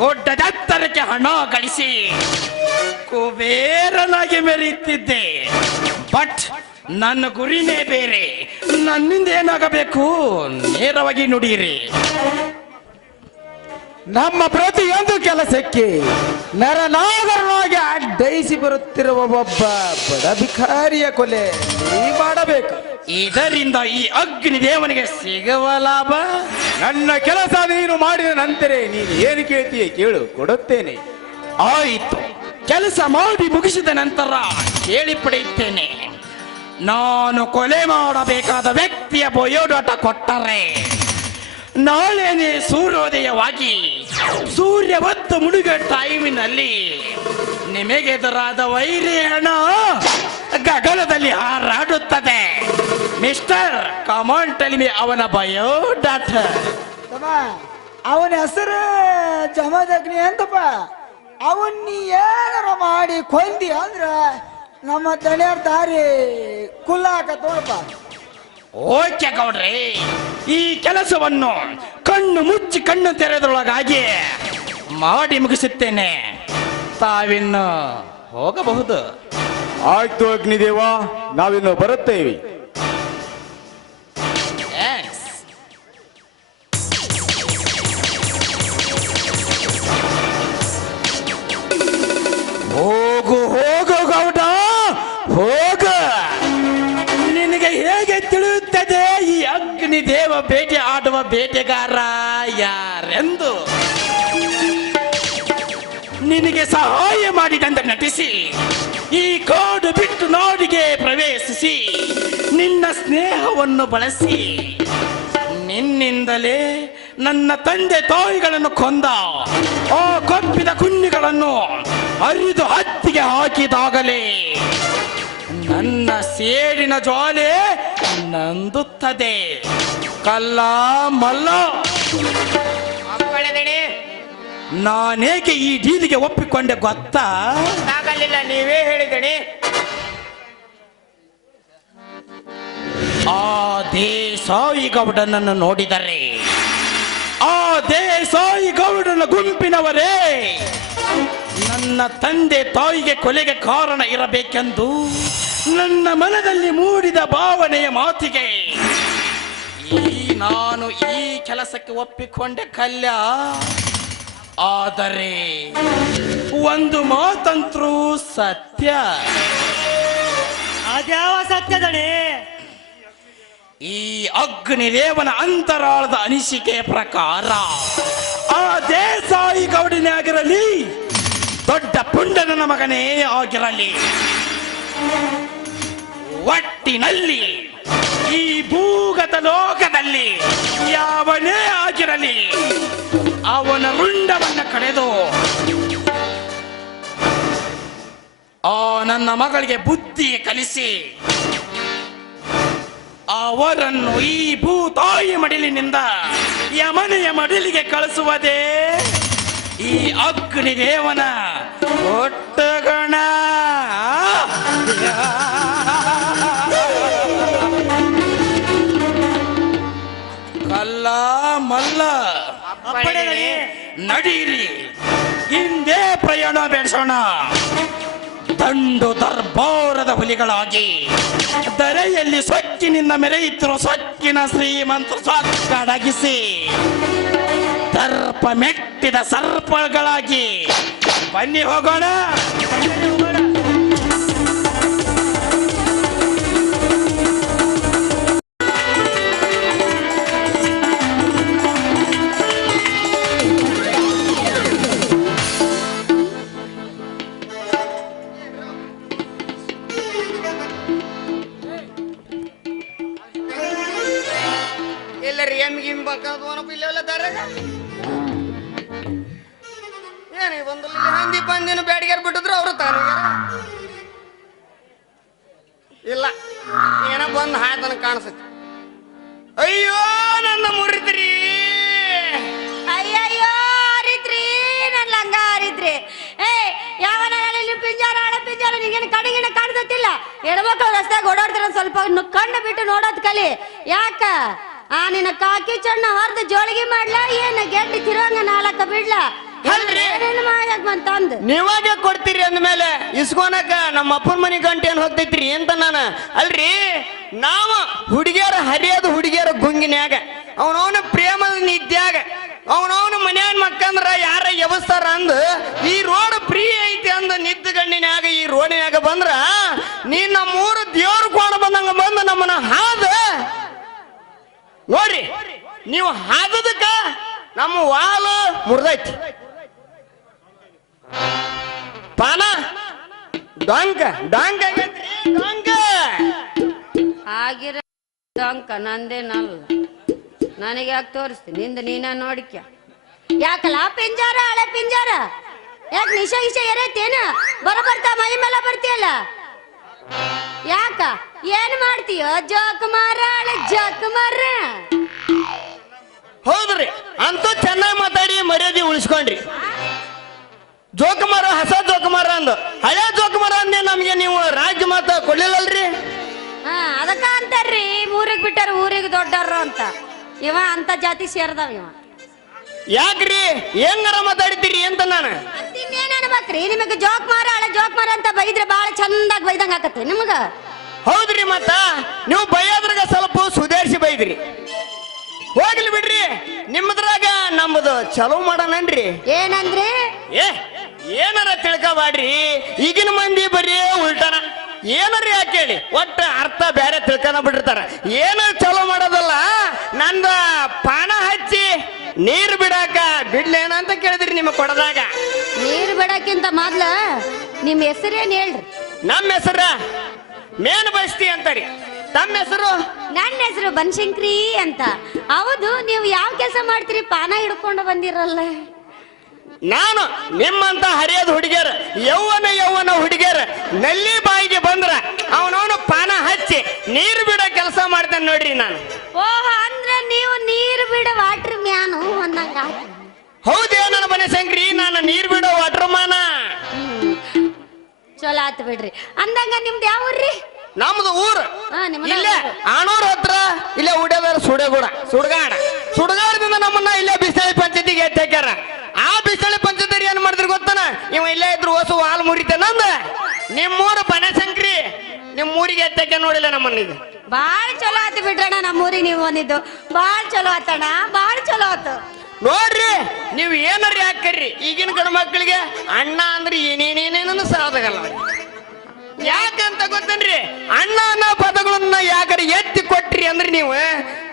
ಗುಡ್ಡದತ್ತರಕ್ಕೆ ಹಣ ಗಳಿಸಿ ಕುಬೇರನಾಗಿ ಮೆರೆಯುತ್ತಿದ್ದೆ. ಬಟ್ ನನ್ನ ಗುರಿನೇ ಬೇರೆ. ನನ್ನಿಂದ ಏನಾಗಬೇಕು ನೇರವಾಗಿ ನುಡಿಯಿರಿ. ನಮ್ಮ ಪ್ರತಿಯೊಂದು ಕೆಲಸಕ್ಕೆ ನರನಾಗರನಾಗಿ ಅಡ್ಡಯಿಸಿ ಬರುತ್ತಿರುವ ಒಬ್ಬ ಬಡ ಭಿಕಾರಿಯ ಕೊಲೆ ನೀ ಮಾಡಬೇಕು. ಇದರಿಂದ ಈ ಅಗ್ನಿ ದೇವನಿಗೆ ಸಿಗುವ ಲಾಭ? ನನ್ನ ಕೆಲಸ ನೀನು ಮಾಡಿದ ನಂತರ ನೀನು ಏನು ಕೇಳ್ತೀಯ ಕೇಳು, ಕೊಡುತ್ತೇನೆ. ಆಯಿತು, ಕೆಲಸ ಮಾಡಿ ಮುಗಿಸಿದ ನಂತರ ಕೇಳಿ ಪಡೆಯುತ್ತೇನೆ. ನಾನು ಕೊಲೆ ಮಾಡಬೇಕಾದ ವ್ಯಕ್ತಿಯ ಬಯೋಡಾಟ ಕೊಟ್ಟರೆ ನಾಳೆನೇ ಸೂರ್ಯೋದಯವಾಗಿ ಸೂರ್ಯ ಹೊತ್ತು ಮುಳುಗೋ ಟೈಮಿನಲ್ಲಿ ನಿಮಗೆದುರಾದ ವೈರಿ ಹಣ ಗಗನದಲ್ಲಿ ಹಾರಾಡುತ್ತದೆ. ಮಿಸ್ಟರ್ ಕಮಾನ್ ಟೆಲ್ ಮಿ ಅವನ ಬಯೋಡಾಟಾ. ತಮ್ಮ ಅವನ ಹೆಸರು ಜಮದಗ್ನಿ ಅಂತಪ್ಪ. ಅವನ್ ನೀ ಏನಾರ ಮಾಡಿ ಕೊಂದಿ ಅಂದ್ರ ನಮ್ಮ ದಣಿಯರ್ ದಾರಿ ಕುಲ್ಲಾಕ ತೋಳಪ್ಪ. ಓಕೆ ಗೌಡ್ರಿ, ಈ ಕೆಲಸವನ್ನು ಕಣ್ಣು ಮುಚ್ಚಿ ಕಣ್ಣು ತೆರೆದ್ರೊಳಗಾಗಿ ಮಾಡಿ ಮುಗಿಸುತ್ತೇನೆ. ತಾವಿನ್ನು ಹೋಗಬಹುದು. ಆಯ್ತು ಅಗ್ನಿದೇವ, ನಾವಿನ್ನು ಬರುತ್ತೇವೆ. ಹೋಗು ಹೋಗು ಗೌಡ ಹೋಗ. ನಿನಗೆ ಹೇಗೆ ತಿಳಿಯುತ್ತದೆ ಈ ಅಗ್ನಿದೇವ ಬೇಟೆ ಆಡುವ ಬೇಟೆಗಾರ ಯಾರೆಂದು? ನಿನಗೆ ಸಹಾಯ ಮಾಡಿದಂತೆ ನಟಿಸಿ ಈ ಕಾಡು ಬಿಟ್ಟು ನಾಡಿಗೆ ಪ್ರವೇಶಿಸಿ ನಿನ್ನ ಸ್ನೇಹವನ್ನು ಬಳಸಿ ನಿನ್ನಿಂದಲೇ ನನ್ನ ತಂದೆ ತಾಯಿಗಳನ್ನು ಕೊಂದ ಆ ಕೊಪ್ಪಿದ ಕುಣ್ಣಿಗಳನ್ನು ಅರಿದು ಹತ್ತಿಗೆ ಹಾಕಿದಾಗಲೇ ನನ್ನ ಸೇಡಿನ ಜ್ವಾಲೆ ನಂದುತ್ತದೆ. ಕಲ್ಲ ಮಲ್ಲ, ನಾನೇಕೆ ಈ ಡೀಲಿಗೆ ಒಪ್ಪಿಕೊಂಡೆ ಗೊತ್ತಾ? ಆಗಲಿಲ್ಲ, ನೀವೇ ಹೇಳಿದಣಿ. ಆ ದೇಸಾಯಿ ಗೌಡನನ್ನು ನೋಡಿದರೆ ಆ ದೇಸಾಯಿ ಗೌಡನ ಗುಂಪಿನವರೇ ನನ್ನ ತಂದೆ ತಾಯಿಗೆ ಕೊಲೆಗೆ ಕಾರಣ ಇರಬೇಕೆಂದು ನನ್ನ ಮನದಲ್ಲಿ ಮೂಡಿದ ಭಾವನೆಯ ಮಾತಿಗೆ ನಾನು ಈ ಕೆಲಸಕ್ಕೆ ಒಪ್ಪಿಕೊಂಡೆ ಕಲ್ಯ. ಆದರೆ ಒಂದು ಮಾತಂತ್ರೂ ಸತ್ಯ. ಅದ್ಯಾವ ಸತ್ಯದಣಿ? ಈ ಅಗ್ನಿದೇವನ ಅಂತರಾಳದ ಅನಿಸಿಕೆಯ ಪ್ರಕಾರ ಆ ದೇಸಾಯಿ ಗೌಡನೇ ಆಗಿರಲಿ, ದೊಡ್ಡ ಪುಂಡನ ಮಗನೇ ಆಗಿರಲಿ, ಒಟ್ಟಿನಲ್ಲಿ ಈ ಭೂಗತ ಲೋಕದಲ್ಲಿ ಯಾವನೇ ಆಗಿರಲಿ, ಅವನ ರುಂಡವನ್ನ ಕಡೆದು ಆ ನನ್ನ ಮಗಳಿಗೆ ಬುದ್ಧಿ ಕಲಿಸಿ ಅವರನ್ನು ಈ ಭೂತಾಯಿ ಮಡಿಲಿನಿಂದ ಯಮನೆಯ ಮಡಿಲಿಗೆ ಕಳಿಸುವುದೇ ಈ ಅಗ್ನಿದೇವನ ಒಟ್ಟಗಣ. ಕಲ್ಲ ಮಲ್ಲ ನಡೀರಿ, ಹಿಂದೆ ಪ್ರಯಾಣ ಬೆಳೆಸೋಣ. ದಂಡು ದರ್ಬಾರದ ಹುಲಿಗಳಾಗಿ ದರೆಯಲ್ಲಿ ಸೊಕ್ಕಿನಿಂದ ಮೆರೆಯುತ್ತಿರುವ ಸೊಕ್ಕಿನ ಶ್ರೀಮಂತ ಸೊಕ್ಕಡಗಿಸಿ ದರ್ಪ ಮೆಟ್ಟಿದ ಸರ್ಪಗಳಾಗಿ ಬನ್ನಿ ಹೋಗೋಣ. ಎಲ್ಲರಿ ಎಮ್ಮಿಗೆ ಹಿಂಬಕ್ಕನಪ್ಪ ಇಲ್ಲೆಲ್ಲ ದಾರಾಗ ಏನೇ ಬಂದು ಹಂದಿ ಪಂದಿನ ಬ್ಯಾಡಿಗಾರ ಬಿಟ್ಟಿದ್ರು ಅವರು ತಾನಿಗಾರ ಇಲ್ಲ ಏನ ಬಂದು ಹಾಯ್ತನ ಕಾಣಿಸುತ್ತೆ. ಅಯ್ಯೋ ನನ್ನ ಮುರಿದ್ರಿ, ಅಯ್ಯಯ್ಯೋ ಹರಿದ್ರಿ, ನನ್ನ ಲಂಗ ಹರಿದ್ರಿ. ಯಾವನ ಪಿಂಜಾರ ಹಳೆ ಪಿಂಜಾರ ನಿಂಗೇನು ಕಣ್ಣಿಗಿನ ಕಾಣ್ಸತ್ತಿಲ್ಲ. ಹೆಣ್ಮಕ್ಳು ರಸ್ತೆಗೆ ಓಡಾಡ್ತಿರೋ ಸ್ವಲ್ಪ ಕಣ್ಣು ಬಿಟ್ಟು ನೋಡೋದ್ ಕಲಿ. ಯಾಕ ನಿನ್ನ ಕಾಕಿ ಚಣ್ಣ ಹೊರದು ಜೋಳಿಗೆ ಮಾಡ್ಲಾ, ಏನ ಗೆಡ್ಡಿ ತಿರುವಂಗ ನಾಲ್ಕ ಬಿಡ್ಲಾ? ಬಂತಂದ್ ನೀವಾಗ ಕೊಡ್ತೀರಿ ಅಂದ್ಮೇಲೆ ಇಸ್ಕೊನಕ ನಮ್ಮ ಅಪ್ಪನ ಮನಿ ಗಂಟೆ ಏನ್ ಹೋಗ್ತೈತ್ರಿ ಅಂತ ನಾನು ಅಲ್ರಿ. ನಾವ ಹುಡುಗಿಯರ ಹರಿಯೋದು ಹುಡುಗಿಯರ ಗುಂಗಿನ್ಯಾಗ, ಅವನವನ ಪ್ರೇಮದ ನಿದ್ಯಾಗ, ಅವನವನ ಮನ್ಯಾಗ ಮಕ್ಕಂದ್ರ ಯಾರ ಎಬಸ್ತಾರ ಅಂದ ಈ ರೋಡ್ ಫ್ರೀ ಐತಿ ಅಂದ ನಿದ್ದ ಗಣ್ಣಿನ್ಯಾಗ ಈ ರೋಡಿನ್ಯಾಗ ಬಂದ್ರ ನೀನ್ ನಮ್ಮೂರು ದೇವ್ರ ಕೋಣ ಬಂದಂಗ ಬಂದು ನಮ್ಮನ್ನ ಹಾದ ನೋಡ್ರಿ. ನೀವು ಹಾದದಕ್ಕ ನಮ್ಮ ವಾಲ ಮುರಿದೈತಿ. ಪಾನ ಡೊಂಕ ಡೊಂಕ ಡೊಂಕ ಆಗಿರ ಡೊಂಕ ನಂದೇನಲ್ಲ, ನನಗೆ ಯಾಕೆ ತೋರಿಸ್ತೀನಿ, ನಿಂದ ನೀನ ನೋಡಿಕ. ಯಾಕಲ್ಲ ಪಿಂಜಾರ ಹಳೆ ಪಿಂಜಾರ ಯಾಕೆ ನಿಶಾ ಗಿಶ ಎರೈತೇನ? ಬರ್ತಾ ಮೈ ಮೇಲೆ ಬರ್ತೀಯಲ್ಲ. ಯಾಕ ಏನ್ ಮಾಡ್ತೀಯೋ ಜೋಕುಮಾರ ಜೋಕುಮಾರ? ಹೌದ್ರಿ, ಅಂತೂ ಚೆನ್ನಾಗಿ ಮಾತಾಡಿ ಮರ್ಯಾದೆ ಉಳಿಸ್ಕೊಂಡ್ರಿ. ಜೋಕುಮಾರ ಹೊಸ ಜೋಕುಮಾರ ಅಂದು ಹಳೆ ಜೋಕುಮಾರ ಅಂದೆ ನಮ್ಗೆ ನೀವು ರಾಜ್ಯ ಮಾತ ಕೊಡ್ಲಿಲ್ಲಲ್ರಿ? ಹಾ ಅದಕ್ಕ ಅಂತಾರ್ರಿ ಊರಿಗೆ ಬಿಟ್ಟಾರ ಊರಿಗೆ ದೊಡ್ಡವ್ರು ಅಂತ. ಇವ ಅಂತ ಜಾತಿ ಸೇರ್ದಾವ ಇವ. ಯಾಕ್ರಿ ಹೆಂಗಾರ ಮಾತಾಡ್ತೀರಿ ಅಂತ ನಾನು ಇನ್ನೇನ್ ಅನ್ಬೇಕ್ರಿ ನಿಮಗೆ? ಜೋಕುಮಾರ ಹಳೆ ಜೋಕುಮಾರ ಅಂತ ಬೈದ್ರೆ ಬಾಳ ಚಂದಾಗಿ ಬೈದಂಗ ಆಕತ್ತೆ ನಿಮಗ. ಹೌದ್ರಿ, ಮತ್ತ ನೀವು ಬೈಯೋದ್ರಾಗ ಸ್ವಲ್ಪ ಸುಧಾರಿಸಿ ಬೈದ್ರಿ. ಹೋಗ್ಲಿ ಬಿಡ್ರಿ, ನಿಮ್ಮದ್ರಾಗ ನಮ್ಮದು ಚಲೋ ಮಾಡೋಣನ್ರಿ. ಏನಂದ್ರಿ? ಏನಾರ ತಿಳ್ಕೊಬ್ಯಾಡ್ರಿ, ಈಗಿನ ಮಂದಿ ಬರೀ ಉಲ್ಟಾನ. ಏನಾರ ಯಾಕೆ ಹೇಳಿ, ಒಟ್ಟ ಅರ್ಥ ಬೇರೆ ತಿಳ್ಕೊಂಡ ಬಿಟ್ಟಿರ್ತಾರ. ಏನಾರ ಚಲೋ ಮಾಡೋದಲ್ಲ, ನಂದ ಪಾನ ಹಚ್ಚಿ ನೀರು ಬಿಡಾಕ ಬಿಡ್ಲೇನ ಅಂತ ಕೇಳಿದ್ರಿ ನಿಮ್ಮ ಕೊಡದಾಗ. ನೀರು ಬಿಡಕ್ಕಿಂತ ಮೊದ್ಲ ನಿಮ್ ಹೆಸರೇನ್ ಹೇಳ್ರಿ? ನಮ್ಮ ಹೆಸರ ಮೇನ್ ಬಸ್ತಿ ಅಂತಾರಿ. ತಮ್ಮ ಹೆಸರು? ನನ್ನ ಹೆಸರು ಬನಶಂಕರಿ ಅಂತ. ಹೌದು, ನೀವು ಯಾವ ಕೆಲಸ ಮಾಡ್ತೀರಿ? ಪಾನ ಹಿಡ್ಕೊಂಡು ಬಂದಿರಲ್ಲ. ನಾನು ನಿಮ್ಮಂತ ಹರಿಯದ ಹುಡುಗಿಯರ ಯೌವನ ಹುಡುಗಿಯರ ನಲ್ಲಿ ಬಾಯಿಗೆ ಬಂದ್ರ ಅವನವನು ಪಾನ ಹಚ್ಚಿ ನೀರು ಬಿಡೋ ಕೆಲಸ ಮಾಡ್ತೇನೆ ನೋಡ್ರಿ ನಾನು. ಓಹ್, ಅಂದ್ರೆ ನೀವು ನೀರು ಬಿಡ ವಾಟರ್ ಮ್ಯಾನು ಅಂದಂಗ. ಹೌದೇ ನನ್ನ ಬನಶಂಕರಿ, ನಾನು ನೀರು ಬಿಡೋ ವಾಟರ್ ಮ್ಯಾನ. ಚಲೋ ಆತ್ ಬಿಡ್ರಿ. ಅಂದಂಗ ನಿಮ್ದು ಯಾವ ಊರ್ರಿ? ನಮ್ದು ಊರು ಇಲ್ಲೇ ಆಣೂರ್ ಹತ್ರ, ಇಲ್ಲೇ ಉಡೇದಾರ ಸುಡಗಾಡದಿಂದ ನಮ್ಮನ್ನ ಇಲ್ಲೇ ಬಿಸಳಿ ಪಂಚಾಯತಿಗೆ ಎತ್ತಿ ಹಾಕ್ಯಾರ. ಆ ಬಿಸಳಿ ಪಂಚಾಯತಿ ಏನ್ ಮಾಡಿದ್ರಿ ಗೊತ್ತಾನ? ಇವ ಇಲ್ಲೇ ಇದ್ರು ಹೊಸ ಹಾಲು ಮುರಿತಾನಂದ. ನಿಮ್ಮೂರು ಬನಶಂಕರಿ ನಿಮ್ಮೂರಿಗೆ ಎತ್ತಕ್ಕೆ ನೋಡಿಲ್ಲ ನಮ್ಮನ್ನ. ಇದು ಬಾಳ ಚಲೋ ಆತು ಬಿಡ್ರಣ್ಣ, ನಮ್ಮೂರಿಗೆ ನೀವು ಬಂದಿದ್ದು ಬಾಳ ಚಲೋ ಆತಣ್ಣ, ಬಾಳ ಚಲೋ ಆತು ನೋಡ್ರಿ. ನೀವು ಏನಾರ ಯಾಕರ್ರಿ, ಈಗಿನ ಗಂಡ ಮಕ್ಕಳಿಗೆ ಅಣ್ಣ ಅಂದ್ರೆ ಏನೇನೇನೇನು ಸಾಧಾಗಲ್ಲ. ಯಾಕಂತ ಗೊತ್ತೇನ್ರಿ? ಅಣ್ಣ ಅನ್ನೋ ಪದಗಳನ್ನ ಯಾಕಂದ್ರೆ ಎತ್ತಿ ಕೊಟ್ರಿ ಅಂದ್ರೆ ನೀವು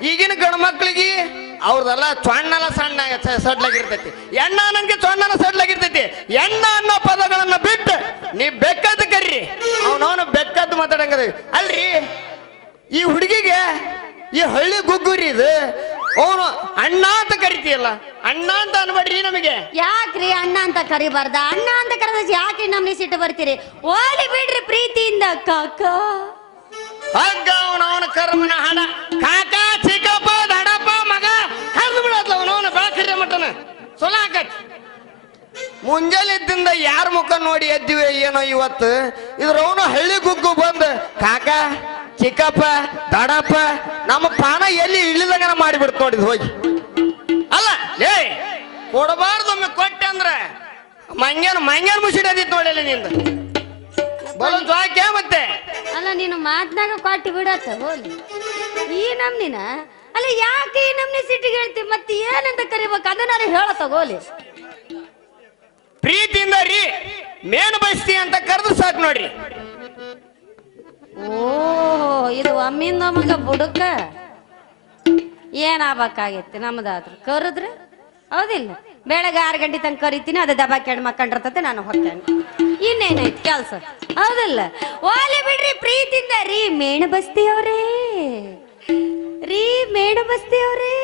ಈಗಿನ ಗಂಡ ಮಕ್ಕಳಿಗೆ ಅವ್ರದೆಲ್ಲ ಚೊಣ್ಣಲ ಸಣ್ಣ ಸಡ್ಲಾಗಿರ್ತೈತಿ, ಎಣ್ಣ ಅನ್ನಂಗೆ ಚೊಣ್ಣನ ಸಡ್ಲಾಗಿರ್ತೈತಿ. ಎಣ್ಣ ಅನ್ನೋ ಪದಗಳನ್ನ ಬಿಟ್ಟು ನೀವ್ ಬೆಕ್ಕದ್ದು ಕರ್ರಿ, ಅವನವನು ಬೆಕ್ಕದ್ದು ಮಾತಾಡಂಗದ. ಅಲ್ರಿ, ಈ ಹುಡುಗಿಗೆ ಈ ಹಳ್ಳಿ ಗುಗ್ಗುರಿ ಇದು, ಅವನು ಅಣ್ಣ ಅಂತ ಕರಿತೀಯಲ್ಲ, ಅಣ್ಣ ಅಂತ ಅನ್ಬೇಡ್ರಿ ನಮಗೆ. ಯಾಕ್ರಿ ಅಣ್ಣ ಅಂತ ಕರಿಬಾರ್ದ? ಅಣ್ಣ ಅಂತ ಕರೆದ ಯಾಕೆ ನಮ್ನಿ ಸಿಟ್ಟು ಬರ್ತೀರಿ? ಓಲಿ ಬಿಡ್ರಿ ಪ್ರೀತಿಯಿಂದ ಕಾಕ. ಹಗ್ಗ ಅವನವನ ಕರ್ಮನ ಹಣ ಕಾಕ ಚಿಕ್ಕಪ್ಪ ದಡಪ್ಪ ಮಗ ಕರ್ದು ಬಿಡತ್ಲ ಅವನವನ ಬೆಳಕರಿ ಮಟನ ಸೊಲ ಹಾಕತ್. ಮುಂಜಾನೆದ್ದಿಂದ ಯಾರ ಮುಖ ನೋಡಿ ಎದ್ದಿವೆ ಏನೋ ಇವತ್ತು. ಇದ್ರವನು ಹಳ್ಳಿ ಗುಗ್ಗು ಬಂದು ಕಾಕ ಚಿಕ್ಕಪ್ಪ ದಡಪ್ಪ ನಮ್ಮ ಪಾನ ಎಲ್ಲಿ ಇಳಿದಂಗನ ಮಾಡಿಬಿಡ್ತು ನೋಡಿದ್ ಹೋಗಿ. ಅಲ್ಲ ಲೇ, ಕೊಡಬಾರ್ದೊಮ್ಮೆ ಕೊಟ್ಟೆ ಅಂದ್ರೆ ಮಂಗ್ಯಾನ ಮುಸಿಡದಿತ್ತು ನೋಡಿಲ್ಲ ನಿಂದ ಬಲ ಜ್ವಾಕೆ. ಮತ್ತೆ ಅಲ್ಲ ನೀನು ಮಾತ್ನಾಗ ಕೊಟ್ಟು ಬಿಡತ್ತ ಹೋಲಿ ಈ ನಮ್ನಿನ. ಅಲ್ಲ ಯಾಕೆ ಈ ನಮ್ನಿ ಸಿಟ್ಟಿಗೆ ಹೇಳ್ತಿ? ಮತ್ತೆ ಏನಂತ ಕರಿಬೇಕು ಅದನ್ನ ಹೇಳತ್ತ ಗೋಲಿ. ಪ್ರೀತಿಯಿಂದ ರೀ ಮೇನ್ ಬಸ್ತಿ ಅಂತ ಕರೆದು ಸಾಕು ನೋಡ್ರಿ. ಓ, ಇದು ಒಮ್ಮಿಂದ ನಮಗ ಬುಡಕ ಏನಾಗಬೇಕಾಗಿತ್ತು ನಮ್ದಾದ್ರು ಕರೆದ್ರೆ ಹೌದಿಲ್ಲ? ಬೆಳಗ್ಗೆ 6 ಗಂಟೆ ತನಕ ಕರಿತೀನಿ, ಅದು ದಬಾಕಿ ಹೆಣ್ಣು ಮಕ್ಕಂಡಿರ್ತತೆ, ನಾನು ಹೋಗ್ತೇನೆ. ಇನ್ನೇನಾಯ್ತು ಕೆಲಸ ಹೌದಿಲ್ಲ? ಓಲಿ ಬಿಡ್ರಿ ಪ್ರೀತಿಯಿಂದ ರೀ ಮೇಣ ಬಸ್ತಿಯವ್ರೇ, ರೀ ಮೇಣ ಬಸ್ತಿಯವ್ರೇ.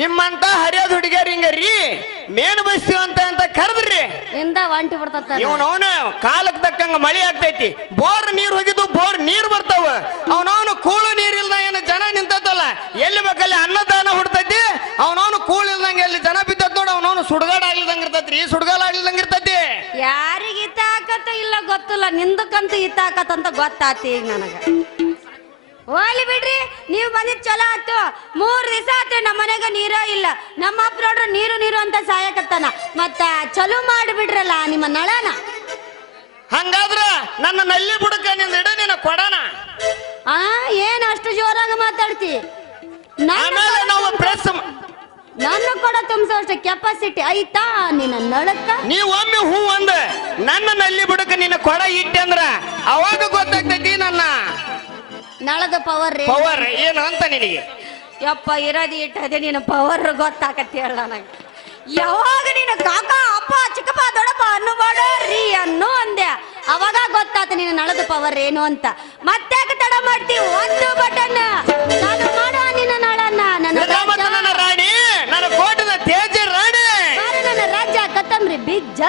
ನಿಮ್ಮಂತ ಹರಿಯೋದ್ ಹುಡುಗಿಯರ್ ಹಿಂಗರಿ ಮೇನ್ ಬಸ್ತೀವ ಅಂತ ಕರೆದ್ರಿ ಇಂದ ಒಂಟಿ ಬಿಡ್ತತ್ತ. ಇವನವನು ಕಾಲಕ್ಕೆ ತಕ್ಕಂಗ ಮಳೆ ಆಗ್ತೈತಿ, ಬೋರ್ ನೀರ್ ಹೋಗಿದ್ದು ಬೋರ್ ನೀರ್ ಬರ್ತಾವ. ಅವನವನು ಕೂಳು ನೀರಿಲ್ದ ಏನು ಜನ ನಿಂತಲ್ಲ, ಎಲ್ಲಿ ಬೇಕಲ್ಲಿ ಅನ್ನದಾನ ಹುಡ್ತೈತಿ. ಅವನವನು ಕೂಳು ಇಲ್ದಂಗ ಎಲ್ಲಿ ಜನ ಬಿದ್ದತ್ ನೋಡ, ಅವನವನು ಸುಡ್ಗಾಡ ಆಗ್ಲಿದಂಗ ಇರ್ತೈತ್ರಿ, ಸುಡ್ಗಾಲ ಆಗ್ಲಿದಂಗ ಇರ್ತೈತಿ. ಯಾರಿಗ ಇತ್ತಾಕತ್ತ ಇಲ್ಲ ಗೊತ್ತಿಲ್ಲ, ನಿಂದಕ್ಕಂತೂ ಇತ್ತಾಕತ್ತಂತ ಗೊತ್ತಾತಿ ಈಗ ನನಗ. ಹೋಲಿ ಬಿಡ್ರಿ, ನೀವು ಬಂದಿದ್ ಚಲೋ ಆಯ್ತು. 3 ದಿವಸ ಆಯ್ತು ನಮ್ಮ ಮನೆಗ ನೀರ ಇಲ್ಲ. ನಮ್ಮ ಅಪ್ಪ ನೋಡ್ರ ನೀರು ಅಂತ ಸಾಯಕತ್ತಾನ. ಮತ್ತ ಚಲೋ ಮಾಡಿಬಿಡ್ರಲ್ಲ ನಿಮ್ಮ ನಳನ. ಹಂಗಾದ್ರ ನನ್ನ ನಲ್ಲಿ ಬುಡಕ ನಿಂದ ಇಡ ನಿನ್ನ ಕೊಡಣ. ಏನ್ ಅಷ್ಟು ಜೋರಾಗ ಮಾತಾಡ್ತಿ? ನನ್ನ ಕೊಡ ತುಂಬಿಸೋಷ್ಟು ಕೆಪಾಸಿಟಿ ಐತಾ ನಿನ್ನ ನಳಕ್ಕ? ನೀವ್ ಒಮ್ಮೆ ಹೂ ಅಂದ ನನ್ನ ನಲ್ಲಿ ಬುಡಕ ನಿನ್ನ ಕೊಡ ಇಟ್ಟೆ ಅಂದ್ರ ಅವಾಗ ಗೊತ್ತಾಗ್ತೈತಿ ನನ್ನ ನಳದ ಪವರ್ ಏನು ಅಂತ ನಿನಗೆ. ಯಪ್ಪ ಇರೋದಿ ಇಟ್ಟದೆ ನಿನ್ನ ಪವರ್ ಗೊತ್ತಾಕತ್ತಿ ಹೇಳ ನನಗೆ. ಯಾವಾಗ ನೀನು ಕಾಕ ಅಪ್ಪ ಚಿಕ್ಕಪ್ಪ ದೊಡ್ಡಪ್ಪ ಅನ್ನುಬೇಡ ರೀ ಅನ್ನೋ ಅಂದೆ, ಅವಾಗ ಗೊತ್ತಾತ ನಿನ್ನ ನಳದ ಪವರ್ ಏನು ಅಂತ. ಮತ್ತೆ ತಡ ಮಾಡ್ತೀವಿ, ಒಂದು ಬಟನ್ ನಾನು ಮಾಡೋ ನಿನ್ನ ನಳನ್ನ. ನನ್ನ ರಾಣಿ, ನನ್ನ ಕೋಟದ ತೇಜ ರಾಣಿ, ನನ್ನ ರಾಜ್ಯ ಕತ್ತಂಬ್ರಿ ಬಿಜ್ಜ.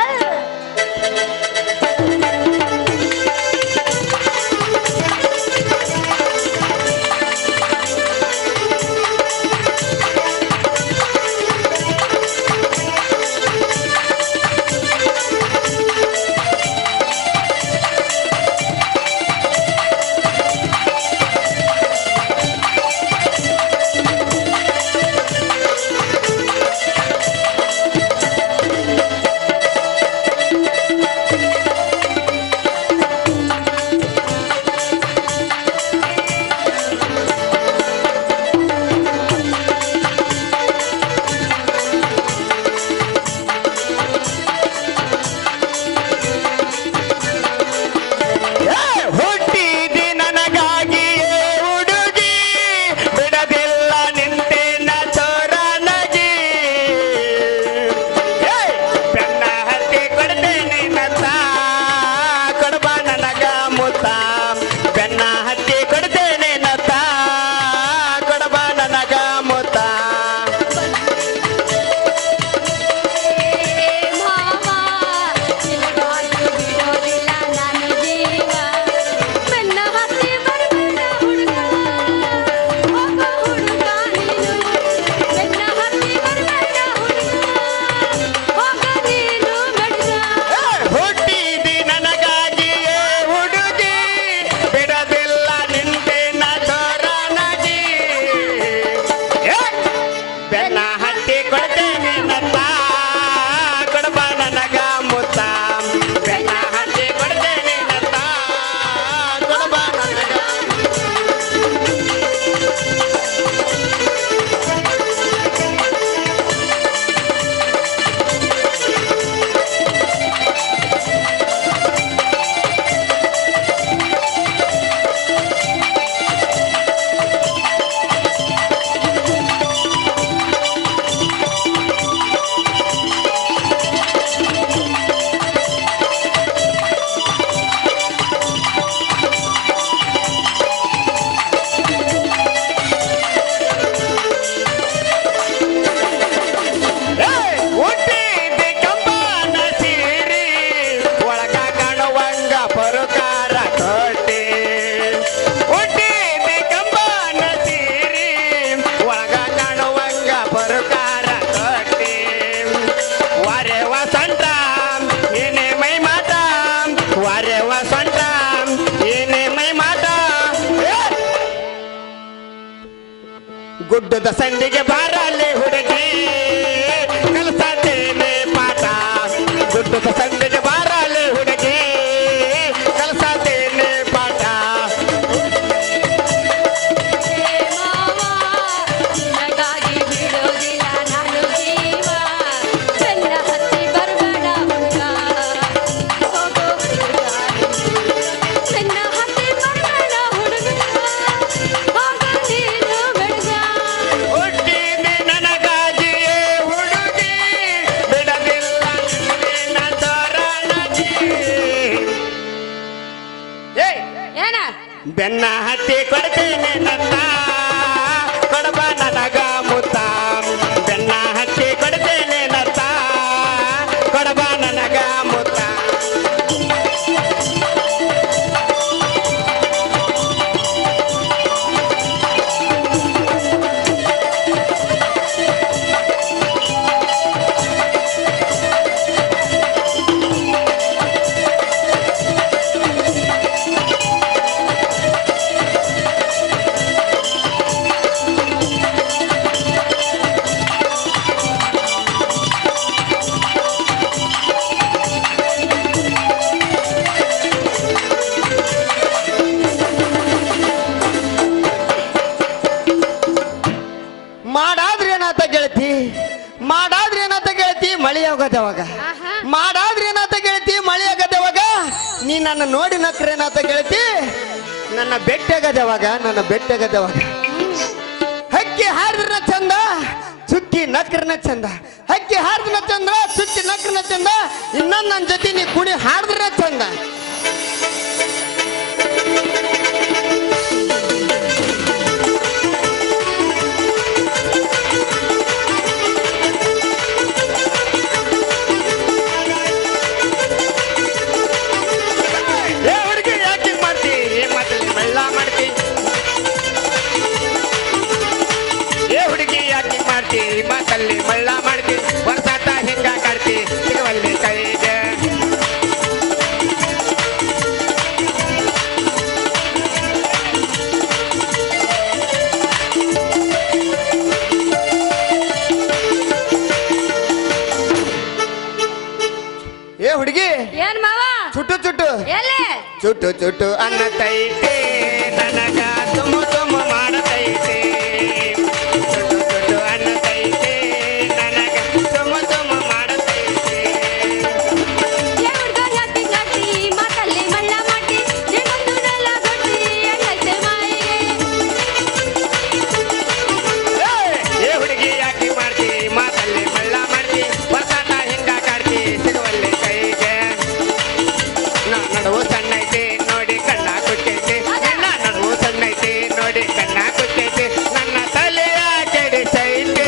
ದುಡ್ಡದ ಸಂದಿಗೆ ಬಾರಲೆ ಹುಡುಗಿ ಕಲ್ಸತೇನೆ ಪಾಠ ದುಡ್ಡದ ಸಂದಿಗೆ ಬಾರಲೆ ಹುಡುಗಿ ಕಲ್ಸತೇನೆ ಪಾಠ ನಿನಗಾಗಿ ಬಿಡೋದಿಲ್ಲ ನಾನು ಜೀವ ಬೆನ್ನ ಹತ್ತಿ ಬರಬೇಡ ಹುಡುಗ ಹೋಗೋ ಹುಡುಗ ಬೆನ್ನ ಹತ್ತಿ ಬರಬೇಡ ಹುಡುಗ ಹೋಗ ನೀನು ಬೆಳಗ ಹುಟ್ಟಿದೆ ನನಗಾಗಿಯೇ ಹುಡುಗಿ ಬಿಡದಿಲ್ಲ ನಿನ್ನ ತೋರಣಗಿ ಏನ ಬೆನ್ನ ಹತ್ತಿ ಕೊಡ್ತೇನೆ ನನ್ನ ಕೊಡಬ ನನಗ ಮುತ್ತ ಬೆನ್ನ ಹತ್ತಿ ಕೊಡ್ತೇನೆ ನನ್ನ ಕೊಡಬ ನನಗ ಮುತ್ತ ಮಾಡಾದ್ರೇನಾತ ಗೆಳತಿ ಮಾಡಾದ್ರೇನಾತ ಗೆಳತಿ ಮಳೆ ಆಗೋದವಾಗ ಮಾಡಾದ್ರೇನಾತ ಗೆಳತಿ ಮಳೆ ಆಗದವಾಗ ನೀ ನನ್ನ ನೋಡಿ ನಕ್ರೇನಾತ ಗೆಳತಿ ನನ್ನ ಬೆಟ್ಟಗದವಾಗ ನನ್ನ ಬೆಟ್ಟಗದವಾಗ ಹಕ್ಕಿ ಹಾರಿದ್ರ ಚಂದ ಚುಕ್ಕಿ ನಕ್ರನ ಚಂದ ಹಕ್ಕಿ ಹಾರಿದ್ರ ಚಂದ ಚುಕ್ಕಿ ನಕ್ರನ ಚಂದ ಇನ್ನೊಂದು ನನ್ನ ಜೊತೆ ನೀ ಕುಣಿ ಹಾಡಿದ್ರ ಚಂದ ಏ ಹುಡುಗಿ ಯಾಕೆ ಮಾಡ್ತಿ ಮಾತಲ್ಲಿ ಮಳ್ಳ ಮಾಡ್ತಿ ಏ ಹುಡುಗಿ ಯಾಕೆ ಮಾಡ್ತಿ ಮಾತಲ್ಲಿ ಮಳ್ಳ ಮಾಡ್ತಿ ವರ್ಷಾಟ ಹಿಂಗ ಕಾಡ್ತಿ ಸಿಗವಲ್ಲಿ ಕೈಗೆ ಏ ಹುಡುಗಿ ಏನ್ ಮಾವ ಚುಟ್ಟು ಚುಟ್ಟು ಎಲ್ಲಿ ಚುಟ್ಟು ಚುಟ್ಟು ಅನ್ನತೈತೆ ನನಗ ತುಮ ತುಮ ಮಾಡತೈತೆ ಚುಟ್ಟು ಚುಟ್ಟು ಅನ್ನತೈತೆ ನನಗ ತುಮ ತುಮ ಮಾಡತೈತೆ ಏ ಹುಡ್ಗ ಯಾಕೆ ಗಟ್ಟಿ ಮಾತಲ್ಲಿ ಮಳ್ಳ ಮಾಡಿ ನಿನ್ನೊಂದು ನೆಲ ಗಟ್ಟಿ ಹೆಂಗೈತೆ ಮಾಯಿಗೆ ಏ ಹುಡುಗಿ ಯಾಕೆ ಮಾಡ್ತಿ ಮಾತಲ್ಲಿ ಮಳ್ಳ ಮಾಡ್ತಿ ಹೊಸಾಟ ಹಿಂಗ ಕಾಡ್ತಿ ಸಿಗುವಲ್ಲಿ ಕೈಗೆ ನಡುವು ಸಣ್ಣ ಐತಿ ನೋಡಿ ಕಣ್ಣ ಕುಚ್ಚೈತಿ ನನ್ನ ನಡುವು ಸಣ್ಣ ಐತಿ ನೋಡಿ ಕಣ್ಣ ಕುಚ್ಚೈತಿ ನನ್ನ ತಲೆಯ ಕೆಡಿಸೈತಿ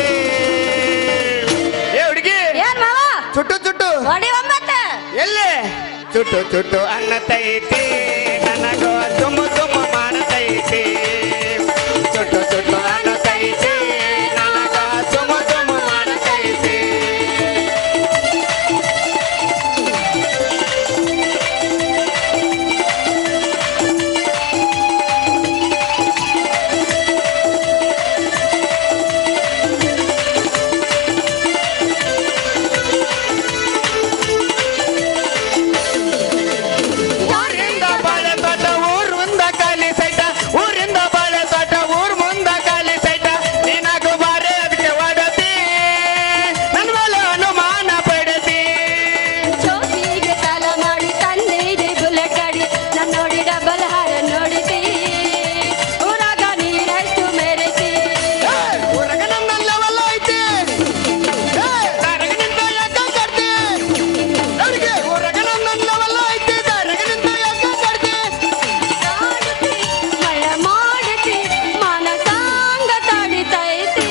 ಏ ಹುಡುಗಿ ಏನ್ ಮಾವ ಚುಟ್ಟು ಚುಟ್ಟು ಹೊಡಿ ಒಂಬತ್ತು ಎಲ್ಲಿ ಚುಟ್ಟು ಚುಟ್ಟು ಅನ್ನತೈತಿ ನನಗೋ ತುಮ ತುಮ ಮಾಡತೈತಿ ಚುಟ್ಟು ಚುಟ್ಟು ಅನ್ನತೈತಿ ನನಗೋ ತುಮ ತುಮ ಮಾಡತೈತಿ ಊರಿಂದ ಬಾಳೆ ತೋಟ ಊರ್ ಮುಂದ ಖಾಲಿ ಸೈಟ ಊರಿಂದ ಬಾಳೆ ತೋಟ ಊರ್ ಮುಂದ ಖಾಲಿ ಸೈಟ ನೀನಾಗು ಬಾರೆ ಅದಕ್ಕೆ ಒಡತಿ ನನ್ನ ಮೇಲೆ ಅನುಮಾನ ಪಡತಿ ಚೌಕಿಗೆ ಸಾಲ ಮಾಡಿ ತಂದಿದೆ ಬುಲೆಟ್ ಗಾಡಿ ನಾನು ನೋಡಿ ಡಬಲ್ ಹಾರ ನೋಡಿತಿ ಊರಾಗ ನೀನೆಷ್ಟು ಮೆರೆತಿ ಊರಾಗ ನನ್ನಲ್ಲವಲ್ಲ ಐತಿ ದಾರಗ ನಿಂತ ಯಾಕ ಕಡ್ತಿ ಅವ್ರಿಗೆ ಊರಾಗ ನನ್ನಲ್ಲವಲ್ಲ ಐತಿ ದಾರಗ ನಿಂತ ಯಾಕ ಕಡ್ತಿ ಕಾಡುತ್ತಿ ಮಳ್ಳ ಮಾಡುತ್ತಿ ಮನಸಾಂಗ ತಾಡಿತೈತಿ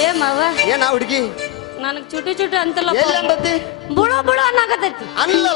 ಏ ಮಾವ ಏನ ಹುಡುಗಿ ನನಗ್ ಚುಟು ಚುಟು ಅಂತಲ್ಲ ಎಲ್ಲಿ ಅಂದತಿ ಬುಳ ಬುಳ ಅನ್ನಕತ್ತೈತಿ ಅಲ್ಲ